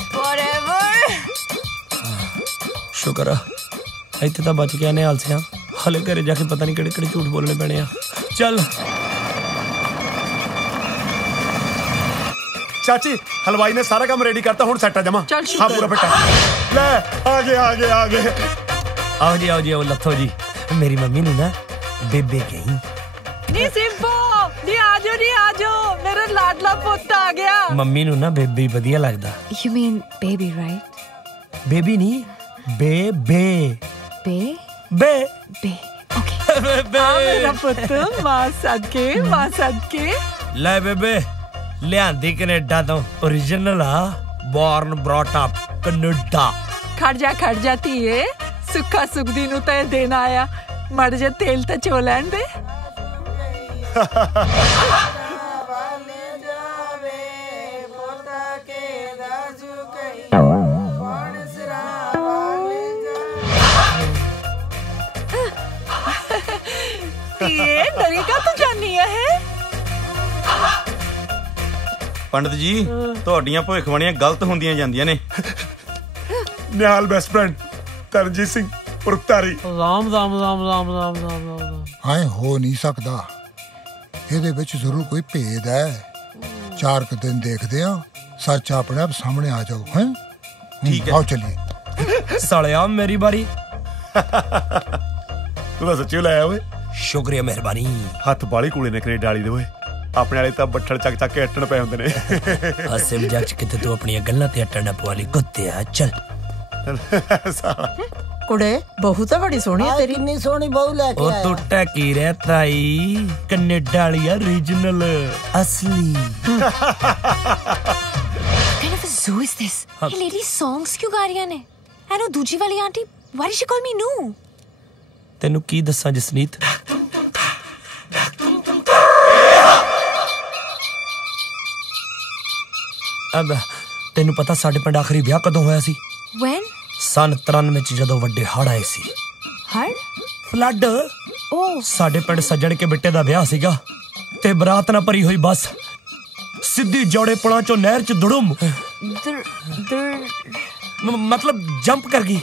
शुक्र आ इत्थे तां बच गया निहाल सिंह। हले घरे जाके पता नहीं किहड़े किहड़े झूठ बोलने पैणे आ। चल चाची, हलवाई ने सारा काम रेडी करता, हुण सैट आ जमा। हाँ पूरा फिट है। ले आ गए। आओ जी आओ लथो जी। मेरी मम्मी ने ना बेबे कही नी सिंपो नी आजो मेरा लाडला पुੱਤ आ गया। मम्मी नु ना बेबी वधिया लगदा। You mean baby, right? Baby नहीं, बे। बे? Okay. मेरा पुत्त मां सदके ले बेबे लियांदी कनेडा तो ओरिजिनल आ बॉर्न ब्रॉट अप कनेडा खड़ जा धीए सुखा सुखदी नु ते देन आया मर जा तेल ते चो लैन दे डरी का तू जानी है पंडित जी ਤੁਹਾਡੀਆਂ ਭਵਿੱਖਬਾਣੀਆਂ ਗਲਤ ਹੁੰਦੀਆਂ ਜਾਂਦੀਆਂ ਨੇ ਨਿਹਾਲ ਬੈਸਟ ਫਰੈਂਡ ਤਰਨਜੀਤ ਸਿੰਘ ਪੁਰਤਾਰੀ ਰਾਮ ਐ ਹੋ ਨਹੀਂ ਸਕਦਾ ਇਹਦੇ ਵਿੱਚ ਜ਼ਰੂਰ ਕੋਈ ਭੇਦ ਹੈ 4 ਦਿਨ ਦੇਖਦੇ ਆ ਸੱਚ ਆਪਣੇ ਆਪ ਸਾਹਮਣੇ ਆ ਜਾਓ ਹੈ ਠੀਕ ਹੈ ਆਓ ਚਲਿਏ ਸਾਲਿਆ ਮੇਰੀ ਬਾਰੀ ਤੂੰ ਤਾਂ ਸੱਚੀ ਲਾਇਆ ਓਏ ਸ਼ੁਕਰੀਆ ਮਿਹਰਬਾਨੀ ਹੱਥ ਬਾਲੀ ਕੁੜੀ ਨੇ ਕੈਨੇਡਾ ਵਾਲੀ ਦੇ ਓਏ ਆਪਣੇ ਵਾਲੇ ਤਾਂ ਬੱਠਲ ਚੱਕ ਕੇ ਅੱਟਣ ਪਏ ਹੁੰਦੇ ਨੇ ਹਾਸੇ ਮਜ਼ਾਕ ਚ ਕਿਤੇ ਤੂੰ ਆਪਣੀਆਂ ਗੱਲਾਂ ਤੇ ਅੱਟਣ ਨਾ ਪਵਾਲੀ ਕੁੱਤਿਆ ਚੱਲ ਕੁੜੇ ਬਹੂ ਤਾਂ ਬੜੀ ਸੋਹਣੀ ਤੇਰੀ ਕਿੰਨੀ ਸੋਹਣੀ ਬਹੂ ਲੈ ਕੇ ਆਇਆ ਉਹ ਤੂੰ ਟਕੀ ਰਹਿ ਤਾਈ ਕੈਨੇਡਾ ਵਾਲੀ ਓਰੀਜਨਲ ਅਸਲੀ kind of a zoo is this? ये lady songs क्यों गा रही ने? And वो दूजी वाली aunty, why did she call me Noo? ਤੈਨੂੰ ਕੀ ਦੱਸਾਂ ਜਸਨੀਤ ਅਬ ਤੈਨੂੰ ਪਤਾ ਸਾਡੇ ਪਿੰਡ ਆਖਰੀ ਵਿਆਹ ਕਦੋਂ ਹੋਇਆ ਸੀ When? ਸਨ 93 ਵਿੱਚ ਜਦੋਂ ਵੱਡੇ ਹੜ੍ਹ ਆਏ ਸੀ ਹੜ੍ਹ ਫਲੱਡ ਉਹ ਸਾਡੇ ਪਿੰਡ ਸੱਜਣ ਕੇ ਬਿੱਟੇ ਦਾ ਵਿਆਹ ਸੀਗਾ ਤੇ ਬਰਾਤ ਨਾਲ ਭਰੀ ਹੋਈ ਬੱਸ ਸਿੱਧੀ ਜੋੜੇ ਪੁਲਾਂ ਚੋਂ ਨਹਿਰ ਚ ਦੁੜਮ मतलब जंप कर गई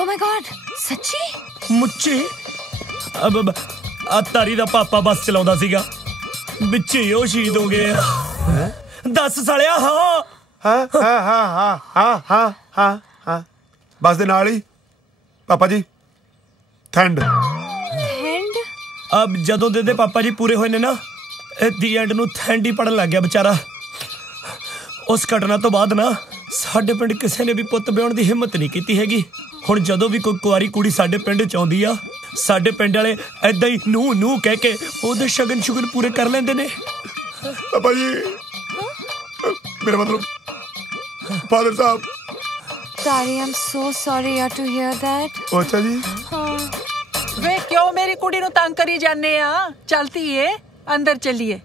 Oh my God, सच्ची मुच्ची अब तारी दा पापा बस चलाਉਂਦਾ ਸੀਗਾ ਵਿੱਚੇ ਉਹ ਸ਼ਹੀਦ ਹੋ ਗਏ 10 ਸਾਲਿਆ ਹਾਂ ਬਸ ਦੇ ਨਾਲ ਹੀ ਪਾਪਾ ਜੀ ਠੰਡ अब ਜਦੋਂ ਦੇ ਪਾਪਾ ਜੀ ਪੂਰੇ ਹੋਏ ਨੇ ਨਾ ਦੀ ਐਂਡ ਨੂੰ ਠੰਡ ਹੀ ਪੜਨ ਲੱਗ ਗਿਆ ਵਿਚਾਰਾ ਉਸ ਘਟਨਾ ਤੋਂ ਬਾਅਦ ਨਾ ਸਾਡੇ ਪਿੰਡ ਕਿਸੇ ਨੇ ਵੀ ਪੁੱਤ ਵਿਆਹਣ ਦੀ ਹਿੰਮਤ ਨਹੀਂ ਕੀਤੀ ਹੈਗੀ ਹੁਣ ਜਦੋਂ ਵੀ ਕੋਈ ਕੁਆਰੀ ਕੁੜੀ ਸਾਡੇ ਪਿੰਡ ਚ ਆਉਂਦੀ ਆ ਸਾਡੇ ਪਿੰਡ ਵਾਲੇ ਐਦਾਂ ਹੀ ਨੂੰ ਕਹਿ ਕੇ ਉਹਦੇ ਸ਼ਗਨ ਸ਼ੁਗਨ ਪੂਰੇ ਕਰ ਲੈਂਦੇ ਨੇ ਪਾਪਾ ਜੀ ਮੇਰਾ ਮਤਲਬ father Sahib Tari, I'm so sorry yaar to hear that. ਅੱਛਾ ਜੀ ਵੇ ਕਿਉਂ ਮੇਰੀ ਕੁੜੀ ਨੂੰ ਤੰਗ ਕਰੀ ਜਾਂਦੇ ਆ ਚਲਤੀ ਏ ਅੰਦਰ ਚੱਲੀਏ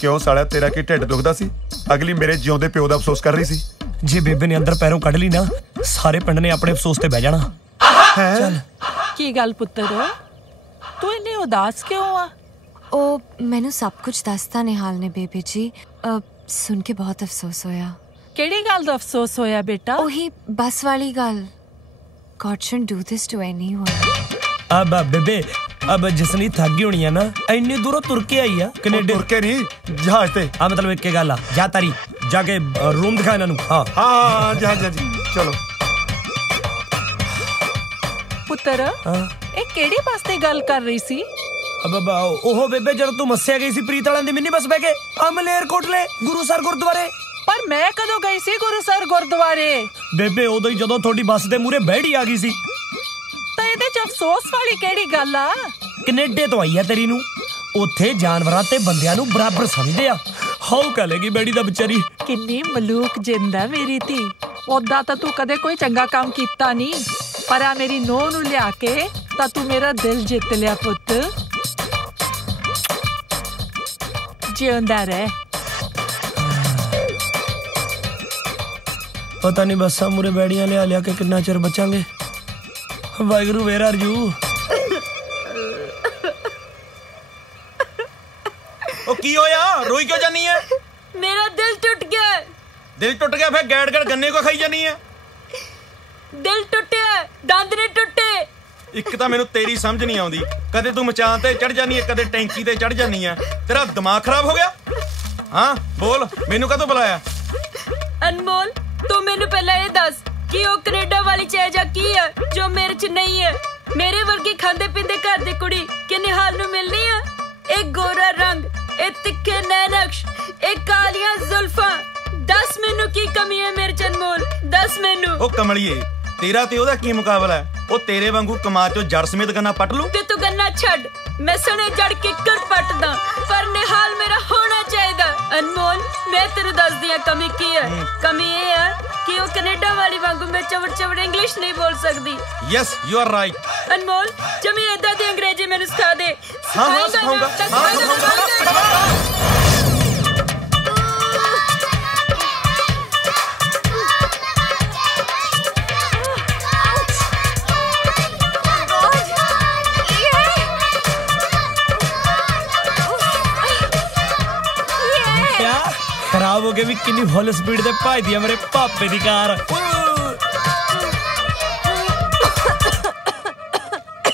ਕਿਉਂ ਸਾਲਿਆ ਤੇਰਾ ਕੀ ਢਿੱਡ ਦੁਖਦਾ ਸੀ ਅਗਲੀ ਮੇਰੇ ਜਿਉਂਦੇ ਪਿਓ ਦਾ ਅਫਸੋਸ ਕਰ ਰਹੀ ਸੀ ਜੇ ਬੇਬੇ ਨੇ ਅੰਦਰ ਪੈਰੋਂ ਕੱਢ ਲਈ ਨਾ ਸਾਰੇ ਪਿੰਡ ਨੇ ਆਪਣੇ ਅਫਸੋਸ ਤੇ ਬਹਿ ਜਾਣਾ ਚੱਲ ਕੀ ਗੱਲ ਪੁੱਤਰ ਤੂੰ ਇੰਨੀ ਉਦਾਸ ਕਿਉਂ ਆ ਉਹ ਮੈਨੂੰ ਸਭ ਕੁਝ ਦੱਸਤਾ ਨਿਹਾਲ ਨੇ ਬੇਬੀ ਜੀ ਸੁਣ ਕੇ ਬਹੁਤ ਅਫਸੋਸ ਹੋਇਆ ਕਿਹੜੀ ਗੱਲ ਦਾ ਅਫਸੋਸ ਹੋਇਆ ਬੇਟਾ ਉਹੀ ਬੱਸ ਵਾਲੀ ਗੱਲ God shouldn't do this to anyone. अब बेबे अब जिसनी थक गई होनी है ना इन्नी दूरों तुर के आई है कनेडा तुर के नहीं जहाज ते मतलब एक गल आ जा तारी जाके रूम दिखा इन्हां नूं हां जहाज जी चलो पुत्र ਇਹ ਕਿਹੜੀ ਬੱਸ ਤੇ ਗੱਲ ਕਰ ਰਹੀ ਸੀ अब ओहो बेबे जब तू मस्सिया गई सी प्रीत वाले दी मिनी बस बह के मलेरकोटले गुरुसर गुरुद्वारे पर मैं कदों गई सी गुरुसर गुरुद्वारे बेबे उदों ही जदों थोड़ी बस दे मूरे बहड़ी आ गई सी ਤਾਂ ਇਹਦੇ ਚ ਅਫਸੋਸ ਵਾਲੀ ਕਿਹੜੀ ਗੱਲ ਆ ਕੈਨੇਡਾ ਤੋਂ ਆਈ ਆ ਤੇਰੀ ਨੂੰ ਉੱਥੇ ਜਾਨਵਰਾਂ ਤੇ ਬੰਦਿਆਂ ਨੂੰ ਬਰਾਬਰ ਸਮਝਦੇ ਆ ਹਾਉ ਕਹੇਗੀ ਬੈੜੀ ਦਾ ਵਿਚਾਰੀ ਕਿੰਨੀ ਮਲੂਕ ਜਿੰਦਾ ਮੇਰੀ ਧੀ ਉਦਾਂ ਤਾਂ ਤੂੰ ਕਦੇ ਕੋਈ ਚੰਗਾ ਕੰਮ ਕੀਤਾ ਨਹੀਂ ਪਰ ਆ ਮੇਰੀ ਨੂੰਹ ਨੂੰ ਲਿਆ ਕੇ ਤਾਂ ਤੂੰ ਮੇਰਾ ਦਿਲ ਜਿੱਤ ਲਿਆ ਪੁੱਤ ਜਿਉਂਦਾ ਰਹਿ ਪਤਾ ਨਹੀਂ ਬੱਸਾਂ ਮੂਰੇ ਬੈੜੀਆਂ ਲਿਆ ਕੇ ਕਿੰਨਾ ਚਿਰ ਬਚਾਂਗੇ ਵਾਹਿਗੁਰੂ ਵੇਰ ਆਰ ਯੂ ਉਹ ਕੀ ਹੋਇਆ ਰੋਈ ਕਿਉਂ ਜਾਨੀ ਹੈ ਮੇਰਾ ਦਿਲ ਟੁੱਟ ਗਿਆ ਦਿਲ ਟੁੱਟ ਗਿਆ ਫਿਰ ਗੈੜ ਗੜ ਗੰਨੇ ਕੋ ਖਾਈ ਜਾਨੀ ਹੈ ਦਿਲ ਟੁੱਟਿਆ ਦੰਦ ਨੇ ਟੁੱਟੇ ਇੱਕ ਤਾਂ ਮੈਨੂੰ ਤੇਰੀ ਸਮਝ ਨਹੀਂ ਆਉਂਦੀ ਕਦੇ ਤੂੰ ਮਚਾਨ ਤੇ ਚੜ ਜਾਨੀ ਹੈ ਕਦੇ ਟੈਂਕੀ ਤੇ ਚੜ ਜਾਨੀ ਹੈ ਤੇਰਾ ਦਿਮਾਗ ਖਰਾਬ ਹੋ ਗਿਆ ਹਾਂ ਬੋਲ ਮੈਨੂੰ ਕਦੋਂ ਬੁਲਾਇਆ ਅਨਮੋਲ ਤੂੰ ਮੈਨੂੰ ਪਹਿਲਾਂ ਇਹ ਦੱਸ ਕਿ ਉਹ ਕੈਨੇਡਾ ਵਾਲੀ ਚੀਜ਼ ਆ ਕੀ ਹੈ ਜੋ ਮੇਰੇ ਚ ਨਹੀਂ ਹੈ ਮੇਰੇ ਵਰਗੇ ਖਾਂਦੇ ਪੀਂਦੇ ਘਰ ਦੀ ਕੁੜੀ ਕਿ ਨਿਹਾਲ ਨੂੰ ਮਿਲਣੀ ਆ ਇਹ ਗੋਰਾ ਰੰਗ ਇਹ ਤਿੱਖੇ ਨੈਣਕਸ਼ ਇਹ ਕਾਲੀਆਂ ਜ਼ੁਲਫਾਂ ਦੱਸ ਮੈਨੂੰ ਕੀ ਕਮੀ ਹੈ ਮੇਰੇ ਚ ਅਨਮੋਲ ਦੱਸ ਮੈਨੂੰ ਉਹ ਕਮਲੀਏ तेरा ते ओदा की मुकाबला है? ਉਹ ਤੇਰੇ ਵਾਂਗੂ ਕਮਾ ਚੋਂ ਜੜ ਸਮੇਤ ਗੰਨਾ ਪੱਟ ਲੂ। ਤੇ ਤੂੰ ਗੰਨਾ ਛੱਡ, ਮੈਂ ਸਣੇ ਜੜ ਕੇ ਕਰ ਪੱਟਦਾ, ਪਰ ਨਿਹਾਲ ਮੇਰਾ ਹੋਣਾ ਚਾਹੀਦਾ। ਅਨਮੋਲ, ਮੈਂ ਤੈਨੂੰ ਦੱਸਦੀ ਆ ਕਮੀ ਕੀ ਹੈ। ਕਮੀ ਇਹ ਹੈ ਕਿ ਉਹ ਕੈਨੇਡਾ ਵਾਲੀ ਵਾਂਗੂ ਮੈਂ ਚਵੜ ਇੰਗਲਿਸ਼ ਨਹੀਂ ਬੋਲ ਸਕਦੀ। Yes you are right. Anmol, ਜਮੀ ਏਦਾਂ ਦੀ ਅੰਗਰੇਜ਼ੀ ਮੈਨੂੰ ਸਿਖਾ ਦੇ। ਹਾਂ ਸਿਖਾਉਂਗਾ। खराब हो गया भी किन्नी फुल स्पीड ते भजदी है मेरे पापे दी कार।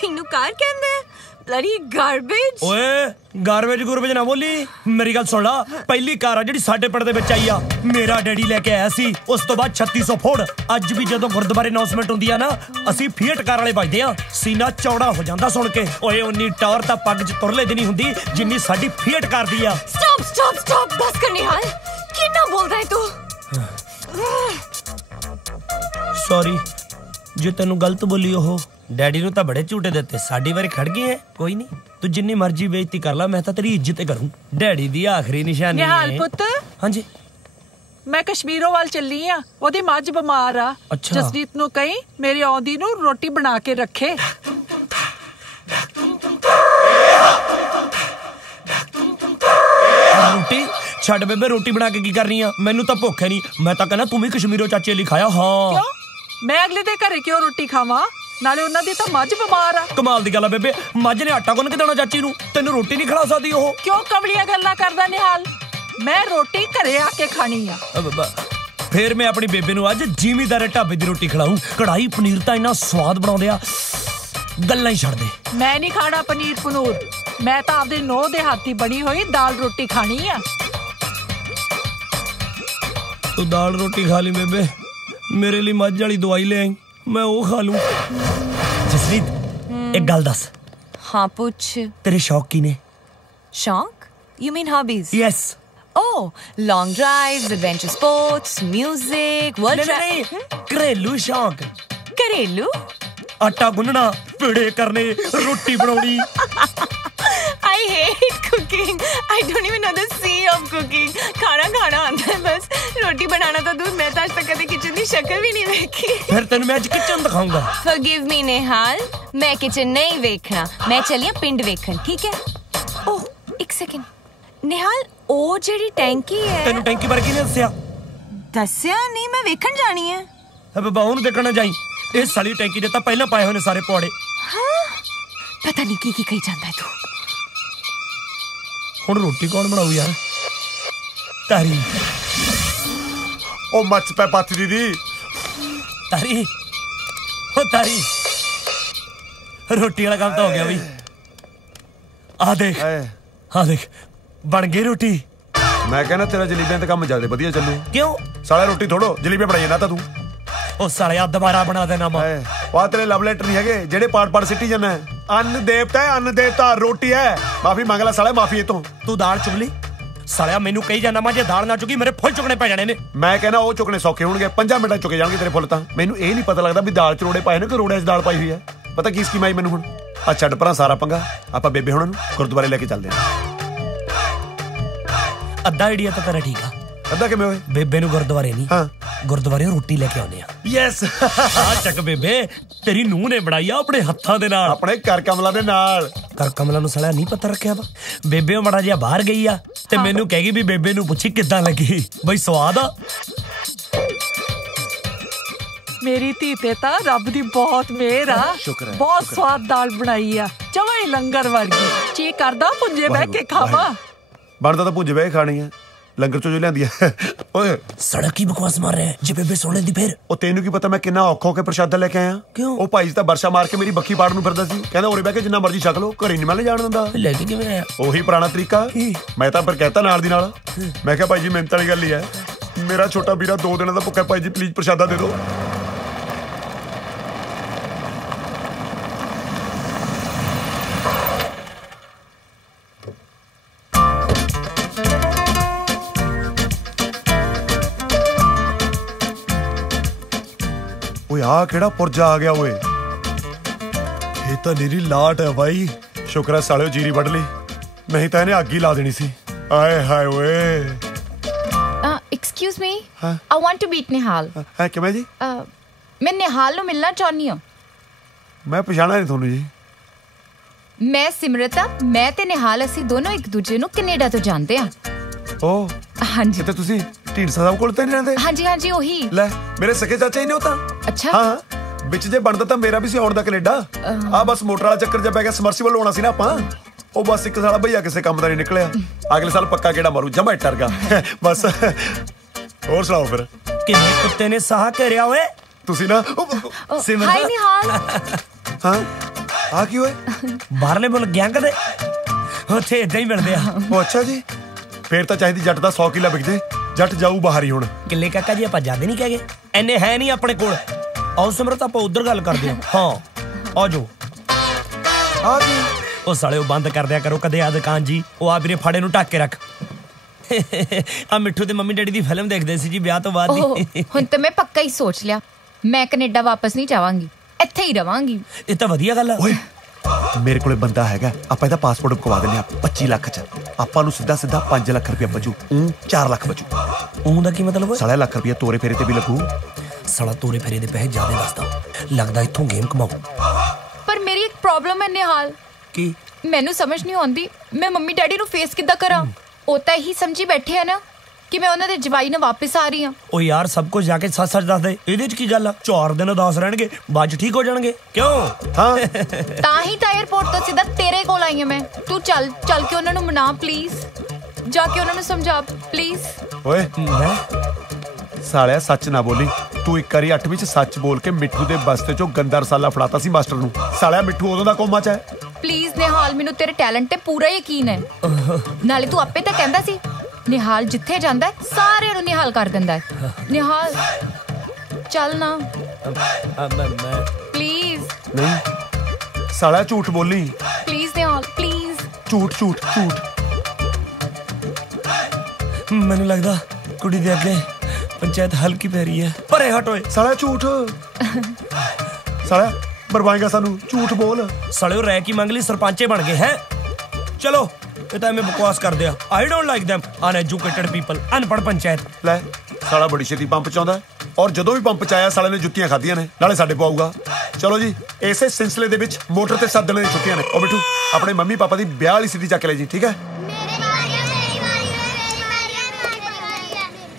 इनू कार कहंदे ब्लडी गार्बेज। ओए गार्बेज गुरबेज ना बोली, मेरी गल सुन ला। पहली कार आ जिहड़ी साडे पिंड दे विच आई आ, मेरा डैडी लेके आया सी। उस तो बाद 3600 फोड़। अज भी जदों गुरुद्वारे अनाउंसमेंट हुंदी आ ना, असीं फीट कार वाले भजदे आ। सीना चौड़ा हो जांदा सुन के। ओए उन्नी टॉर तां पग च तुरले दी नहीं हुंदी जिन्नी साडी फीट कार दी आ। स्टॉप स्टॉप स्टॉप, बस कर निहाल। कितना बोल रहा है तू? सॉरी जे तेनू गलत बोली। ओहो डैडी नू तां बड़े झूठे दिते, साडी वारी खड़ गए है। कोई नहीं, तू जिन्नी मर्जी बेइज्जती कर ला, मैं तां तेरी इज्जत करूं। डैडी दी आखिरी निशानी निहाल पुत्त। हां जी, मैं कश्मीरों वाल चली आ, ओदी मੱਝ बिमार आ। अच्छा। जसजीत नू कहीं मेरी आउंदी नू रोटी बना के रखे। रोटी छड़ बेबे, रोटी बना के की करनी आ? मैनू तां भुख है नहीं, मैं तां कहना तू भी कश्मीरों चाचे ਲਈ ਖਾਇਆ। ਹਾਂ क्यों? मैं अगले दे घरे क्यों रोटी खावां? नाले उन्हां दी तां मੱਝ बिमार आ। कमाल दी गल है बेबे, मੱਝ ने आटा गुन्न के देना चाची नू, तैनू रोटी नहीं खिला सकदी ओह? क्यों कवलियां गल्लां करदा निहाल? मैं रोटी घरे आके खानी आ। फिर मैं अपनी बेबे नू अज जिमीदार ढाबे दी रोटी खिलाऊं। कढ़ाई पनीर तां इन्ना स्वाद बनाउंदे आ, गल्लां ही छड़ दे। मैं नहीं खाना पनीर पनूर, मैं तां आपदे नौं दे हाथी बनी हुई दाल रोटी खानी आ। तू दाल रोटी खा ली बेबे, मेरे लिए मੱਝ वाली दवाई ले आई, मैं वो खा लूं। जसरीत, एक गल दस। हाँ पूछ। तेरे शौक की ने? शौक? You mean hobbies? Yes. Oh, long drives, adventure sports, music, world नहीं, घरेलू शौक। घरेलू? आटा गुन्नना, पेड़े करने, रोटी बनानी। I hate cooking. I don't even know the C of cooking. खाना खाना आता है बस, रोटी बनाना तो दूर। मैं तो आज तक कभी किचन की शक्ल भी नहीं देखी। फिर तेन मैं आज किचन दिखाऊंगा। Forgive me निहाल, मैं किचन नहीं वेखना, मैं चलिए पिंड वेखन, ठीक है? ओह एक सेकंड, निहाल ओ जेडी टैंकी है। तेनू टैंकी बारे किने दस्सिया? दस्सिया नहीं, मैं वेखन जानी है। अब बाहू नू देखना जाई, इस साली टैंकी दे तां पहला पाए होने सारे पौड़े। हाँ पता नहीं की कही जांदा है तू। हुण रोटी कौन बनाऊ यार? तारी। ओ मच पे पाती दीदी। तारी, ओ तारी, रोटी वाला काम तो हो गया भाई। आ देख, आ देख, बन गई रोटी। मैं कहना तेरा जलेबियां ते काम ज्यादा बढ़िया चलू। क्यों? साला रोटी थोड़ो जलेबियां बनाई ना तू। ओ सालिया दोबारा बना देना मा। वाह तेरे लव लेटर नहीं है जेड़े पाड़ सिटी जाना है। अन्न देवता है, अन्न देवता रोटी है। माफी मांग ला साला, माफी तो। तू दाल चुग ली सालिया, मैनू कही जाना मा जे दाल ना चुकी मेरे फुल चुकने पै जाने ने। मैं कहना वो चुकने सौखे होंगे, 5 मिनट चुके जाएंगे तेरे फुल। तां मैनू ये नहीं पता लगता भी दाल च रोड़े पाए ने कि रोड़े च दाल पाई हुई है। पता की स्कीम आई मैनू हुण? आ छड्ड परां सारा पंगा, आपां बेबे हुणां नूं गुरुद्वारे लेके चलदे हां। अद्धा आइडिया तो तेरा ठीक है। अद्धा किवें होए? बेबे नू गुरुद्वारे नहीं, हाँ गुरुद्वारे रोटी लेके आने। यस आ चक बेबे, तेरी नूह ने बनाई आ अपने हत्थां दे नाल, अपने कर कमला दे नाल। कर कमला नू साला नहीं पता रखिया वा। बेबे मड़ा जिहा बाहर गई आ ते मैनू कहेगी भी बेबे नू पुछी किदां लगी, बई स्वाद आ। मेरी धी ते तां रब दी बहुत मेहर आ। बहुत स्वाद दाल बनाई आ, जमां ही लंगर वर्गी। जी करदा पुंजे बह के खावां। बनदा तो पुंजे बह खानी है, लंगर चो जो लियांदी है। ओए सड़क की बकवास मार रहे हैं जे बेबे सुन लेंदी फिर। ओ तेनू की पता मैं किन्ना औखा हो के प्रशादा लेके आया। क्यों? ओ भाई जी तां बरशा मार के मेरी बक्खी पाड़ नू फिरदा सी, कहंदा ओरे बह के जिन्ना मर्जी छक लो, घरे नहीं मैं ले जाण दिंदा। लेके किवें आया? ओही पुराना तरीका। मैं तां फिर कहता नाल दी नाल, मैं कहा भाई जी मिहनत वाली गल ही है, मेरा छोटा वीरा 2 दिन दा भुक्खा, भाई जी प्लीज प्रशादा दे दो। ਆ ਕਿਹੜਾ ਪੁਰਜਾ ਆ ਗਿਆ ਓਏ? ਇਹ ਤਾਂ ਨੀਰੀ ਲਾਟ ਹੈ ਬਾਈ। ਸ਼ੁਕਰ ਹੈ ਸਾਲਿਓ ਜੀਰੀ ਵੱਢ ਲਈ, ਨਹੀਂ ਤਾਂ ਇਹਨੇ ਅੱਗ ਹੀ ਲਾ ਦੇਣੀ ਸੀ। ਆਏ ਹਾਏ ਓਏ। Excuse me, I want to meet Nihal. है किवें जी? मैं निहाल ਨੂੰ ਮਿਲਣਾ ਚਾਹੁੰਦੀ ਹਾਂ। ਮੈਂ ਪਛਾਣਿਆ ਨਹੀਂ ਤੁਹਾਨੂੰ ਜੀ। ਮੈਂ ਸਿਮਰਤ ਆ। ਮੈਂ ਤੇ ਨਿਹਾਲ ਅਸੀਂ ਦੋਨੋਂ ਇੱਕ ਦੂਜੇ ਨੂੰ ਕੈਨੇਡਾ ਤੋਂ ਜਾਣਦੇ ਆ। ਓ ਹਾਂਜੀ। ਤੇ ਤੁਸੀਂ ਢੀਂਡਸਾ ਸਾਹਿਬ ਕੋਲ ਤਾਂ ਨਹੀਂ ਰਹਿੰਦੇ? ਹਾਂਜੀ ਹਾਂਜੀ ਉਹੀ। ਲੈ ਮੇਰੇ ਸਕੇ ਚਾਚਾ ਹੀ ਨੇ ਉਹ ਤਾਂ। ਅੱਛਾ। ਹਾਂ ਵਿੱਚ ਜੇ ਬਣਦਾ ਤਾਂ ਮੇਰਾ ਵੀ ਸੀ ਆਉਣ ਦਾ ਕੈਨੇਡਾ। ਆ ਬਸ ਮੋਟਰ ਵਾਲਾ ਚੱਕਰ ਜਿਹਾ ਪੈ ਗਿਆ, ਸਮਰਸੀਬਲ ਹੋਣਾ ਸੀ ਨਾ ਆਪਾਂ। ਉਹ ਬਸ ਇੱਕ ਸਾਲਾ ਭਈਆ ਕਿਸੇ ਕੰਮ ਦਾ ਨਹੀਂ ਨਿਕਲਿਆ। ਅਗਲੇ ਸਾਲ ਪੱਕਾ ਕਿਹੜਾ ਮਾਰੂ ਜਮਾ ਟਰ ਗਿਆ ਬਸ। ਹੋਰ ਸੁਣਾਓ ਫਿਰ। ਕਿੰਨੇ ਕੁੱਤੇ ਨੇ ਸਾਹ ਘੇਰਿਆ ਓਏ? ਤੁਸੀਂ ਨਾ ਹਾਈ ਨਿਹਾਲ। ਹਾਂ ਆ ਕੀ ਓਏ? ਬਾਹਰਲੇ ਮੁਲਕ ਗਿਆ ਕਦੇ? ਉੱਥੇ ਇਦਾਂ ਹੀ ਮਿਲਦੇ ਆ। ਉਹ ਅੱਛਾ ਜੀ, ਫੇਰ ਤਾਂ ਚਾਹੀਦੀ ਜੱਟ ਦਾ 100 ਕਿੱਲਾ ਵਿਕ ਜੇ। ਜੱਟ ਜਾਊ ਬਾਹਰ ਹੀ ਹੁਣ। ਕਿੱਲੇ ਕਾਕਾ ਜੀ ਆਪਾਂ ਜਾਂਦੇ ਨਹੀਂ ਕਹਗੇ, ਐਨੇ ਹੈ ਨਹੀਂ ਆਪਣੇ ਕੋਲ। ਆਓ ਸਿਮਰਤ ਆਪਾਂ ਉਧਰ ਗੱਲ ਕਰਦੇ ਹਾਂ। ਹਾਂ ਆ ਜਾਓ। ਆ ਕੀ? ਉਹ ਸਾਲੇ ਉਹ ਬੰਦ ਕਰ ਦਿਆ ਕਰੋ ਕਦੇ ਆ ਦੁਕਾਨ ਜੀ। ਉਹ ਆ ਵੀਰੇ ਫਾੜੇ ਨੂੰ ਢੱਕ ਕੇ ਰੱਖ। ਆ ਮਿੱਠੂ ਤੇ ਮੰਮੀ ਡੈਡੀ ਦੀ ਫਿਲਮ ਦੇਖਦੇ ਸੀ ਜੀ ਵਿਆਹ ਤੋਂ ਬਾਅਦ ਦੀ। ਹੁਣ ਤਾਂ ਮੈਂ ਪੱਕਾ ਹੀ ਸੋਚ ਲਿਆ, ਮੈਂ ਕੈਨੇਡਾ ਵਾਪਸ ਨਹੀਂ ਜਾਵਾਂਗੀ, ਇੱਥੇ ਹੀ ਰਵਾਂਗੀ। ਇਹ ਤਾਂ ਵਧੀਆ ਗੱਲ ਆ। ਓਏ ਮੇਰੇ ਕੋਲੇ ਬੰਦਾ ਹੈਗਾ, ਆਪਾਂ ਇਹਦਾ ਪਾਸਪੋਰਟ ਬਕਵਾ ਦਿੰਦੇ ਆ 25 ਲੱਖ ਚ। ਆਪਾਂ ਨੂੰ ਸਿੱਧਾ 5 ਲੱਖ ਰੁਪਇਆ ਬਚੂ। 4 ਲੱਖ ਬਚੂ। ਉਹਦਾ ਕੀ ਮਤਲਬ? ਸਾਲਾ ਲੱਖ ਰੁਪਇਆ ਤੋਰੇ ਫੇਰੇ ਤੇ ਵੀ ਲੱਗੂ। ਸਾਲਾ ਤੋਰੇ ਫੇਰੇ ਦੇ ਪੈਸੇ ਜ਼ਿਆਦਾ ਦੱਸਦਾ ਲੱਗਦਾ, ਇੱਥੋਂ ਗੇਮ ਕਮਾਉ। ਪਰ ਮੇਰੀ ਇੱਕ ਪ੍ਰੋਬਲਮ ਹੈ ਨਿਹਾਲ। ਕੀ? ਮੈਨੂੰ ਸਮਝ ਨਹੀਂ ਆਉਂਦੀ ਮੈਂ ਮੰਮੀ ਡੈਡੀ ਨੂੰ ਫੇਸ ਕਿੱਦਾਂ ਕਰਾਂ। ਉਹ ਤਾਂ ਇਹੀ ਸਮਝੀ ਬੈਠੇ ਆ ਨਾ ਕਿ ਮੈਂ ਉਹਨਾਂ ਦੇ ਜਵਾਈ ਨਾਲ ਵਾਪਸ ਆ ਰਹੀ ਹਾਂ। ਉਹ ਯਾਰ ਸਭ ਕੁਝ ਜਾ ਕੇ ਸੱਚ ਦੱਸ ਦੇ, ਇਹਦੇ ਚ ਕੀ ਗੱਲ ਆ? 4 ਦਿਨ ਉਦਾਸ ਰਹਿਣਗੇ, ਬਾਅਦ ਠੀਕ ਹੋ ਜਾਣਗੇ। ਕਿਉਂ? ਹਾਂ ਤਾਂ ਹੀ ਤਾਂ 에ਅਰਪੋਰਟ ਤੋਂ ਸਿੱਧਾ ਤੇਰੇ ਕੋਲ ਆਈ ਹਾਂ ਮੈਂ। ਤੂੰ ਚੱਲ ਕੇ ਉਹਨਾਂ ਨੂੰ ਮਨਾ ਪਲੀਜ਼, ਜਾ ਕੇ ਉਹਨਾਂ ਨੂੰ ਸਮਝਾ ਪਲੀਜ਼। ਓਏ ਮੈਂ ਸਾਲਿਆ ਸੱਚ ਨਾ ਬੋਲੀ। ਤੂੰ ਇੱਕ ਵਾਰੀ 8ਵੀਂ ਚ ਸੱਚ ਬੋਲ ਕੇ ਮਿੱਠੂ ਦੇ ਬਸਤੇ ਚੋਂ ਗੰਦਾ ਰਸਾਲਾ ਫੜਾਤਾ ਸੀ ਮਾਸਟਰ ਨੂੰ। ਸਾਲਿਆ ਮਿੱਠੂ ਉਦੋਂ ਦਾ ਕੋਮਾ ਚ ਹੈ। ਪਲੀਜ਼ ਨਿਹਾਲ, ਮੈਨੂੰ ਤੇਰੇ ਟੈਲੈਂਟ ਤੇ ਪੂਰਾ ਯਕੀਨ ਹੈ। ਨਾਲੇ ਤੂੰ ਆਪੇ ਤਾਂ ਕਹਿੰਦਾ ਸੀ ਨਿਹਾਲ ਜਿੱਥੇ ਜਾਂਦਾ ਸਾਰਿਆਂ ਨੂੰ ਨਿਹਾਲ ਕਰ ਦਿੰਦਾ ਹੈ। ਨਿਹਾਲ ਚੱਲ ਨਾ ਪਲੀਜ਼। ਨਹੀਂ ਸਾਲਿਆ ਝੂਠ ਬੋਲੀ। Please Nihal please. ਝੂਠ ਝੂਠ ਝੂਠ। ਮੈਨੂੰ ਲੱਗਦਾ ਕੁੜੀ ਦੇ ਅੱਗੇ ਪੰਚਾਇਤ ਹਲਕੀ ਪੈ ਰਹੀ ਹੈ। ਪਰੇ ਹਟ ਓਏ। ਸਾਲਿਆ ਝੂਠ। ਸਾਲਿਆ ਮਰਵਾਏਗਾ ਸਾਨੂੰ, ਝੂਠ ਬੋਲ। ਸਾਲਿਓ ਰਹਿ ਕੀ ਮੰਗ ਲਈ, ਸਰਪੰਚੇ ਬਣ ਗਏ ਹੈ। ਚਲੋ ਇਹ ਤਾਂ ਐਵੇਂ ਬਕਵਾਸ ਕਰਦੇ ਆ। I don't like them uneducated people. ਅਨਪੜ੍ਹ ਪੰਚਾਇਤ। ਲੈ ਸਾਲਾ ਬੜੀ ਛੇਤੀ ਪੰਪ ਚ ਆਉਂਦਾ, ਔਰ ਜਦੋਂ ਵੀ ਪੰਪ ਚ ਆਇਆ ਸਾਲੇ ਨੇ ਜੁੱਤੀਆਂ ਖਾਧੀਆਂ ਨੇ, ਨਾਲੇ ਸਾਡੇ ਕੋ ਆਊਗਾ। ਚਲੋ ਜੀ ਇਸੇ ਸਿਲਸਿਲੇ ਦੇ ਵਿੱਚ ਮੋਟਰ ਤੇ ਸੱਦਣ ਦੀਆਂ ਛੁੱਟੀਆਂ ਨੇ। ਉਹ ਬਿੱਟੂ ਆਪਣੇ ਮੰਮੀ ਪਾਪਾ ਦੀ ਵਿਆਹ ਵਾਲੀ ਸਿੱਧੀ ਚੱਕ ਲੈ ਜੀ, ਠੀਕ ਹੈ?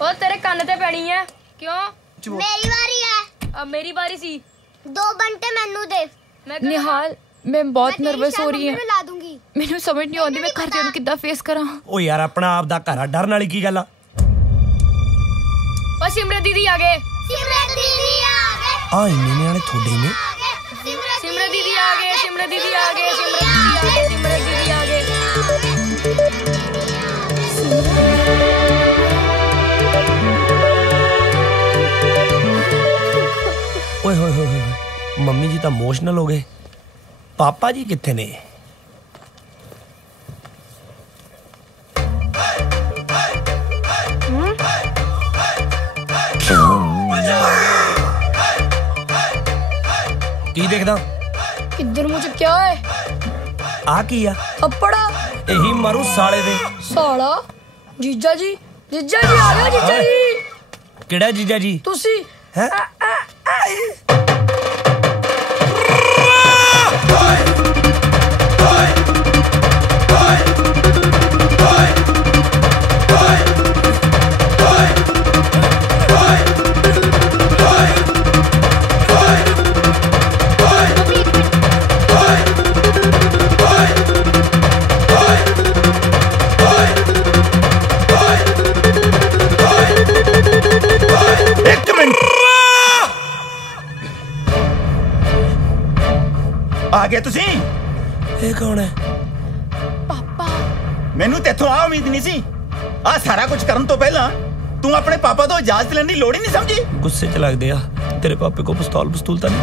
ਉਹ ਤੇਰੇ ਕੰਨ ਤੇ ਪੈਣੀ ਹੈ। ਕਿਉਂ? ਮੇਰੀ ਵਾਰੀ ਹੈ। ਮੇਰੀ ਵਾਰੀ ਸੀ। 2 ਬੰਟੇ ਮੈਨੂੰ ਦੇ। ਨਿਹਾਲ ਮੈਂ ਬਹੁਤ ਨਰਵਸ ਹੋ ਰਹੀ ਹਾਂ। ਮੈਂ ਲਾ ਦੂੰਗੀ। ਮੈਨੂੰ ਸਮਝ ਨਹੀਂ ਆਉਂਦੀ ਮੈਂ ਘਰਦਿਆਂ ਨੂੰ ਕਿੱਦਾਂ ਫੇਸ ਕਰਾਂ। ਓ ਯਾਰ ਆਪਣਾ ਆਪ ਦਾ ਘਰ ਆ, ਡਰਨ ਵਾਲੀ ਕੀ ਗੱਲ ਆ? ਓ ਸਿਮਰਤ ਦੀਦੀ ਆ ਗਏ। ਸਿਮਰਤ ਦੀਦੀ ਆ ਗਏ। ਆ ਇੰਨੇ ਨਿਆਣੇ ਤੁਹਾਡੇ ਨੇ? ਸਿਮਰਤ ਦੀਦੀ ਆ ਗਏ। ਸਿਮਰਤ ਦੀਦੀ ਆ ਗਏ। ਸਿਮਰਤ ਦੀਦੀ ਆ ਗਏ। ਓਏ ਹੋਏ ਹੋਏ ਹੋਏ, ਮੰਮੀ ਜੀ ਤਾਂ ਇਮੋਸ਼ਨਲ ਹੋ ਗਏ। ਪਾਪਾ ਜੀ ਕਿੱਥੇ ਨੇ? ਕੀ ਦੇਖਦਾ? ਕਿੱਧਰ ਮੂੰਹ ਚੁੱਕਿਆ ਓਏ? ਆ ਕੀ ਆ? ਥੱਪੜਾ। ਇਹੀ ਮਾਰੂ ਸਾਲੇ ਦੇ। ਸਾਲਾ ਜੀਜਾ ਜੀ। ਜੀਜਾ ਜੀ ਆ ਗਿਆ। ਜੀਜਾ ਜੀ। ਕਿਹੜਾ ਜੀਜਾ ਜੀ? ਤੁਸੀਂ ਹੈ? ਆ ਗਏ ਤੁਸੀਂ? ਇਹ ਕੌਣ ਹੈ? ਪਾਪਾ। ਮੈਨੂੰ ਤੇਥੋਂ ਆ ਉਮੀਦ ਨਹੀਂ ਸੀ। ਆ ਸਾਰਾ ਕੁਝ ਕਰਨ ਤੋਂ ਪਹਿਲਾਂ ਤੂੰ ਆਪਣੇ ਪਾਪਾ ਤੋਂ ਇਜਾਜ਼ਤ ਲੈਣ ਦੀ ਲੋੜ ਹੀ ਨਹੀਂ ਸਮਝੀ। ਗੁੱਸੇ 'ਚ ਲੱਗਦੇ ਆ। ਤੇਰੇ ਪਾਪੇ ਕੋ ਪਿਸਤੌਲ ਤਾਂ ਨਹੀਂ?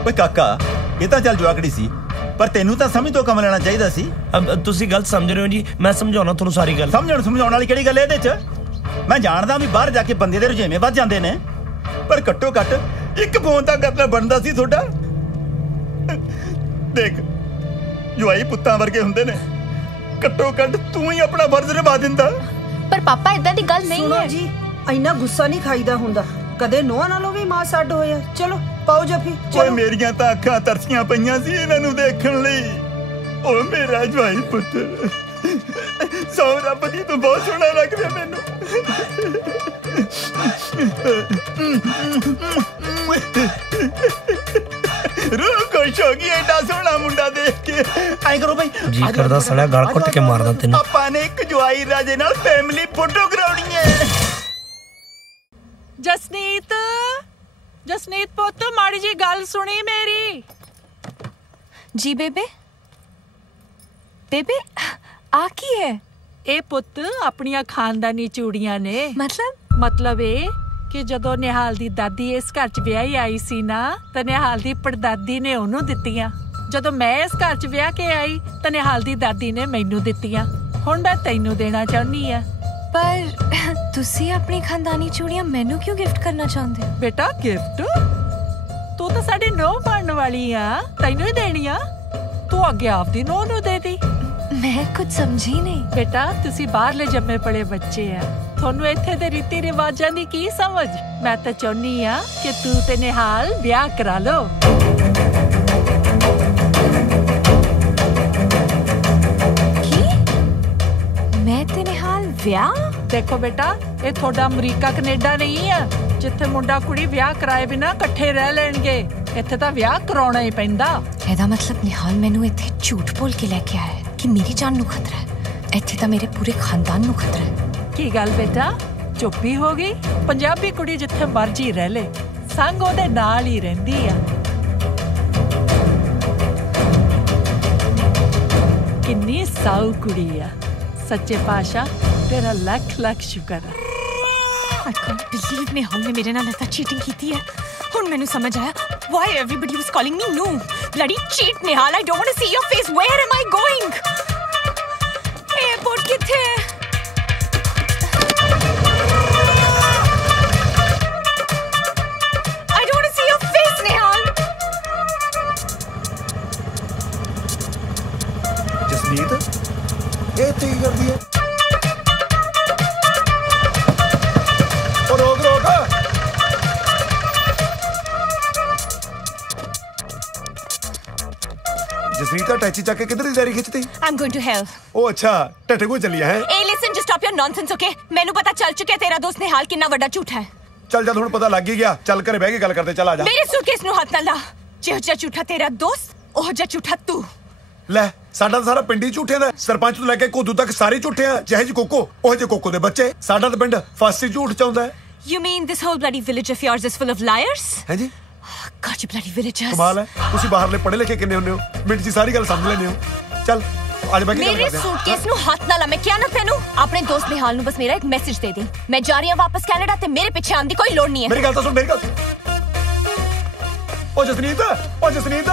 ਓਏ ਕਾਕਾ ਇਹ ਤਾਂ ਚੱਲ ਜਵਾਕੜੀ ਸੀ, ਪਰ ਤੈਨੂੰ ਤਾਂ ਸਮਝ ਤੋਂ ਕੰਮ ਲੈਣਾ ਚਾਹੀਦਾ ਸੀ। ਤੁਸੀਂ ਗਲਤ ਸਮਝ ਰਹੇ ਹੋ ਜੀ। ਮੈਂ ਸਮਝਾਉਣਾ ਤੁਹਾਨੂੰ ਸਾਰੀ ਗੱਲ। ਸਮਝਾਉਣ ਵਾਲੀ ਕਿਹੜੀ ਗੱਲ ਹੈ ਇਹਦੇ 'ਚ? ਮੈਂ ਜਾਣਦਾ ਵੀ ਬਾਹਰ ਜਾ ਕੇ ਬੰਦੇ ਦੇ ਰੁਝੇਵੇਂ ਵੱਧ ਜਾਂਦੇ ਨੇ। पर घट्टो घट एक फोन तां करना बनदा सी थोड़ा। देख जवाई पुत्तां वर्गे हुंदे ने, घट्टो घट तू ही अपना फर्ज निभा दिंदा। पर पापा इदां दी गल नहीं सुनो है जी, इन्ना गुस्सा नहीं खाईदा हुंदा, कदे नोह नालों भी मां सड होया। चलो पाओ जफी ओए मेरियां तां अखां तरसियां पईयां सी इन्हां नूं देखण लई। ओ मेरा जवाई पुੱਤ, सौ रब दी तू बहुत सोहना लगदा मैनू। रूह खुश हो गई एडा सोहना मुंडा देख के। ऐ करो भाई, जी करदा सड़ा गल घुट के मारदा तैनूं। ਆਪਾਂ ਨੇ ਇੱਕ ਜਵਾਈ ਰਾਜੇ ਨਾਲ ਫੈਮਿਲੀ ਫੋਟੋ ਕਰਾਉਣੀ ਹੈ। ਜਸਨੀਤ, ਜਸਨੀਤ ਪੁੱਤ ਮਾੜੀ ਜੀ ਗੱਲ ਸੁਣੀ ਮੇਰੀ। जी बेबे, बेबे आ की है? ਇਹ ਪੁੱਤ ਆਪਣੀਆਂ ਖਾਨਦਾਨੀ ਚੂੜੀਆਂ ਨੇ। मतलब ਇਹ ਕਿ ਜਦੋਂ ਨਿਹਾਲ ਦੀ ਦਾਦੀ ਇਸ ਘਰ 'ਚ ਵਿਆਹੀ ਆਈ ਸੀ ਨਾ, ਤਾਂ ਨਿਹਾਲ ਦੀ ਪੜਦਾਦੀ ਨੇ ਉਹਨੂੰ ਦਿੱਤੀਆਂ। ਜਦੋਂ ਮੈਂ ਇਸ ਘਰ 'ਚ ਵਿਆਹ ਕੇ ਆਈ ਤਾਂ ਨਿਹਾਲ ਦੀ ਦਾਦੀ ਨੇ ਮੈਨੂੰ ਦਿੱਤੀਆਂ। ਹੁਣ ਮੈਂ ਤੈਨੂੰ ਦੇਣਾ ਚਾਹੁੰਦੀ ਆ। पर तुसी अपनी खानदानी चूड़ियां मैनू क्यों गिफ्ट करना चाहते हो? बेटा गिफ्ट तू तो साडी नौं बनने वाली आ, तैनू ही देनी आ। तू अगे आपदी नौं नू दे दी। मैं कुछ समझी नहीं। बेटा तुसी बाहरले जम्मे पड़े बच्चे आ, थोनू इत्थे दे रीति रिवाजां दी की समझ। मैं तो चाहनी आ कि तू ते निहाल ब्याह करा लो। मैं ते निहाल ब्याह? देखो बेटा ये थोड़ा अमरीका कनेडा नहीं है जिथे मुंडा कुड़ी ब्याह कराए बिना कट्ठे रह लेंगे। इत्थे तां ब्याह कराउणा ही पैंदा। एदा मतलब निहाल मैनू इत्थे झूठ बोल के लेके आया है कि मेरी जान नू खतरा है। इत्थे तां मेरे पूरे खानदान नू खतरा है। की गल बेटा चुप ही हो गई? पंजाबी कुड़ी जिथे मर्जी रह ले, संग ओदे नाल ही रहिंदी आ। किन्नी साऊ कुड़ी आ। सच्चे पातशाह तेरा लख लख शुक्र है। I can't believe निहाल ने मेरे नाल ऐसा चीटिंग की है। हुण मैनू समझ आया why everybody was calling me noob. Bloody cheat Nihal, I don't want to see your face. Where am I going? Airport किथे है? I don't want to see your face निहाल. जसमीत ये की करदी है? ओ रोक रोक। जसमीत टैची चक के किधर जारी खिंचती? I'm going to hell. ओ अच्छा टटे को चली है। Hey listen, just stop your nonsense, okay? मैनू पता चल चुका है तेरा दोस्त निहाल कितना बड़ा झूठा है। चल जा, हुण पता लग ही गया। चल घरे बह के गल करते, चल आ जा। मेरे सूटकेस नू हाथ ना ला। ਜਿਹੋ ਜਿਹਾ ਝੂਠਾ ਤੇਰਾ ਦੋਸਤ, ਉਹ ਜਿਹਾ ਝੂਠਾ ਤੂੰ। ਲੈ ਸਾਡਾ ਸਾਰਾ ਪਿੰਡ ਹੀ ਝੂਠਿਆਂ ਦਾ। ਸਰਪੰਚ ਤੋਂ ਲੈ ਕੇ ਕੋਦੂ ਤੱਕ ਸਾਰੇ ਝੂਠੇ ਆ। ਜਿਹੇ ਜੀ ਕੋਕੋ ਉਹ ਜੇ ਕੋਕੋ ਦੇ ਬੱਚੇ। ਸਾਡਾ ਤਾਂ ਪਿੰਡ ਫਾਸੀ ਝੂਠ ਚਾਹੁੰਦਾ ਹੈ। You mean this whole bloody village of yours is full of liars? ਹੈ ਜੀ। God, you bloody villagers. ਕਮਾਲ ਹੈ, ਤੁਸੀਂ ਬਾਹਰਲੇ ਪੜ੍ਹੇ ਲਿਖੇ ਕਿੰਨੇ ਹੁੰਦੇ ਹੋ, ਮਿੰਟ 'ਚ ਸਾਰੀ ਗੱਲ ਸਮਝ ਲੈਂਦੇ ਹੋ। ਚੱਲ आज बैठ के मेरे सूटकेस नु हाथ ना ला। मैं क्या ना तेनू अपने दोस्त निहाल नु बस मेरा एक मैसेज दे दी। मैं जा रही हूं वापस कनाडा ते मेरे पीछे आने दी कोई लोड़ नहीं है। मेरी गल तो सुन, मेरी गल। ओ जसनीत, ओ जसनीत,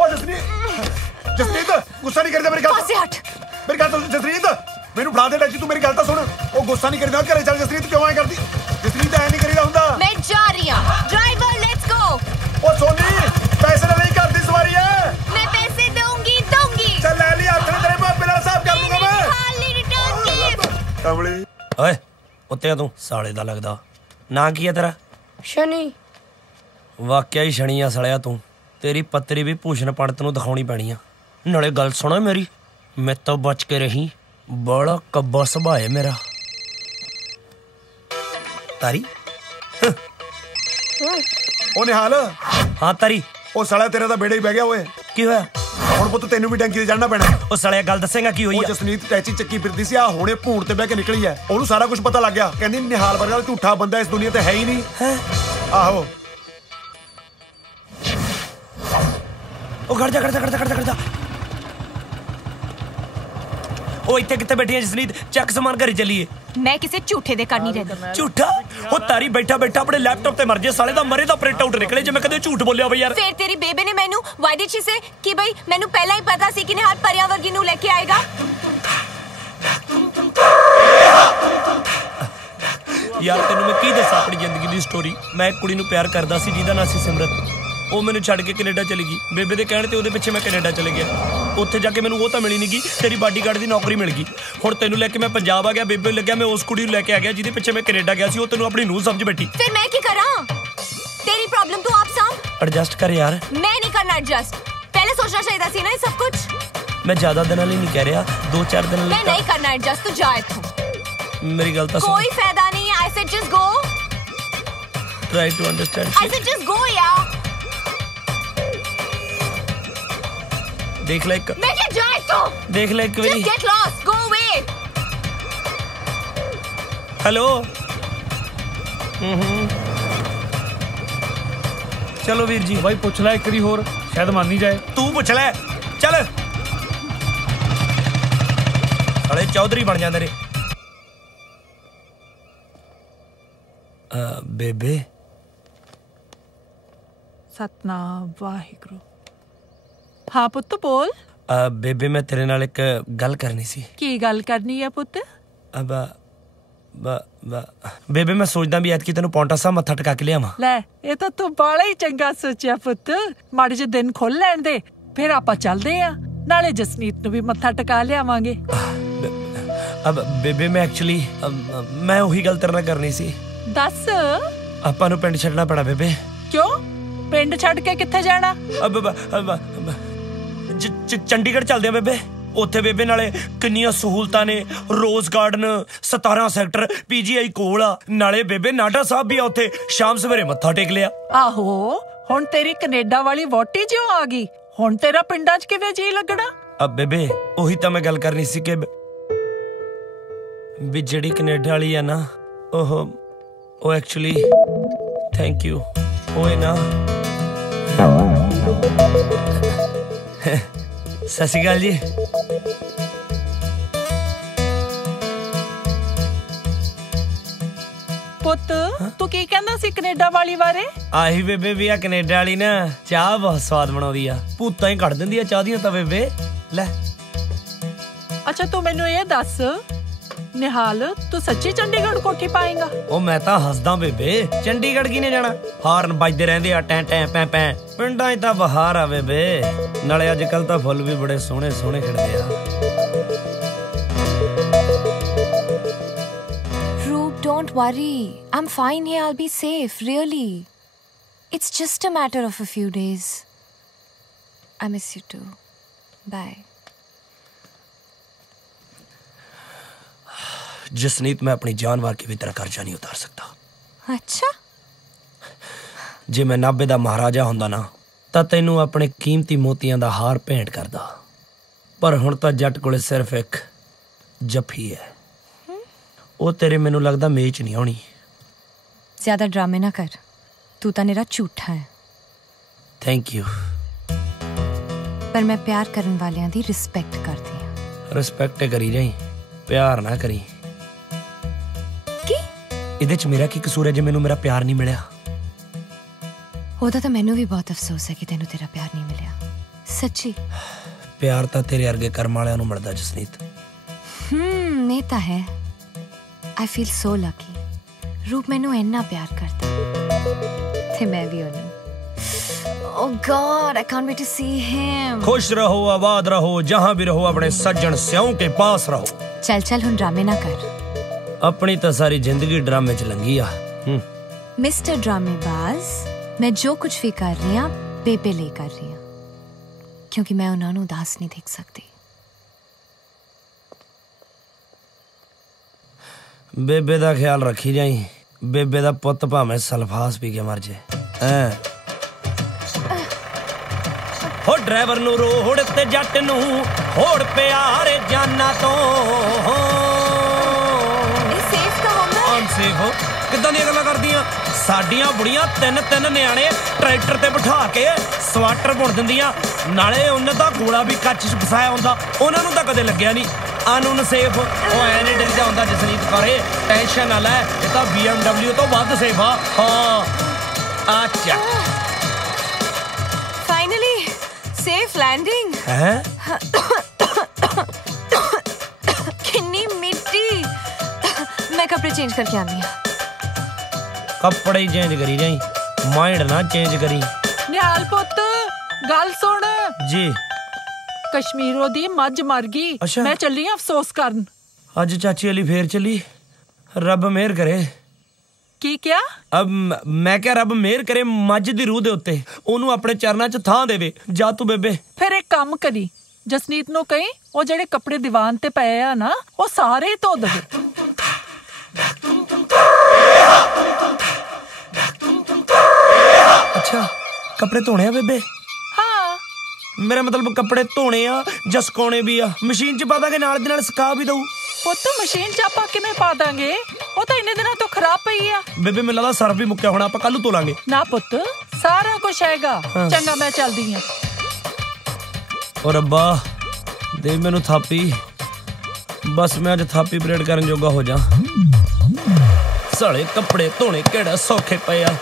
ओ जसनीत, जसनीत गुस्सा नहीं कर जा। मेरी गल पासे हट। मेरी गल तो जसनीत मेनू फड़ा दे टैची। तू मेरी गल तो सुन। ओ गुस्सा नहीं करना, घरे चल। जसनीत क्यों ऐ करदी? जसनीत ऐ नहीं करीदा हुंदा। मैं जा रही हूं। Driver let's go. ओ सोनी पैसे नहीं करदी सवारी है। मैं पैसे दूंगी। चल ले लिया तेरे तेरे बाप बिना साहब कर दूंगा मैं। कमली ओए उत्ते तू साले दा लगदा ना की है तेरा? शनि। वाकया ही शनी आ सड़िया तू। तेरी पत्तरी भी भूषण पंडित नूं दिखाउणी पैणी आ। नाले गल सुनो मेरी, मैं तो बच के रही। बड़ा कब्बा सुभाਅ है मेरा। तारी ओ निहाल। हाँ तारी। ओ साला तेरा तो बेड़े ही बह गया। ओए की होया? ਹੁਣ ਪੁੱਤ ਤੈਨੂੰ ਵੀ ਟੈਂਕੀ ਤੇ ਚੜਨਾ ਪੈਣਾ। ਉਹ ਸਾਲਿਆ ਗੱਲ ਦੱਸੇਗਾ ਕੀ ਹੋਈ? ਉਹ ਜਸਨੀਤ ਟੈਚੀ ਚੱਕੀ ਫਿਰਦੀ ਸੀ, ਆ ਹੁਣੇ ਭੂਣ ਤੇ ਬਹਿ ਕੇ ਨਿਕਲੀ ਐ। ਉਹਨੂੰ ਸਾਰਾ ਕੁਝ ਪਤਾ ਲੱਗ ਗਿਆ। ਕਹਿੰਦੀ ਨਿਹਾਲ ਵਰਗਾ ਝੂਠਾ ਬੰਦਾ ਇਸ ਦੁਨੀਆ ਤੇ ਹੈ ਹੀ ਨਹੀਂ। ਆਹੋ ਉਹ ਖੜ ਜਾ। ਉਹ ਇੱਥੇ ਕਿੱਥੇ ਬੈਠੀ ਐ ਜਸਨੀਤ? ਚੱਕ ਸਮਾਨ ਘਰੇ ਚੱਲੀਏ। मैं किसी झूठे दे कर नहीं रहती। झूठा? ਉਹ ਤਾਰੀ ਬੈਠਾ ਆਪਣੇ ਲੈਪਟਾਪ ਤੇ ਮਰ ਜੇ ਸਾਲੇ ਦਾ ਮਰੇ ਦਾ ਪ੍ਰਿੰਟ ਆਊਟ ਨਿਕਲੇ ਜੇ ਮੈਂ ਕਦੇ ਝੂਠ ਬੋਲਿਆ ਬਈ ਯਾਰ। फिर तेरी बेबे ने मैनू why did she say कि भाई मैनू पहला ही पता सी कि निहाल पर्यावर्गी नू लेके आएगा। यार तेनों मैं की दसा अपनी जिंदगी की स्टोरी। मैं एक कुड़ी नूं प्यार करदा सी जिहदा नाम सी सिमरत। वो मैनू छड़ के कनेडा चली गई। बेबे दे कहण ते ओहदे पिछे मैं कनेडा चले गया। उत्थे जाके मैनू वो तो मिली नहीं गई, तेरी बाडीगार्ड की नौकरी मिल गई। हुण तैनू लैके मैं पंजाब आ गया, बेबे लग्या मैं उस कुड़ी नूं लैके आ गया जिहदे पिछे मैं कनेडा गया सी। वो तैनू अपनी नूह समझ बैठी। फिर मैं की करा? तेरी प्रॉब्लम तू आप सांभ। एडजस्ट कर यार। मैं नहीं करना एडजस्ट, पहले सोचना चाहिए था ना ये सब कुछ। मैं ज्यादा दिन लिए नहीं कह रहा, 2-4 दिन मैं नहीं करना एडजस्ट, तू जा इत्थों। मेरी गल तो कोई फायदा नहीं है। I said just go. Try to understand. I said just go यार। देख ले एक। मैं क्या जाए तो? देख ले एक बारी। Just get lost, go away. Hello. चलो वीर जी। भाई पूछ ले एक बारी होर, शायद मान नहीं जाए। तू पूछ ले चल। साले चौधरी बन जांदे रे। बेबे। सतनाम वाहिगुरु। हाँ पुत्त बोल। बेबे मैं तेरे नाल एक गल करनी सी। की गल करनी है पुत्त? बेबे मैं सोचदा भी ऐतकी तैनू पौंटा साहब मत्था टका के लियावां। ले ये तो तू बड़ा ही चंगा सोचिया पुत्त। माड़े जे दिन खोल लैण दे, फिर आपां चलदे आ, नाले जसनीत नू भी मत्था टका लियावांगे। अब बेबे मैं एक्चुअली मैं वही गल तेरे नाल करनी सी। दस। आपां नू पिंड छड्डना पैना बेबे। क्यों? पिंड छड्ड के कित्थे जाना? चंडीगढ़ चलदे आ बेबे। उत्थे बेबे नाले किन्नियां सहूलतां ने, रोज गार्डन, 17 सैक्टर, PGI कोल आ, नाले बेबे नाडा साहब भी आ उत्थे। शाम सवेरे मत्था टेक लिया। आहो हुण तेरी कनेडा वाली वोटी जो आ गई, हुण तेरा पिंडां च किवें जी लगना? अब बेबे ओही तां मैं गल करनी सी कि भी जेड़ी कनेडा वाली है ना, ओ एक्चुअली थैंक यू ओए ना। सत श्री अकाल जी। पुत्त तू की कहंदा सी कनेडा वाली बारे? आही बेबे भी आ कनेडा वाली ना चाह बहुत स्वाद बनाउंदी आ, भूतां ही कढ दिंदी आ चाह दियां तां बेबे। ले अच्छा तू मैनू ये दस निहाल, तू सच्ची चंडीगढ़ कोठी पाएगा? ओ मैं तां हसदा बेबे, चंडीगढ़ किने जाना? हाਰਨ ਵੱਜਦੇ ਰਹਿੰਦੇ ਆ ਟੈਂ ਟੈਂ ਪੈਂ ਪੈਂ। ਪਿੰਡਾਂ 'ਚ ਤਾਂ ਬਹਾਰ ਆ ਬੇਬੇ, ਨਾਲੇ ਅੱਜ ਕੱਲ ਤਾਂ ਫੁੱਲ ਵੀ ਬੜੇ ਸੋਹਣੇ ਸੋਹਣੇ ਖਿੜਦੇ ਆ। Roop, don't worry. I'm fine here. I'll be safe, really. It's just a matter of a few days. I miss you too. Bye. Jasneet मैं अपनी जान वार के भी तेरा कर्जा नहीं उतार सकता। अच्छा? जे मैं नाभे दा महाराजा हुंदा ना तां तैनू अपने कीमती मोतियां दा हार भेंट करदा, पर हुण तां जट कोले सिर्फ एक जफ्फी है। ओ तेरे मैनू लगदा मेच नहीं आउणी। ज्यादा ड्रामे ना कर, तू तां मेरा झूठा है। Thank you. पर मैं प्यार करन वालियां दी रिस्पेक्ट करदी हां। रिस्पेक्ट करी जाई, प्यार ना करी। ਇਹਦੇ ਚ ਮੇਰਾ ਕੀ ਕਸੂਰ ਹੈ ਜੇ ਮੈਨੂੰ ਮੇਰਾ ਪਿਆਰ ਨਹੀਂ ਮਿਲਿਆ? ਉਹਦਾ ਤਾਂ ਮੈਨੂੰ ਵੀ ਬਹੁਤ ਅਫਸੋਸ ਹੈ ਕਿ ਤੈਨੂੰ ਤੇਰਾ ਪਿਆਰ ਨਹੀਂ ਮਿਲਿਆ, ਸੱਚੀ। ਪਿਆਰ ਤਾਂ ਤੇਰੇ ਵਰਗੇ ਕਰਮ ਵਾਲਿਆਂ ਨੂੰ ਮਿਲਦਾ ਜਸਨੀਤ। ਇਹ ਤਾਂ ਹੈ। I feel so Lucky. ਰੂਪ ਮੈਨੂੰ ਇੰਨਾ ਪਿਆਰ ਕਰਦਾ ਤੇ ਮੈਂ ਵੀ ਉਹਨੂੰ। Oh God, I can't wait to see him. खुश रहो, आबाद रहो, जहां भी रहो, अपने सज्जन स्यों के पास रहो। चल चल हुन ड्रामे ना कर। अपनी तो सारी जिंदगी ड्रामे च लंघी आ। मिस्टर ड्रामेबाज, मैं जो कुछ भी कर रही हूं बेबे ले कर रही हूं, क्योंकि मैं उन्हां नूं उदास नहीं देख सकती। बेबे दा ख्याल रखी जाई, बेबे दा पुत्त भावें सल्फास पी के मर जाए। हो ड्राइवर नू रोड ते जट नू होड़ प्यारे जाना तो अनसेफ किदां दी गल्लां करदियां? साडियां बुढ़ियां तीन तीन न्याणे ट्रैक्टर ते बिठा के सवाटर बुण दिंदियां, नाले उन्हां दा गोला भी कच्च च फसाया हुंदा, उन्हां नूं तां कदे लगਿਆ नहीं। अनसेफ ओ ऐ नहीं डरदा हुंदा जसनीत करे, टेंशन ना ले, इह तां BMW तो वध सेफ आ। हां अच्छा फाइनली सेफ लैंडिंग है। किन्नी मिट्टी। मैं कपड़े चेंज करके आनी हूं। कपड़े ही चेंज करी जाई, माइंड ना चेंज करी। निहाल पुत गल सुन जी। कश्मीरों दी मज मर गई। अच्छा। मैं चली अफसोस करन। अज चाची अली फेर चली, रब मेहर करे। की क्या? अब मैं क्या रब मेहर करे मज दी रूह दे उत्ते, ओनू अपने चरनां च थां देवे। जा तू बेबे। फिर एक काम करी, जसनीत नू कहीं वो जेड़े कपड़े दीवान ते पए आ ना वो सारे धो दे। अच्छा कपड़े धोने आ बेबे? हाँ। मेरा मतलब कपड़े धोने आ ਜਾਂ ਸੁਕਾਉਣੇ भी आ, मशीन च पा ਦਾਂਗੇ ਨਾਲ ਦੇ ਨਾਲ ਸੁਕਾ भी ਦਊ। ਪੁੱਤ ਮਸ਼ੀਨ ਚ ਆਪਾਂ ਕਿਵੇਂ ਪਾ ਦਾਂਗੇ, ਉਹ ਤਾਂ ਇੰਨੇ ਦਿਨਾਂ ਤੋਂ ਖਰਾਬ ਪਈ ਆ। ਬੇਬੇ ਮੈਨੂੰ ਲੱਗਦਾ ਸਰਫ ਵੀ ਮੁੱਕਿਆ ਹੋਣਾ, ਆਪਾਂ ਕੱਲ ਨੂੰ ਧੋ ਲਾਂਗੇ। ਨਾ ਪੁੱਤ ਸਾਰਾ ਕੁਝ ਹੈਗਾ। ਚੰਗਾ ਮੈਂ ਚੱਲਦੀ ਆ। ਓ ਰੱਬਾ ਦੇ ਮੈਨੂੰ ਥਾਪੀ, ਬਸ ਮੈਂ ਅੱਜ ਥਾਪੀ ਬਰੇਡ ਕਰਨ ਜੋਗਾ ਹੋ ਜਾ। ਸਾਲੇ ਕੱਪੜੇ ਧੋਣੇ ਕਿਹੜਾ ਸੌਖੇ ਪਏ ਆ।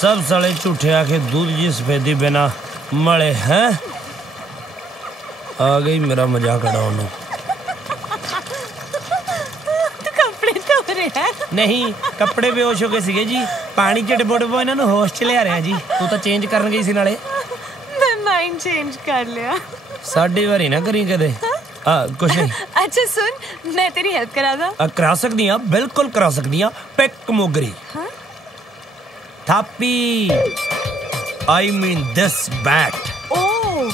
सब साले झूठे आके दूध जी सफेदी बिना मले हैं। आ गई मेरा मजाक उड़ाने। तू कपड़े धो रहा है? नहीं कपड़े बेहोश हो गए सीगे जी, पानी च डबो इन्हां नूं होश च लिया रहा जी। तू तो चेंज करन गई सी नाले। मैं माइंड चेंज कर लिया। साडी वारी ना करी कदे। कुछ नहीं। अच्छा सुन, मैं तेरी हेल्प करा दा? करा सकदी हां, बिल्कुल करा सकदी हां। Pick मोगरी। थापी I mean this bat. Oh,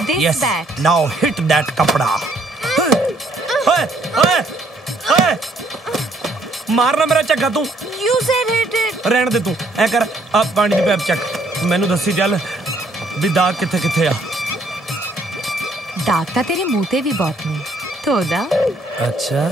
this yes. bat. Now hit that kapda. Hey! मारना मेरा चक्का तू। You said hit it. रहन दे तू। ऐ कर अब पानी दी पैप चक, मैनू दसी चल भी दाग किथे किथे आ। दाग तां तेरे मुंह ते भी बहुत ने, धो दा। अच्छा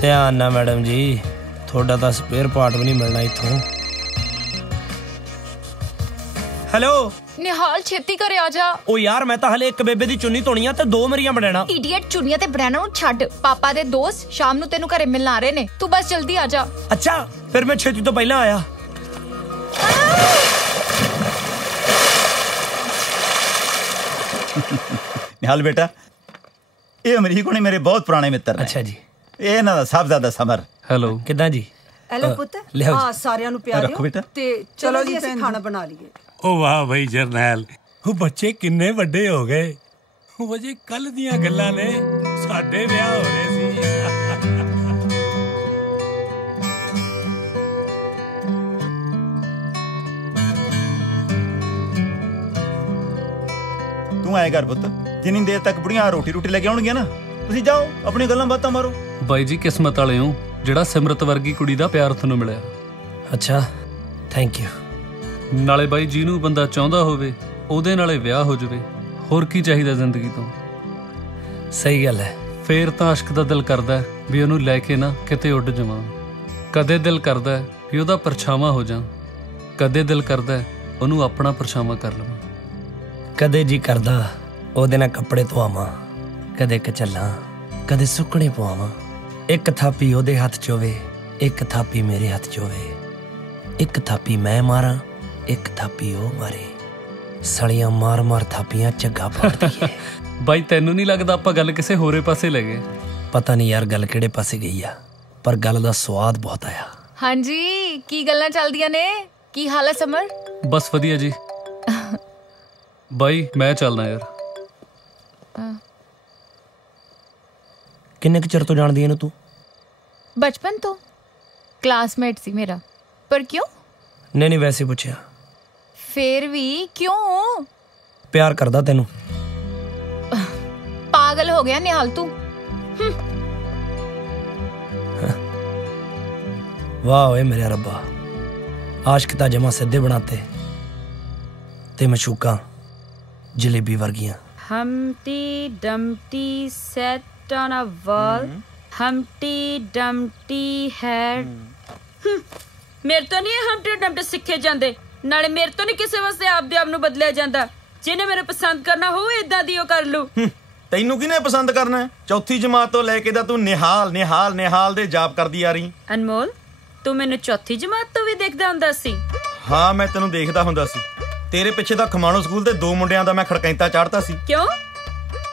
ध्यान ना मैडम जी, थोड़ा तो स्पेयर पार्ट भी नहीं मिलना इथों। हेलो निहाल छेती करे आजा। ओ यार मैं तो हले एक बेबे दी चुन्नी धोनी आ ते दो मेरियां बनैना। इडियट, चुन्नियां ते बनैना नु छੱਡ। पापा दे दोस्त शाम नु तेनू घरे मिलना आ रहे ने, तू बस जल्दी आजा। अच्छा फिर मैं छेती तो पहला आया। निहाल बेटा, ये अमरीक ने मेरे बहुत पुराने मित्र ने। अच्छा जी। ਇਹ ਇਹਨਾਂ ਦਾ ਸਾਹਿਬਜ਼ਾਦਾ ਸਮਰ। हेलो किदां जी? हेलो पुत, हाँ सारियां नु प्यार रखो बेटा। ते चलो जी ਅਸੀਂ ਖਾਣਾ ਬਣਾ ਲਈਏ। ओ वाह भाई जरनैल, ਉਹ ਬੱਚੇ ਕਿੰਨੇ ਵੱਡੇ ਹੋ ਗਏ। ਉਹ ਜੀ ਕੱਲ ਦੀਆਂ ਗੱਲਾਂ ਨੇ, ਸਾਡੇ ਵਿਆਹ ਹੋ ਰਹੇ ਸੀ। ਤੂੰ ਆਏ ਕਰ ਪੁੱਤ, ਜਿੰਨੀ ਦੇਰ ਤੱਕ ਬੁੜੀਆਂ ਰੋਟੀ ਲੈ ਕੇ ਆਉਣਗੀਆਂ ਨਾ, ਤੁਸੀਂ ਜਾਓ ਆਪਣੀ ਗੱਲਾਂ ਬਾਤਾਂ ਮਾਰੋ। ਬਾਈ ਜੀ ਕਿਸਮਤ ਵਾਲੇ ਹੋ ਜਿਹੜਾ ਸਿਮਰਤ ਵਰਗੀ ਕੁੜੀ ਦਾ ਪਿਆਰ ਤੁਹਾਨੂੰ ਮਿਲਿਆ। ਅੱਛਾ ਥੈਂਕ ਯੂ। ਨਾਲੇ ਬਾਈ ਜੀ ਨੂੰ ਬੰਦਾ ਚਾਹੁੰਦਾ ਹੋਵੇ ਉਹਦੇ ਨਾਲੇ ਵਿਆਹ ਹੋ ਜਾਵੇ, ਹੋਰ ਕੀ ਚਾਹੀਦਾ ਜ਼ਿੰਦਗੀ ਤੋਂ। ਸਹੀ ਗੱਲ ਹੈ। ਫੇਰ ਤਾਂ ਇਸ਼ਕ ਦਾ ਦਿਲ ਕਰਦਾ ਵੀ ਉਹਨੂੰ ਲੈ ਕੇ ਨਾ ਕਿਤੇ ਉੱਡ ਜਾਵਾਂ, ਕਦੇ ਦਿਲ ਕਰਦਾ ਵੀ ਉਹਦਾ ਪਰਛਾਵਾਂ ਹੋ ਜਾ, ਕਦੇ ਦਿਲ ਕਰਦਾ ਉਹਨੂੰ ਆਪਣਾ ਪਰਛਾਵਾਂ ਕਰ ਲਵਾਂ, ਕਦੇ ਜੀ ਕਰਦਾ ਉਹਦੇ ਨਾਲ ਕੱਪੜੇ ਧਵਾਵਾਂ, ਕਦੇ ਕਚੱਲਾਂ ਕਦੇ ਸੁੱਕਣੇ ਪਵਾਵਾਂ। ਇੱਕ ਥਾਪੀ ਉਹਦੇ ਹੱਥ 'ਚ ਹੋਵੇ, ਇੱਕ ਥਾਪੀ ਮੇਰੇ ਹੱਥ 'ਚ ਹੋਵੇ, ਇੱਕ ਥਾਪੀ ਮੈਂ ਮਾਰਾਂ, ਇੱਕ ਥਾਪੀ ਉਹ ਮਾਰੇ, ਸਲੀਆਂ ਮਾਰ ਮਾਰ ਥਾਪੀਆਂ ਝੱਗਾ ਪਾੜਦੀ ਏ। ਬਾਈ ਤੈਨੂੰ ਨਹੀਂ ਲੱਗਦਾ ਆਪਾਂ ਗੱਲ ਕਿਸੇ ਹੋਰੇ ਪਾਸੇ ਲੈ ਗਏ? ਪਤਾ ਨਹੀਂ ਯਾਰ ਗੱਲ ਕਿਹੜੇ ਪਾਸੇ ਗਈ ਆ, ਪਰ ਗੱਲ ਦਾ ਸਵਾਦ ਬਹੁਤ ਆਇਆ। ਹਾਂਜੀ ਕੀ ਗੱਲਾਂ ਚੱਲਦੀਆਂ ਨੇ? ਕੀ ਹਾਲ ਹੈ ਸਮਰ? ਬਸ ਵਧੀਆ ਜੀ। ਬਾਈ ਮੈਂ ਚੱਲਦਾ ਯਾਰ। ਕਿੰਨੇ ਕੁ ਚਿਰ ਤੋਂ ਜਾਣਦੀ ਇਹਨੂੰ ਤੂੰ? ਬਚਪਨ ਤੋਂ ਕਲਾਸਮੇਟ ਸੀ ਮੇਰਾ। ਪਰ ਕਿਉਂ? ਨਹੀਂ ਵੈਸੇ ਪੁੱਛਿਆ। ਫੇਰ ਵੀ ਕਿਉਂ? ਪਿਆਰ ਕਰਦਾ ਤੈਨੂੰ। ਪਾਗਲ ਹੋ ਗਿਆ ਨਿਹਾਲ ਤੂੰ। ਵਾਹ ਓਏ ਮੇਰੇ ਰੱਬਾ, ਆਸ਼ਕ ਤਾਂ ਜਮਾ ਸਿੱਧੇ ਬਣਾਤੇ ਤੇ ਮਸ਼ੂਕਾਂ ਜਲੇਬੀ ਵਰਗੀਆਂ। Humpty Dumpty sat on a wall. Humpty Dumpty had ਮੇਰੇ ਤੋਂ ਨਹੀਂ ਹੰਪਟੀ ਡੰਪਟੀ ਸਿੱਖੇ ਜਾਂਦੇ, ਨਾਲੇ ਮੇਰੇ ਤੋਂ ਨਹੀਂ ਕਿਸੇ ਵਾਸਤੇ ਆਪਦੇ ਆਪ ਨੂੰ ਬਦਲਿਆ ਜਾਂਦਾ। ਜਿਹਨੇ ਮੇਰੇ ਪਸੰਦ ਕਰਨਾ ਹੋਊ ਇਦਾਂ ਦੀ ਉਹ ਕਰ ਲੂ। ਤੈਨੂੰ ਕਿਹਨੇ ਪਸੰਦ ਕਰਨਾ ਹੈ? ਚੌਥੀ ਜਮਾਤ ਤੋਂ ਲੈ ਕੇ ਤਾਂ ਤੂੰ ਨਿਹਾਲ ਨਿਹਾਲ ਨਿਹਾਲ ਦੇ ਜਾਪ ਕਰਦੀ ਆ ਰਹੀ। ਅਨਮੋਲ, ਤੂੰ ਮੈਨੂੰ ਚੌਥੀ ਜਮਾਤ ਤੋਂ ਵੀ ਦੇਖਦਾ ਹੁੰਦਾ ਸੀ? ਹਾਂ, ਮੈਂ ਤੈਨੂੰ ਦੇਖਦਾ ਹੁੰਦਾ ਸੀ। ਤੇਰੇ ਪਿੱਛੇ ਤਾਂ ਖਮਾਣੋ ਸਕੂਲ ਦੇ 2 ਮੁੰਡਿਆਂ ਦਾ ਮੈਂ ਖੜਕੈਂਤਾ ਚਾੜਤਾ ਸੀ। ਕਿਉਂ?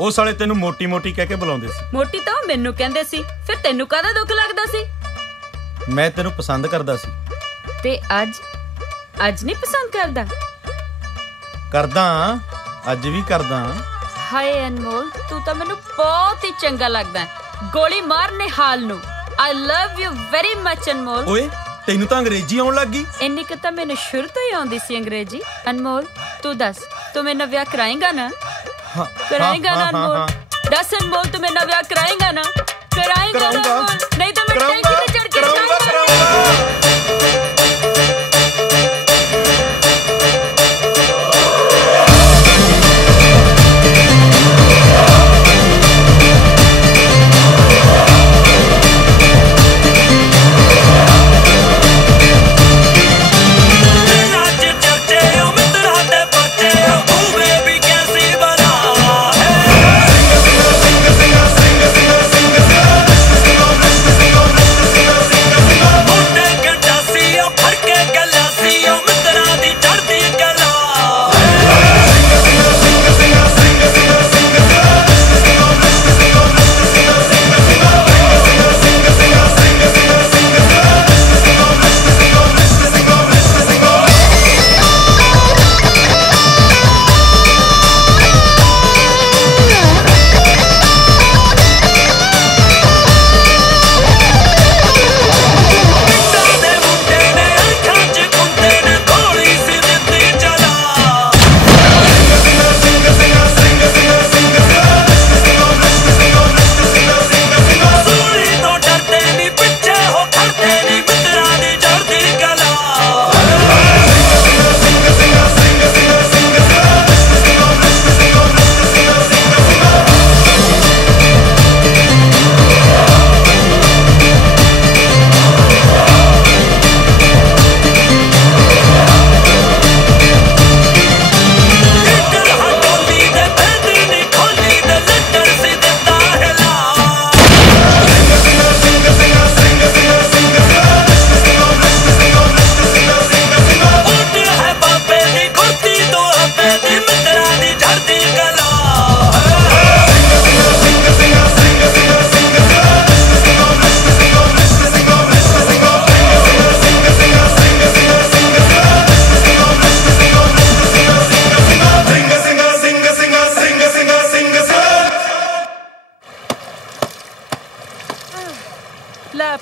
ਉਹ ਸਾਲੇ ਤੈਨੂੰ ਮੋਟੀ ਮੋਟੀ ਕਹਿ ਕੇ ਬੁਲਾਉਂਦੇ ਸੀ। ਮੋਟੀ ਤਾਂ ਉਹ ਮੈਨੂੰ ਕਹਿੰਦੇ ਸੀ, ਫਿਰ ਤੈਨੂੰ ਕਾਹਦਾ ਦੁੱਖ ਲੱਗਦਾ ਸੀ? ਮੈਂ ਤੈਨੂੰ ਪਸੰਦ ਕਰਦਾ ਸੀ। ਤੇ ਅੱਜ ਨਹੀਂ ਪਸੰਦ ਕਰਦਾ? ਕਰਦਾ, ਅੱਜ ਵੀ ਕਰਦਾ। ਹਾਏ ਅਨਮੋਲ, ਤੂੰ ਤਾਂ ਮੈਨੂੰ ਬਹੁਤ ਹੀ ਚੰਗਾ ਲੱਗਦਾ। ਗੋਲੀ ਮਾਰ ਨਿਹਾਲ ਨੂੰ। ਆਈ ਲਵ ਯੂ ਵੈਰੀ ਮਚ ਅਨਮੋਲ। ਓਏ, ਤੈਨੂੰ ਤਾਂ ਅੰਗਰੇਜ਼ੀ ਆਉਣ ਲੱਗ ਗਈ। ਇੰਨੀ ਕੁ ਤਾਂ ਮੈਨੂੰ ਸ਼ੁਰੂ ਤੋਂ ਹੀ ਆਉਂਦੀ ਸੀ ਅੰਗਰੇਜ਼ੀ। ਅਨਮੋਲ, ਤੂੰ ਦੱਸ, ਤੂੰ ਮੇਰੇ ਨਾਲ ਵਿਆਹ ਕਰਾਏਗਾ ਨਾ? ਕਰਾਏਗਾ ਨਾ ਅਨਮੋਲ? ਦੱਸ ਅਨਮੋਲ, ਤੂੰ ਮੇਰੇ ਨਾਲ ਵਿਆਹ ਕਰਾਏਗਾ ਨਾ? ਕਰਾਏਗਾ ਨਾ ਅਨਮੋਲ? ਨਹੀਂ ਤਾਂ ਮੈਂ ਟੈਂਕੀ ਤੇ ਚੜ ਕੇ ਜਾਊਂਗਾ।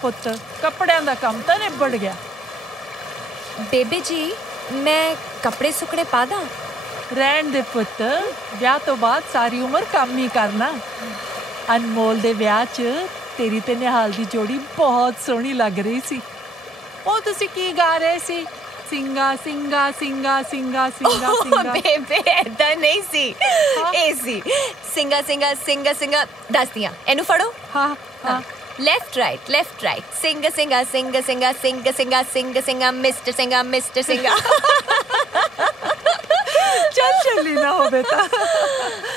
ਪੁੱਤ, ਕੱਪੜਿਆਂ ਦਾ ਕੰਮ ਤਾਂ ਨਿਬੜ ਗਿਆ। ਬੇਬੇ ਜੀ, ਮੈਂ ਕੱਪੜੇ ਸੁੱਕਣੇ ਪਾ ਦਾਂ? ਰਹਿਣ ਦੇ ਪੁੱਤ, ਵਿਆਹ ਤੋਂ ਬਾਅਦ ਸਾਰੀ ਉਮਰ ਕੰਮ ਹੀ ਕਰਨਾ। ਅਨਮੋਲ ਦੇ ਵਿਆਹ 'ਚ ਤੇਰੀ ਤੇ ਨਿਹਾਲ ਦੀ ਜੋੜੀ ਬਹੁਤ ਸੋਹਣੀ ਲੱਗ ਰਹੀ ਸੀ। ਉਹ ਤੁਸੀਂ ਕੀ ਗਾ ਰਹੇ ਸੀ? ਸਿੰਗਾ ਸਿੰਗਾ ਸਿੰਗਾ ਸਿੰਗਾ ਸਿੰਗਾ ਸਿੰਗਾ। ਬੇਬੇ ਏਦਾਂ ਨਹੀਂ ਸੀ, ਇਹ ਸੀ ਸਿੰਗਾ ਸਿੰਗਾ ਸਿੰਗਾ ਸਿੰਗਾ। ਦੱਸਦੀਆਂ, ਇਹਨੂੰ ਫੜੋ। ਹਾਂ ਹਾਂ। Left right, left right. Singa singa singa singa singa singa singa singa Mr. Singa Mr. Singa. ਚੱਲ ਚੱਲੀ ਨਾ ਹੋ ਬੇਟਾ।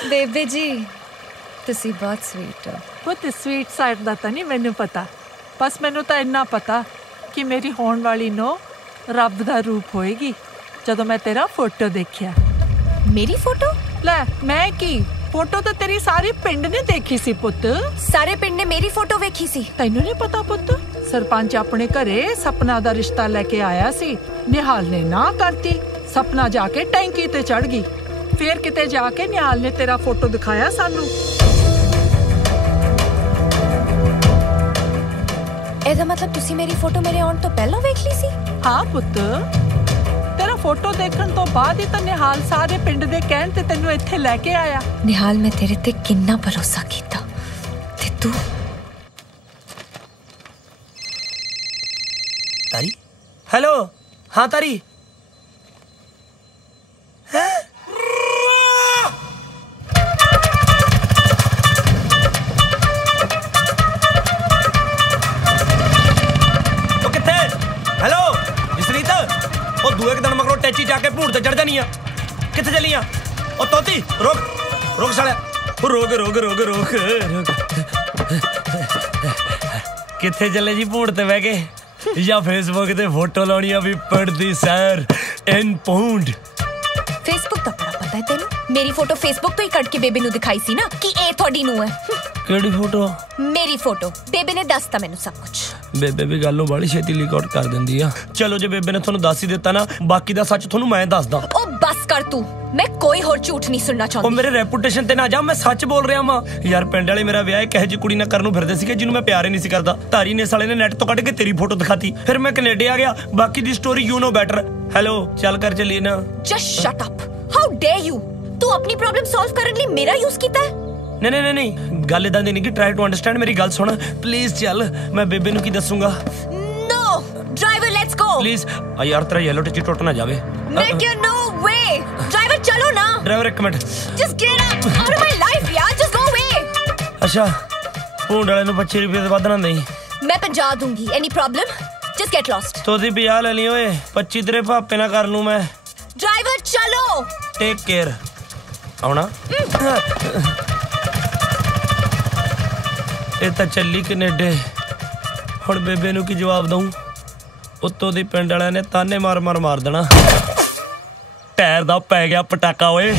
ਬੇਬੇ ਜੀ, ਤੁਸੀਂ ਬਹੁਤ ਸਵੀਟ ਹੋ। ਪੁੱਤ, ਸਵੀਟ ਸਾਈਡ ਦਾ ਤਾਂ ਨਹੀਂ ਮੈਨੂੰ ਪਤਾ, ਬਸ ਮੈਨੂੰ ਤਾਂ ਇੰਨਾ ਪਤਾ ਕਿ ਮੇਰੀ ਹੋਣ ਵਾਲੀ ਨੋ ਰੱਬ ਦਾ ਰੂਪ ਹੋਏਗੀ ਜਦੋਂ ਮੈਂ ਤੇਰਾ ਫੋਟੋ ਦੇਖਿਆ। ਮੇਰੀ ਫੋਟੋ? ਲੈ, ਮੈਂ ਕੀ, ਫੋਟੋ ਤਾਂ ਤੇਰੀ ਸਾਰੇ ਪਿੰਡ ਨੇ ਦੇਖੀ ਸੀ ਪੁੱਤ। ਸਾਰੇ ਪਿੰਡ ਨੇ ਮੇਰੀ ਫੋਟੋ ਵੇਖੀ ਸੀ? ਤੈਨੂੰ ਨਹੀਂ ਪਤਾ ਪੁੱਤ? ਸਰਪੰਚ ਆਪਣੇ ਘਰੇ ਸਪਨਾ ਦਾ ਰਿਸ਼ਤਾ ਲੈ ਕੇ ਆਇਆ ਸੀ। ਨਿਹਾਲ ਨੇ ਨਾ ਕਰਤੀ। ਸਪਨਾ ਜਾ ਕੇ ਟੈਂਕੀ ਤੇ ਚੜ ਗਈ। ਫੇਰ ਕਿਤੇ ਜਾ ਕੇ ਨਿਹਾਲ ਨੇ ਤੇਰਾ ਫੋਟੋ ਦਿਖਾਇਆ ਸਾਨੂੰ। ਇਹਦਾ ਮਤਲਬ ਤੁਸੀਂ ਮੇਰੀ ਫੋਟੋ ਮੇਰੇ ਆਉਣ ਤੋਂ ਪਹਿਲਾਂ ਵੇਖ ਲਈ ਸੀ? ਹਾਂ ਪੁੱਤ, ਤੇਰਾ ਫੋਟੋ ਦੇਖਣ ਤੋਂ ਬਾਅਦ ਹੀ ਤਾਂ ਨਿਹਾਲ ਸਾਰੇ ਪਿੰਡ ਦੇ ਕਹਿਣ ਤੇ ਤੈਨੂੰ ਇੱਥੇ ਲੈ ਕੇ ਆਇਆ। ਨਿਹਾਲ, ਮੈਂ ਤੇਰੇ ਤੇ ਕਿੰਨਾ ਭਰੋਸਾ ਕੀਤਾ ਤੇ ਤੂੰ। ਤਾਰੀ, ਹੈਲੋ। ਹਾਂ ਤਾਰੀ। ਹੈ नहीं आ किथे चली आ ओ तोती रोक रोक सालिया रोक रोक रोक रोक रोक किथे चले जी भूड़ ते बह के या फेसबुक ते फोटो लाउणी आ भी पड़दी सैर इन पौंड फेसबुक दा बड़ा पता है तेनू मेरी फोटो फेसबुक तो ही कट के बेबे नू दिखाई सी ना कि ए थोड़ी नू है केड़ी फोटो मेरी फोटो बेबे ने दसता मैनू सब कुछ बेबे भी गल नू बड़ी छेती लीक आउट कर दिंदी आ चलो जे बेबे ने थानू दस ही दिता ना बाकी दा सच थानू मैं दसदा ओ बस कर तू मैं कोई होर झूठ नहीं सुनना चाहती ओ मेरे रेपुटेशन ते ना जा मैं सच बोल रहा हां यार पिंड वाले मेरा विआह कहे जी कुड़ी ना करनू फिरदे सीगे जिन्नू मैं प्यार ही नहीं सी करदा तारी ने साले ने नेट तो कट के तेरी फोटो दिखाती फिर मैं कनेडा आ गया बाकी दी story you know better hello चल कर चलिए ना just shut up how dare you तू अपनी प्रॉब्लम सॉल्व करने लिए मेरा यूज कीता है नहीं गल इदां दी नहीं कि ट्राई टू अंडरस्टैंड मेरी गल सुन प्लीज चल मैं बेबे नू की दसूंगा no driver let's go please यार तेरा येलो टिची टूट ना जावे make you no way driver चलो ना ड्राइवर एक minute just get out of my life यार जस्ट गो अवे अच्छा भूंड वाले नू 25 रुपए ते वध ना नहीं मैं 50 दूंगी any problem just get lost तो दी 50 ले ली ओए 25 तेरे भापे ना कर लूं मैं ड्राइवर चलो टेक केयर आउना ਇਹ ਤਾਂ ਚੱਲੀ ਕੈਨੇਡਾ ਹੁਣ ਬੇਬੇ ਨੂੰ ਕੀ ਜਵਾਬ ਦਊਂ ਉੱਤੋਂ ਦੀ ਪਿੰਡ ਵਾਲਿਆਂ ਨੇ ਤਾਨੇ ਮਾਰ ਦੇਣਾ ਟਾਇਰ ਦਾ ਪੈ ਗਿਆ ਪਟਾਕਾ ਓਏ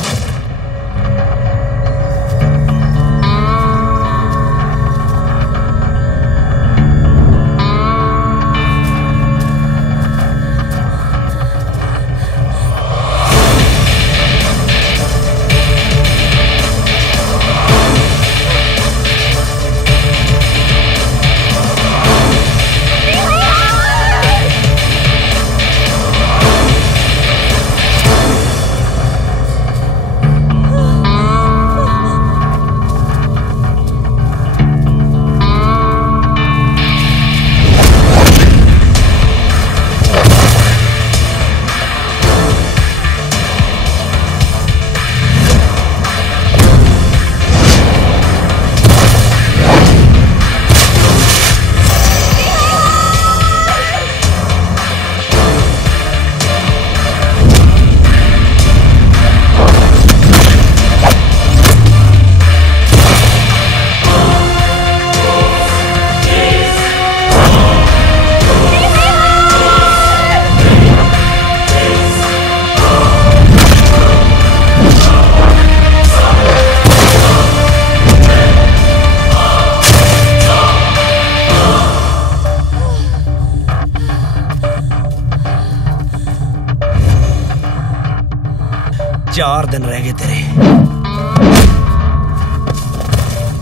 चार दिन रह गए तेरे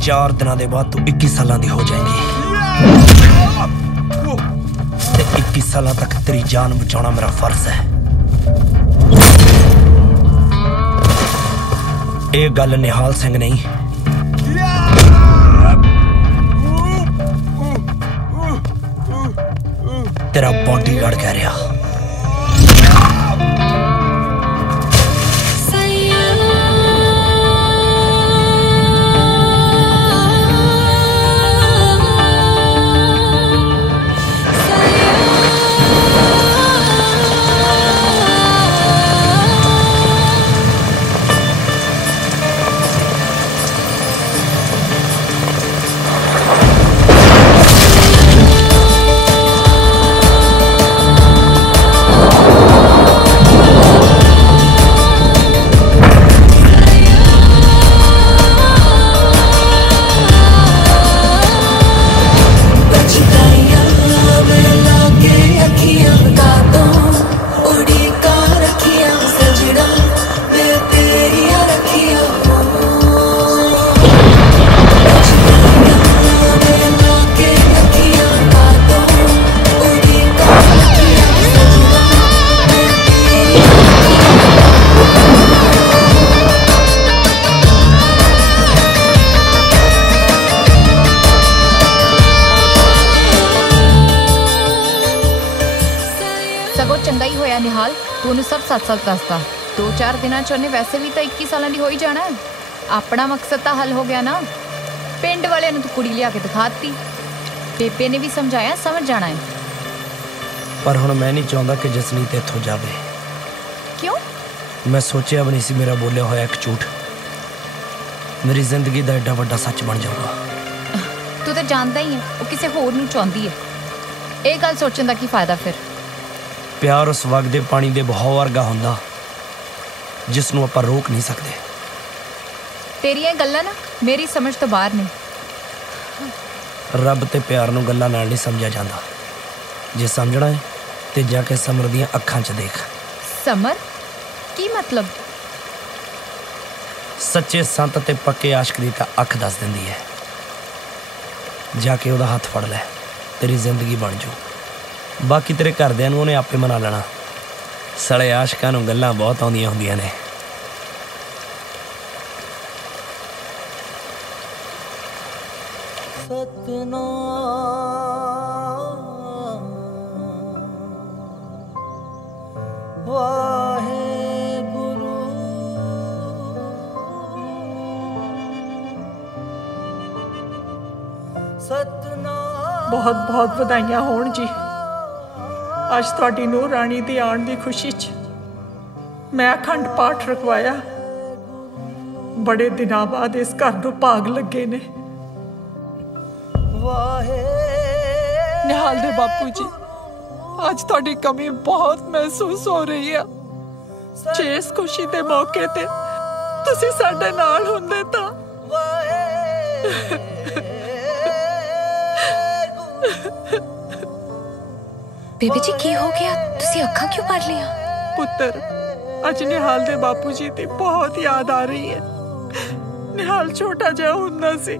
4 दिनों के बाद तू 21 साल की हो जाएंगी 21 साल तक तेरी जान बचाना मेरा फर्ज है ये गल निहाल सिंह नहीं तेरा बॉडीगार्ड कह रहा सच दसदा 2-4 दिनों च वैसे भी तो 21 साल की हो ही जाना है अपना मकसद तो हल हो गया ना पिंड वाले ने तो कुड़ी लिया के दिखाती बेबे ने भी समझाया समझ जाना है पर हुण मैं नहीं चाहता कि जसनीत इत्थों जावे क्यों मैं सोचा भी नहीं सी मेरा बोलिया होया एक झूठ मेरी जिंदगी का एडा वड्डा सच बन जाऊगा। तू तो जानता ही है वो किसी होर नूं चाहुंदी है। ਇਹ ਗੱਲ ਸੋਚਣ ਦਾ ਕੀ ਫਾਇਦਾ ਫਿਰ? प्यार उस वगदे पानी दे बहाव वर्गा हुंदा जिसनूं आपां रोक नहीं सकते। तेरियां गल्लां ना मेरी समझ तो बाहर ने। रब ते प्यार नूं गल्लां नाल नहीं समझा जांदा। जे समझना है ते जाके समर दियां अखां च देख। समर की मतलब? सच्चे संत ते पक्के आशिक दी तां अख दस दिंदी है। जाके उहदा हथ फड़ लै तेरी जिंदगी बन जाऊ। बाकी तेरे घरदियां नूं उहने आपे मना लेना। सड़े आशिकां नूं गल्लां बहुत आउंदियां हुंदियां ने। बहुत बहुत ਵਧਾਈਆਂ ਹੋਣ ਜੀ। ਅੱਜ ਤੁਹਾਡੀ ਨੂੰਹ ਰਾਣੀ ਦੀ ਆਉਣ ਦੀ ਖੁਸ਼ੀ 'ਚ ਮੈਂ ਅਖੰਡ ਪਾਠ ਰਖਵਾਇਆ। ਬੜੇ ਦਿਨਾਂ ਬਾਅਦ ਇਸ ਘਰ ਨੂੰ ਭਾਗ ਲੱਗੇ ਨੇ। ਨਿਹਾਲ ਦੇ ਬਾਪੂ ਜੀ ਅੱਜ ਤੁਹਾਡੀ ਕਮੀ ਬਹੁਤ ਮਹਿਸੂਸ ਹੋ ਰਹੀ ਆ। ਜੇ ਇਸ ਖੁਸ਼ੀ ਦੇ ਮੌਕੇ ਤੇ ਤੁਸੀਂ ਸਾਡੇ ਨਾਲ ਹੁੰਦੇ ਤਾਂ। बेबी जी की हो गया? तुसी अखां क्यों भर लिया? पुत्र अज निहाल दे बापू जी दी बहुत याद आ रही है। निहाल छोटा जिहा हुंदा सी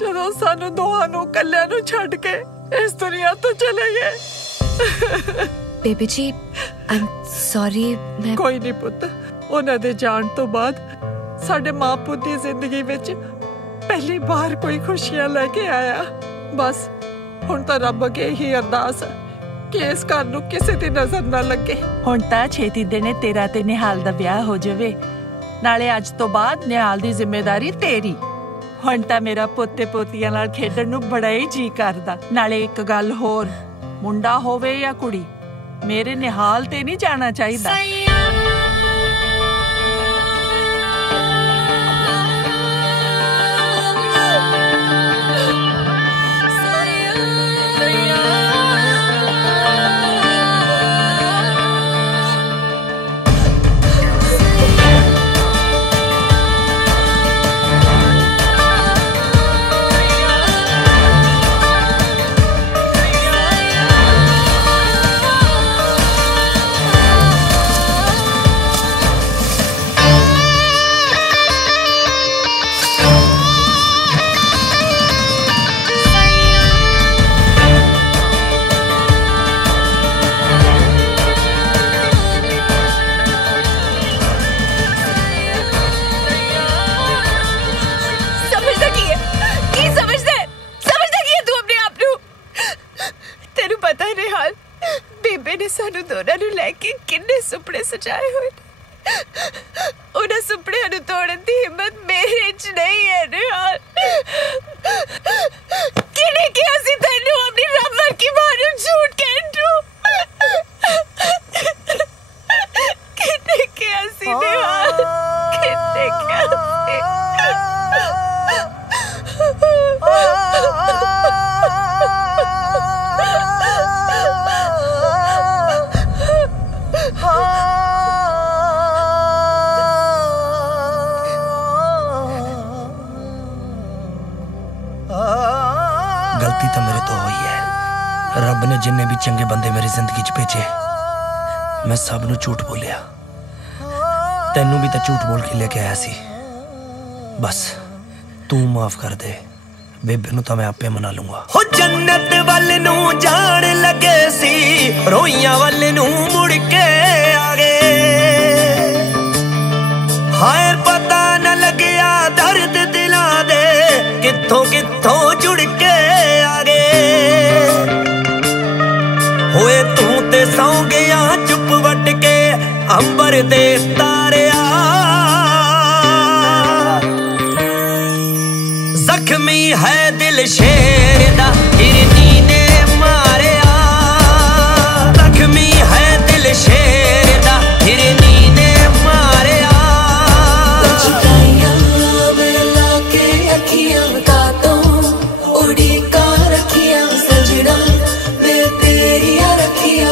जदों सानू दोहां नूं कल्लियां नूं छड्ड के इस दुनिया तो चले गए। Baby ji I am sorry. मैं कोई नहीं पुत्र, उन्हां दे जाण तो बाद साडे मां पुत दी जिंदगी विच पहली बार कोई खुशियां लेके आया। बस हुण तां रब अगे ही अरदास कि इस घर नूं किसी दी नजर ना लगे। हुण तां छेती दिने तेरा ते निहाल दा ब्याह हो जावे। नाले अज तो बाद निहाल दी जिम्मेदारी तेरी। हुण तां मेरा पोते पोतियां नाल खेडण नूं बड़ा ही जी करदा। नाले एक गल होर, मुंडा होवे या कुड़ी मेरे निहाल ते नहीं जाना चाहिदा। सानू दोनों नू लेके किन्ने सुपने सजाए हुए। उन्हें सुपने नू तोड़न दी हिम्मत मेरे च नहीं है निहाल। किने किया सी तैनू अपनी रबर की मारू झूठ कहू? किने किया सी निहाल? किने किया सी? गलती तो मेरे तो हुई है। रब ने जिन्ने भी चंगे बंदे मेरी जिंदगी च भेजे मैं सब नू झूठ बोलिया। तेनू भी तो झूठ बोल के लेके आया सी। बस तू माफ कर दे। बेबे नू तो मैं आपे मना लूंगा। हो जन्नत वल नू जान लगे सी रोइयां वल नू मुड़ के आ गए। हाय पता न लग्या दर्द दिलां दे कित्थों कित्थों जुड़ के आ गए। होए तू ते सौ गया चुप वट के अंबर दे तारिया। जख्मी है दिल शेर दा हिरनी ने मारिया। जख्मी है दिल शेर दा हिरनी ने मारिया। उड़ीका रखिया सजना मैं तेरिया रखिया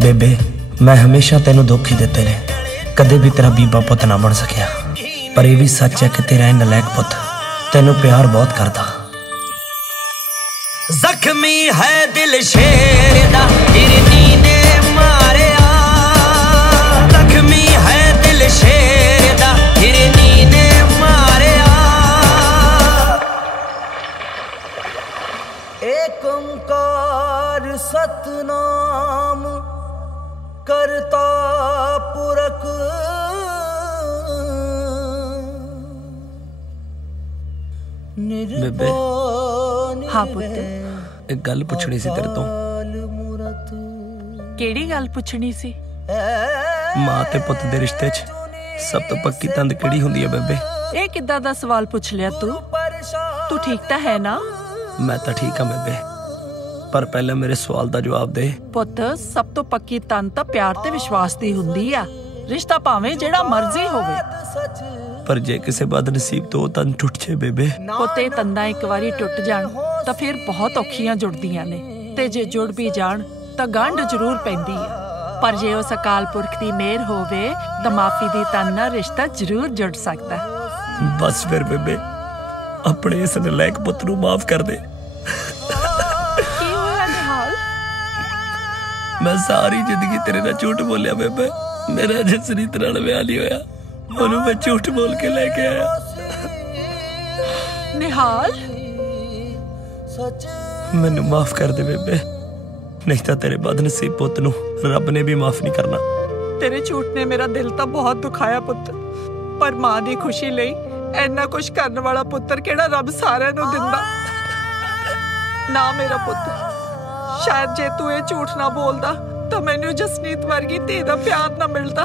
बेबे मैं हमेशा तेनू दुख ही दिते ने, कदे भी तेरा बीबा पुत ना बन सकिया, पर यह भी सच है कि तेरा ये नलैक पुत तेनू प्यार बहुत करता। जख्मी है दिल शेर दा हिरनी ने मारिया, जख्मी है दिल शेर दा हिरनी ने मारिया। एक ओंकार सतनाम करता पुरख बेबे हाँ पुत्त एक गल पुछनी सी तेरे तो। केड़ी गल पुछनी सी? मां ते पुत दे रिश्ते च सब तो पक्की तंद केड़ी हुंदी है बेबे? ये किद्दां दा सवाल पुछ लिया तू ठीक तां है ना? मैं तो ठीक हाँ बेबे, पर पहले मेरे सवाल का जवाब दे। पुत्त सब तो पक्की तन तां प्यार ते विश्वास दी हुंदी आ, रिश्ता भावें जेड़ा मर्जी होवे। पर जे किसे बदनसीब तो तन टुट जाए बेबे। पुत्ते तंदा एक बारी टुट जान तां फिर बहुत औखियां जुड़दियां ने, ते जे जुड़ भी जान तां गंढ जरूर पैंदी है, पर जे उस अकाल पुरख दी मेहर होवे तां माफी दी तन नाल रिश्ता जरूर जुड़ सकदा। बस फिर बेबे अपने इस नलैक पुत नूं माफ कर दे। मैं सारी जिंदगी तेरे नाल झूठ बोलिया बेबे, मेरा जसरीत नाल विआह नहीं होया, ओनू मैं झूठ बोल के लेके आया। निहाल मैनू माफ कर दे बेबे, नहीं तो तेरे बदनसीब पुत नूं रब ने भी माफ नहीं करना। तेरे झूठ ने मेरा दिल तो बहुत दुखाया पुत्त, पर मां दी खुशी लई इन्ना कुछ करने वाला पुत्तर केड़ा रब सारिਆਂ ਨੂੰ दिंदा ना। मेरा पुत्त शायद जे तू ये झूठ ना बोलदा तो मैनू जसनीत वर्गी धी दा प्यार ना मिलदा,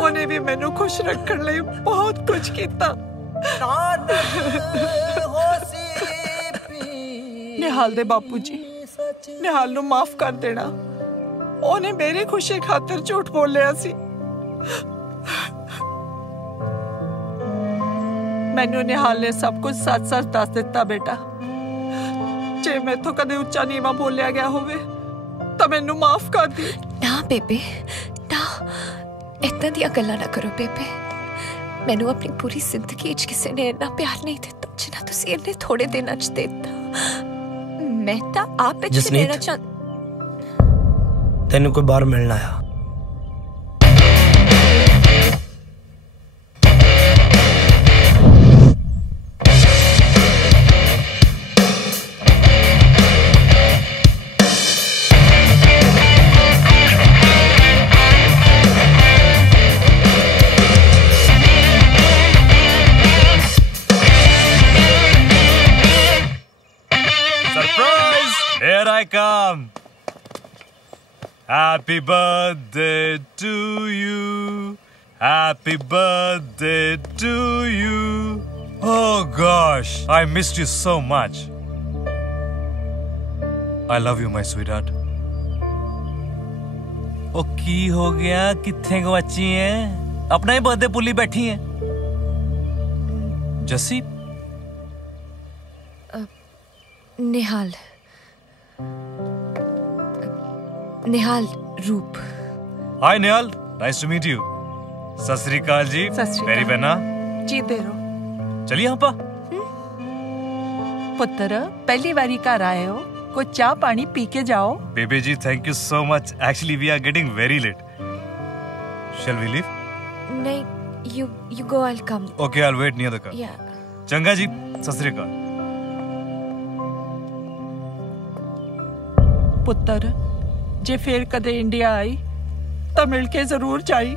ओने भी मैनू खुश रखण लई बहुत कुछ कीता। निहाल दे बापू जी, निहाल नू माफ कर देना, ओने मेरी खुशी खातिर झूठ बोलिया सी। मैनू निहाल ने सब कुछ सच सच दस दिता बेटा, जे मैथों कदे उच्चा नीवा बोलिया गया होवे तो मैनू माफ कर दी। ना बेबे ना, इतना दिया गल्लां ना करो बेबे, मैनू अपनी पूरी जिंदगी च किसी ने इतना प्यार नहीं दिता जिन्ना तुसी इन्ने थोड़े दिनां च देता। मैं तो आप इत्थे रहना चाहती। तेनू कोई बाहर मिलना आया? Here I come. Happy birthday to you. Happy birthday to you. Oh gosh, I missed you so much. I love you, my sweetheart. ओ की हो गया, कित्थे गवाची है? अपना ही बर्थडे पुली बैठी है। जस्सी निहाल निहाल रूप। हाय निहाल, नाइस टू मीट यू। सत श्री अकाल जी, मेरी बहना जी देरो। चलिए यहाँ पा। पुत्र पहली बारी घर आए हो, कोई चाह पानी पी के जाओ। Baby ji thank you so much, actually we are getting very late. Shall we leave? नहीं, you go, I'll come. Okay, I'll wait near the car. Yeah. चंगा जी, सत श्री अकाल। पुत्र जे फिर कदे इंडिया आई तो मिलके जरूर जाई।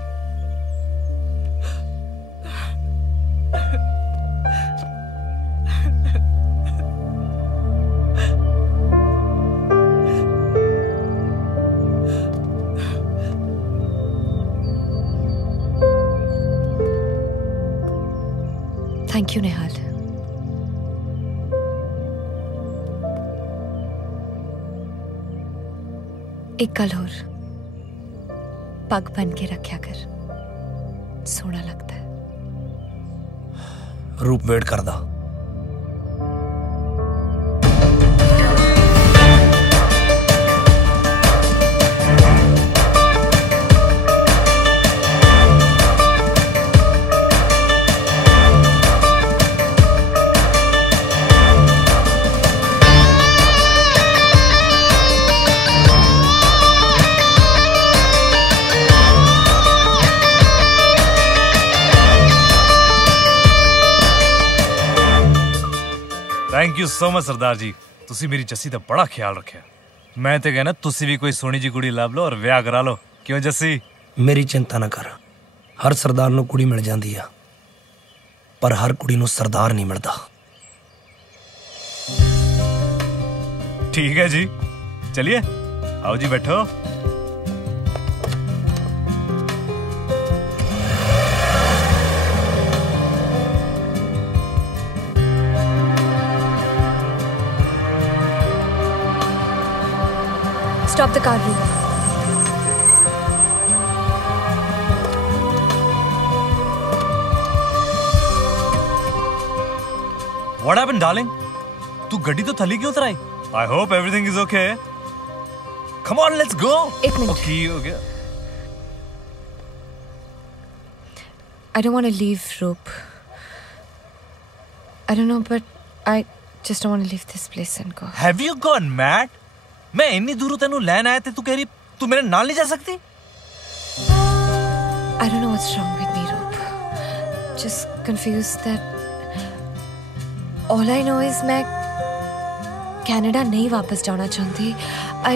थैंक यू निहाल। एक गल होर, पग बन के रखा कर, सोना लगता है। रूप वेट करदा। थैंक यू सो मच सरदार जी, तुसी मेरी जस्सी दा बड़ा ख्याल रखा। मैं ते कहना तुसी भी कोई सोहनी जी कुड़ी लभ लो और विआह करा लो, क्यों जस्सी? मेरी चिंता ना कर, हर सरदार नूं कुड़ी मिल जाती है, पर हर कुड़ी नूं सरदार नहीं मिलता। ठीक है जी, चलिए आओ जी बैठो। Stop the car, Roop. What happened, darling? तू गड्डी तो थली क्यों उतराई? I hope everything is okay. Come on, let's go. एक मिनट। Okay, हो गया। I don't want to leave, Roop. I don't know, but I just don't want to leave this place and go. Have you gone mad? मैं इन्नी दूर तेनू लैन आया थे, तू कह रही तू मेरे नाल नहीं जा सकती? I don't know what's wrong with me, Roop. Just confused that all I know is मैं कनाडा नहीं वापस जाना चाहती. I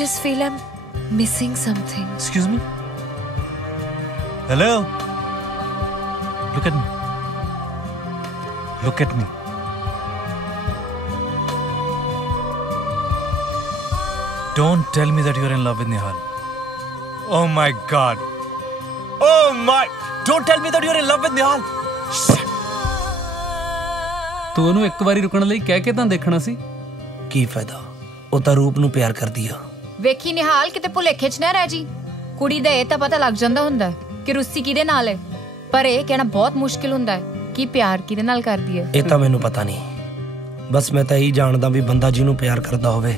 just feel I'm missing something. Excuse me? Hello? Look at me. Look at me. Don't tell me that you're in love with Nihal. Oh my God. Oh my. Don't tell me that you're in love with Nihal. ਤੂੰ ਉਹਨੂੰ ਇੱਕ ਵਾਰੀ ਰੁਕਣ ਲਈ ਕਹਿ ਕੇ ਤਾਂ ਦੇਖਣਾ ਸੀ। ਕੀ ਫਾਇਦਾ, ਉਹ ਤਾਂ ਰੂਪ ਨੂੰ ਪਿਆਰ ਕਰਦੀ ਆ। ਵੇਖੀ ਨਿਹਾਲ ਕਿਤੇ ਭੁਲੇਖੇ 'ਚ ਨਾ ਰਹਿ ਜੀ। ਕੁੜੀ ਦਾ ਇਹ ਤਾਂ ਪਤਾ ਲੱਗ ਜਾਂਦਾ ਹੁੰਦਾ ਕਿ ਰੁੱਸੀ ਕਿਹਦੇ ਨਾਲ ਹੈ, ਪਰ ਇਹ ਕਹਿਣਾ ਬਹੁਤ ਮੁਸ਼ਕਿਲ ਹੁੰਦਾ ਹੈ ਕਿ ਪਿਆਰ ਕਿਹਦੇ ਨਾਲ ਕਰਦੀ ਹੈ। ਇਹ ਤਾਂ ਮੈਨੂੰ ਪਤਾ ਨਹੀਂ, ਬਸ ਮੈਂ ਤਾਂ ਇਹੀ ਜਾਣਦਾ ਵੀ ਬੰਦਾ ਜਿਹਨੂੰ ਪਿਆਰ ਕਰਦਾ ਹੋਵੇ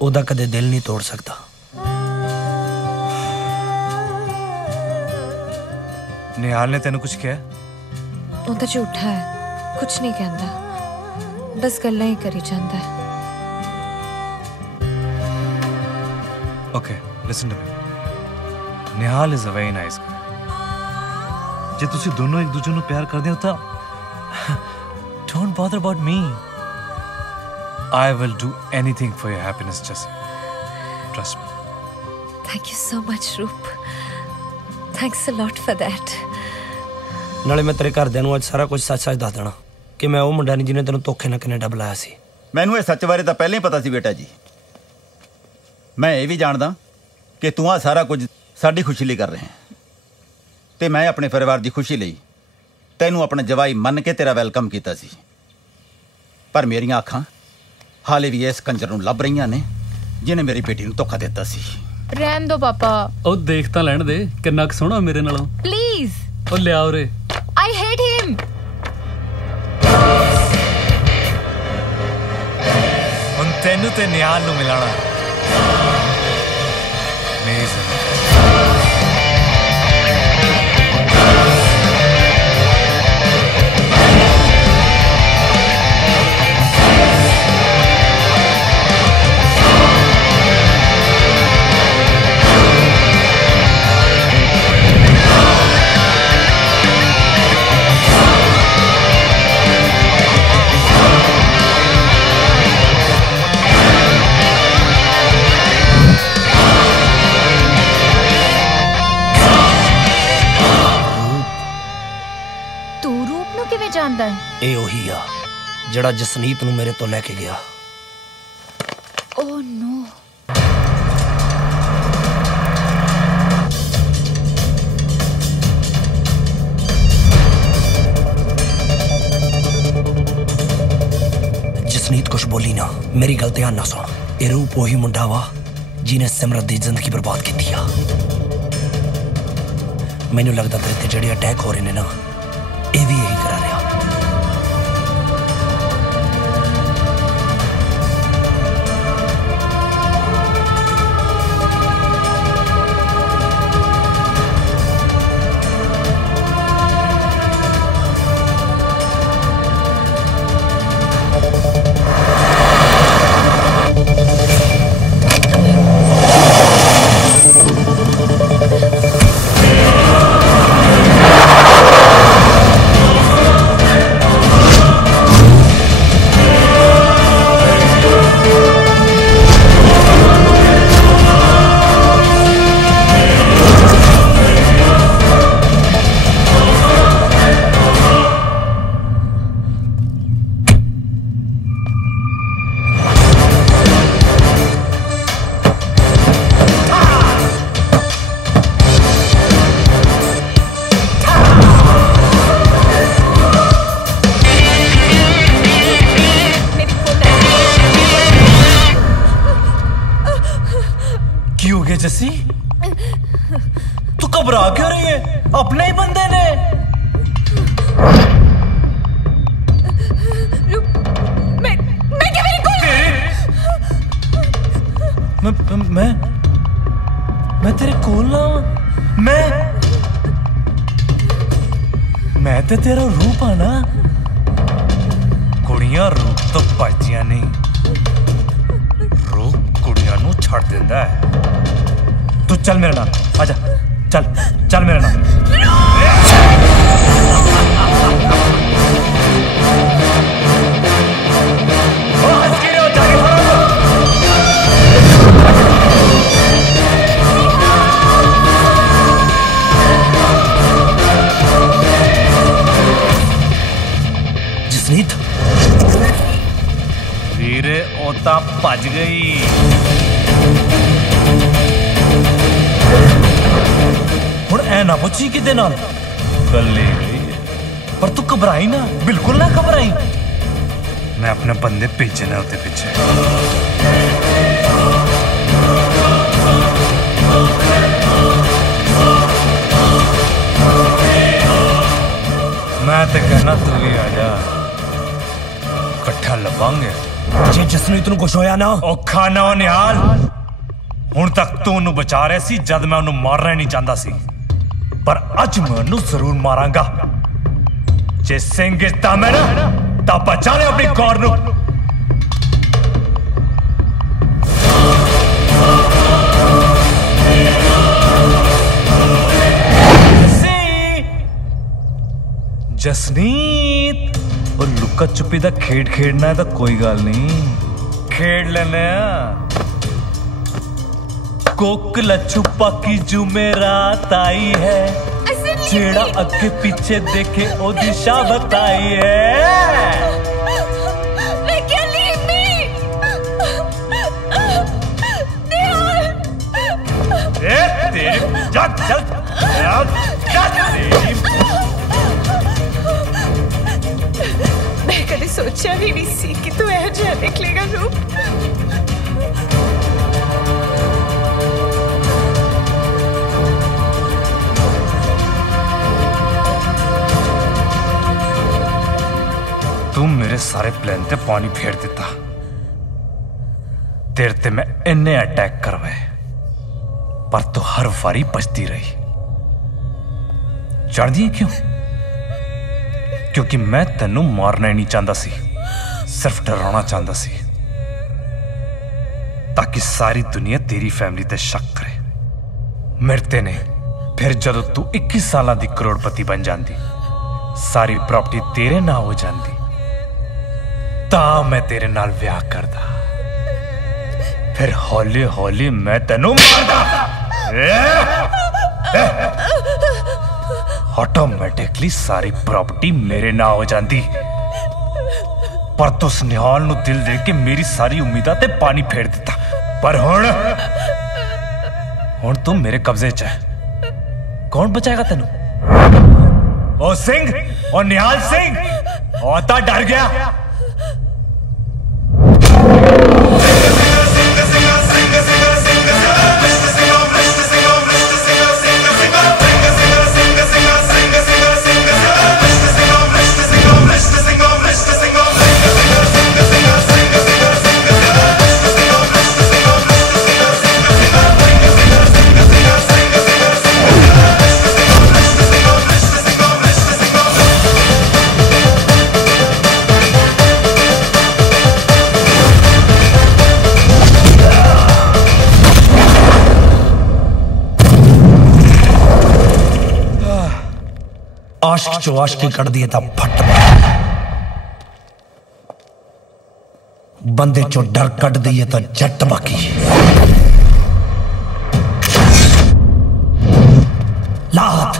ਉਹਦਾ ਕਦੇ ਦਿਲ ਨਹੀਂ ਤੋੜ ਸਕਦਾ। निहाल ने तेन कुछ कहा? वो तो झूठा है, कुछ नहीं कहता, बस गल्लां ही करी जाता है। Okay, listen to me. Nihal is a very nice guy. जे तुसी दोनों एक दूसरे को प्यार करदे हो तां don't bother about me. I will do anything for your happiness, Jessie. Trust me. Thank you so much, Roop. Thanks a lot for that. ਨਾਲੇ ਮੈਂ ਤੇਰੇ ਘਰਦਿਆਂ ਨੂੰ ਅੱਜ ਸਾਰਾ ਕੁਝ ਸੱਚ-ਸੱਚ ਦੱਸ ਦੇਣਾ ਕਿ ਮੈਂ ਉਹ ਮੁੰਡਾ ਨਹੀਂ ਜਿਹਨੇ ਤੈਨੂੰ ਧੋਖੇ ਨਾਲ ਕੈਨੇਡਾ ਬੁਲਾਇਆ ਸੀ। ਮੈਨੂੰ ਇਹ ਸੱਚ ਬਾਰੇ ਤਾਂ ਪਹਿਲਾਂ ਹੀ ਪਤਾ ਸੀ ਬੇਟਾ ਜੀ। ਮੈਂ ਇਹ ਵੀ ਜਾਣਦਾ ਕਿ ਤੂੰ ਆ ਸਾਰਾ ਕੁਝ ਸਾਡੀ ਖੁਸ਼ੀ ਲਈ ਕਰ ਰਿਹਾ ਹੈ ਤੇ ਮੈਂ ਆਪਣੇ ਪਰਿਵਾਰ ਦੀ ਖੁਸ਼ੀ ਲਈ ਤੈਨੂੰ ਆਪਣਾ ਜਵਾਈ ਮੰਨ ਕੇ ਤੇਰਾ ਵੈਲਕਮ ਕੀਤਾ ਸੀ, ਪਰ ਮੇਰੀਆਂ ਅੱਖਾਂ ਹਾਲੇ ਵੀ ਇਸ ਕੰਜਰ ਨੂੰ ਲੱਭ ਰਹੀਆਂ ਨੇ ਜਿਹਨੇ ਮੇਰੀ ਬੇਟੀ ਨੂੰ ਧੋਖਾ ਦਿੱਤਾ ਸੀ। ਰਹਿਣ ਦੋ ਪਾਪਾ। ਉਹ ਦੇਖ ਤਾਂ ਲੈਣ ਦੇ ਕਿੰਨਾ ਕੁ ਸੋਹਣਾ ਮੇਰੇ ਨਾਲੋਂ। ਪਲੀਜ਼ ਉਹ ਲਿਆ ਉਰੇ। I hate him. ਹੁਣ ਤੈਨੂੰ ਤੇ ਨਿਹਾਲ ਨੂੰ ਮਿਲਾਣਾ ਮੇਰੀ ਜ਼ਿੰਦਗੀ। ਕਿਵੇਂ ਜਾਣਦਾ ਹੈ? ਇਹ ਉਹੀ ਆ ਜਿਹੜਾ ਜਸਨੀਤ ਨੂੰ ਮੇਰੇ ਤੋਂ ਲੈ ਕੇ ਗਿਆ। ਓ ਨੋ। जसनीत कुछ बोली ना, मेरी गल ध्यान ना सुन। ये रूप वही मुंडा वा जिन्हें सिमरत दी जिंदगी बर्बाद की थी। मैनू लगता तेरे ते जेड़े अटैक हो रहे ने ना, ये भी यही करा रहा। जस्सी तू घबरा क्यों रही है? अपने ही बंदे ने। मैं तेरे कोल ना मैं ते तेरा रूप आ ना। कुड़ियां रूप तो भजदियां नहीं, रूप कुड़ियां नू छड़ दिंदा है। तू चल मेरे नाल, आजा चल चल मेरे नाल। जसनीत वीरे ओता भज गई। हुण ऐ ना पुछी किदे नाल गल्ले गई, पर तू घबराई ना, बिल्कुल ना घबराई। मैं अपने बंदे भेजने होते पीछे। मैं तो कहना तू भी आ जा, इकट्ठा लवांगे। जे जसनीत नू कुछ होया ना, औखा ना हो निहाल। हुण तक तू उन्नू बचा रहा सी जद मैं उन्नू मारना नहीं चाहता सी, पर अज मैं उन्नू जरूर मारांगा। जे सिंह गिरता मैं ना ता बचा ले अपनी कौर नू। जसनीत और लुका छुपी दा खेड खेडना है तो कोई गल नहीं, खेड लेने। कोकला छुपा की जुमेरात आई है, जेड़ा अगे पीछे देखे ओ दिशा बताई है। तेरी मैं कभी सोचा भी नहीं सी कि तू ऐसा जिहा निकलेगा रूप। तू मेरे सारे प्लान ते पानी फेर दिता। तेरे ते मैं इन्ने अटैक करवाए, पर तू हर वारी बचती रही। जानदी क्यों? क्योंकि मैं तेनू मारना ही नहीं चाहता सी, सिर्फ डराना चाहता सी, ताकि सारी दुनिया तेरी फैमिली ते शक करे। मेरे ने फिर जदों तू 21 साल दी करोड़पति बन जाती, सारी प्रॉपर्टी तेरे नाम हो जाती, ता मैं तेरे नाल ब्याह करदा। फिर हौली हौली मैं तेनू मारदा। ऑटोमैटिकली सारी प्रॉपर्टी मेरे नाम हो जाती। पर तुस निहाल नु दिल दे के मेरी सारी उम्मीदां ते पानी फेर दिता। पर हुण तू मेरे कब्जे च है। कौन बचाएगा तेनू? ओ सिंह, ओ निहाल सिंह, ओ ता डर गया। आशिक चो आशिकी कड़ दिए था फट, बंदे चो डर कट दिए तो जट बाकी। लात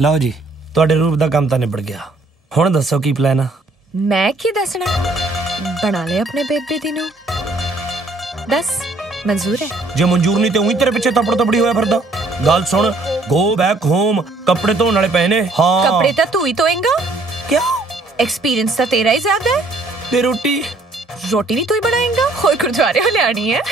ਲਓ ਜੀ ਤੁਹਾਡੇ ਰੂਪ ਦਾ ਕੰਮ ਤਾਂ ਨਿਬੜ ਗਿਆ। ਹੁਣ ਦੱਸੋ ਕੀ ਪਲਾਨ ਆ? ਮੈਂ ਕੀ ਦੱਸਣਾ, ਬਣਾ ਲੈ ਆਪਣੇ ਬੇਬੇ ਨੂੰ। ਦੱਸ ਮਨਜ਼ੂਰ ਹੈ? ਜੇ ਮਨਜ਼ੂਰ ਨਹੀਂ ਤੇ ਉਹੀ ਤੇਰੇ ਪਿੱਛੇ ਤਪੜ ਤਪੜੀ ਹੋਇਆ ਫਿਰਦਾ। ਗੱਲ ਸੁਣ, ਗੋ ਬੈਕ ਹੋਮ, ਕੱਪੜੇ ਧੋਣ ਵਾਲੇ ਪਏ ਨੇ। ਹਾਂ ਕੱਪੜੇ ਤਾਂ ਤੂੰ ਹੀ ਧੋਏਂਗਾ। ਕਿਆ एक्सपीरियंस तो तेरा ही ज्यादा है। ते रोटी भी तू ही बनाएगा और गुरुद्वारे हो ले आनी है।